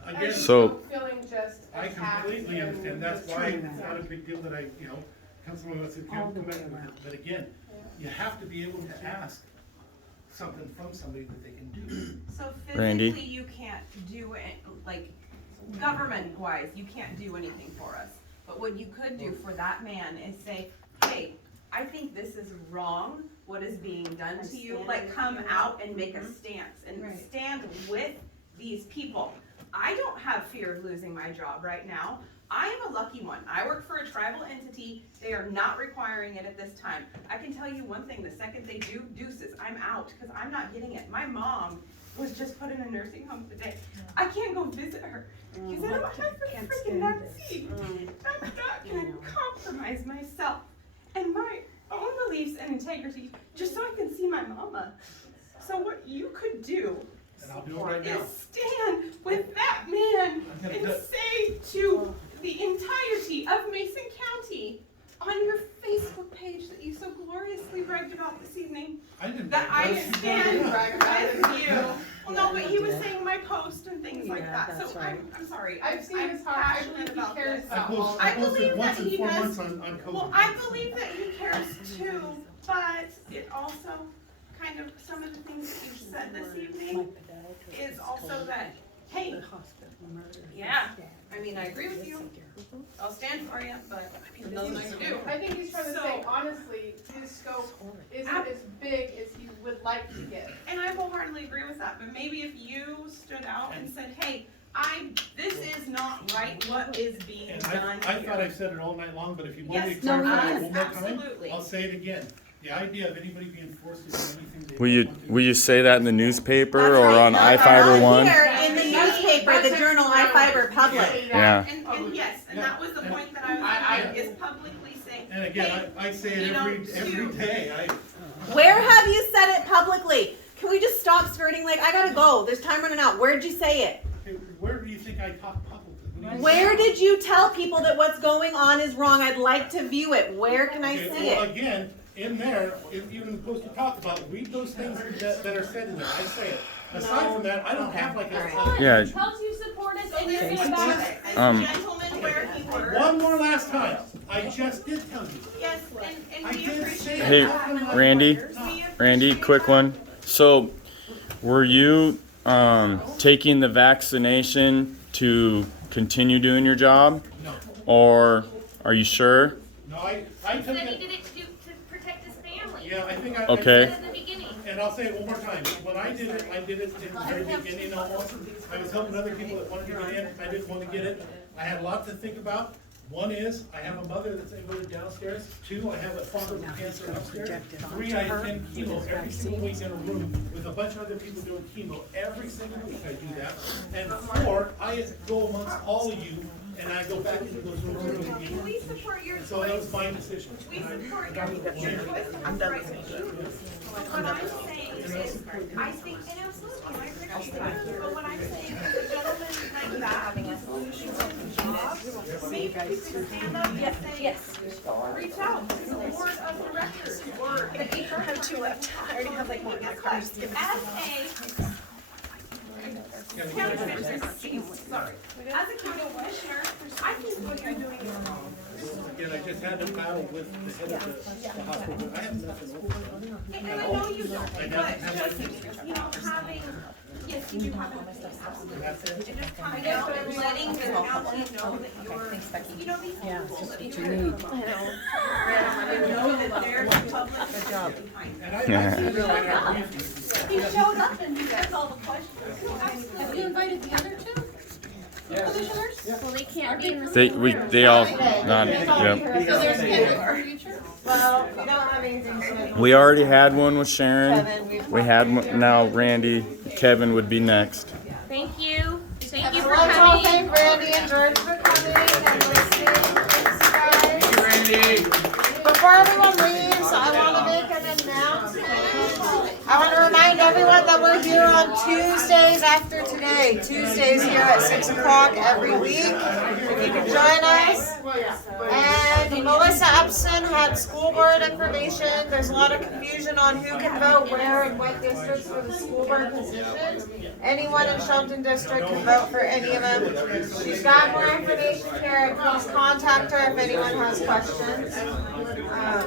Again, so Feeling just I attacked completely and- understand. That's why it's not a big deal that I, Councilman wants to come back with it. But again, you have to be able to ask something from somebody that they can do. So Randy? physically, you can't do it, like, government-wise, you can't do anything for us. But what you could do for that man is say, hey, I think this is wrong, what is being done to you, like, come out and make a stance, and stand with these people. I don't have fear of losing my job right now. I am a lucky one. I work for a tribal entity. They are not requiring it at this time. I can tell you one thing, the second they do, deuces, I'm out, because I'm not getting it. My mom was just put in a nursing home today. I can't go visit her, because I don't have the freaking vaccine. I'm not gonna compromise myself and my own beliefs and integrity, just so I can see my mama. So what you could do And I'll do it right now. is stand with that man and say to the entirety of Mason County on your Facebook page that you so gloriously bragged about this evening, I didn't. that I that's- stand yeah. with you. Well, no, but he was saying my post and things like that, so I'm sorry. I've seen I'm his heart, I passionate believe he about cares this. about I all post- of I I us. posted believe once that in he 4 does. months on COVID. Well, I believe that he cares too, but it also, kind of, some of the things that you said this evening is also that, hey, yeah, I mean, I agree with you, I'll stand for you, but there's nothing I can do. I think he's trying to So- say, honestly, his scope isn't as big as he would like to get. And I wholeheartedly agree with that, but maybe if you stood out and said, hey, this is not right, what is being And done I thought I here? said it all night long, but if you want me to Yes, no, clarify yes, it one more time, absolutely. I'll say it again. The idea of anybody being forced to do anything they will you don't want to will you say that in the newspaper or on iFiber One? Here in the newspaper, the journal iFiber Public. Yeah. And yes, and that was the point that I was making, is publicly saying, And again, hey, I say it you know, every day. Where have you said it publicly? Can we just stop skirting? Like, I gotta go. There's time running out. Where'd you say it? Where do you think I talk publicly? Where did you tell people that what's going on is wrong? I'd like to view it. Where can I see Well, it? again, in there, even the post you talked about, read those things that are said in there. I say it. Aside from that, I don't have like a. Yeah. Helps you support us and Okay. you're about it. Gentlemen, where he works. One more last time. I just did tell you. Yes, and I we did appreciate say Hey, that. Randy, quick one. So, were you taking the vaccination to continue doing your job? No. Or are you sure? No, I took Said he it. did it to protect his family. Yeah, I think I. Okay. Said it in the beginning. And I'll say it one more time. When I did it in the very beginning almost. I was helping other people that wanted to get in. I didn't want to get it. I had a lot to think about. One is, I have a mother that's invalid downstairs. 2, I have a father with cancer upstairs. 3, I attend chemo every single week in a room with a bunch of other people doing chemo. Every single week I do that. And 4, I go amongst all of you and I go back into those rooms. Can we support your choice? So that was my decision. We support your choice. I'm done What I'm saying is, I think, and absolutely, I agree with that, but what I'm saying is a gentleman like that, who's doing the job, maybe you could stand up and say, reach out to the board of directors, or the HR. I have 2 left, I already have like 1 in my car. As a county commissioner, sorry, as a county commissioner, I think what you're doing is wrong. Again, I just had a battle with the head of the hospital. I have nothing over. And I know you don't, but just, you know, having, yes, you do have an opinion, absolutely. And just coming out and letting the county know that you're, you know, these people, know that there's a public behind them. He showed up and he asked all the questions. Have you invited the other 2? Commissioners? Well, they can't be in the. They all, not, Well, we don't have anything. We already had one with Sharon. We had one, now Randy, Kevin would be next. Thank you. Thank you for Let's all coming. thank Randy and George for coming and listening. Thanks, guys. Randy. Before everyone leaves, I want to make an announcement. I want to remind everyone that we're here on Tuesdays after today. Tuesdays here at 6 o'clock every week. If you can join us. And Melissa Upson had school board information. There's a lot of confusion on who can vote where and what districts for the school board position. Anyone in Shelton District can vote for any of them. She's got more information here. Please contact her if anyone has questions. I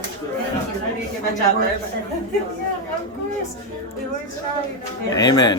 didn't get much out there, but yeah, of course. We always try, you know. Amen.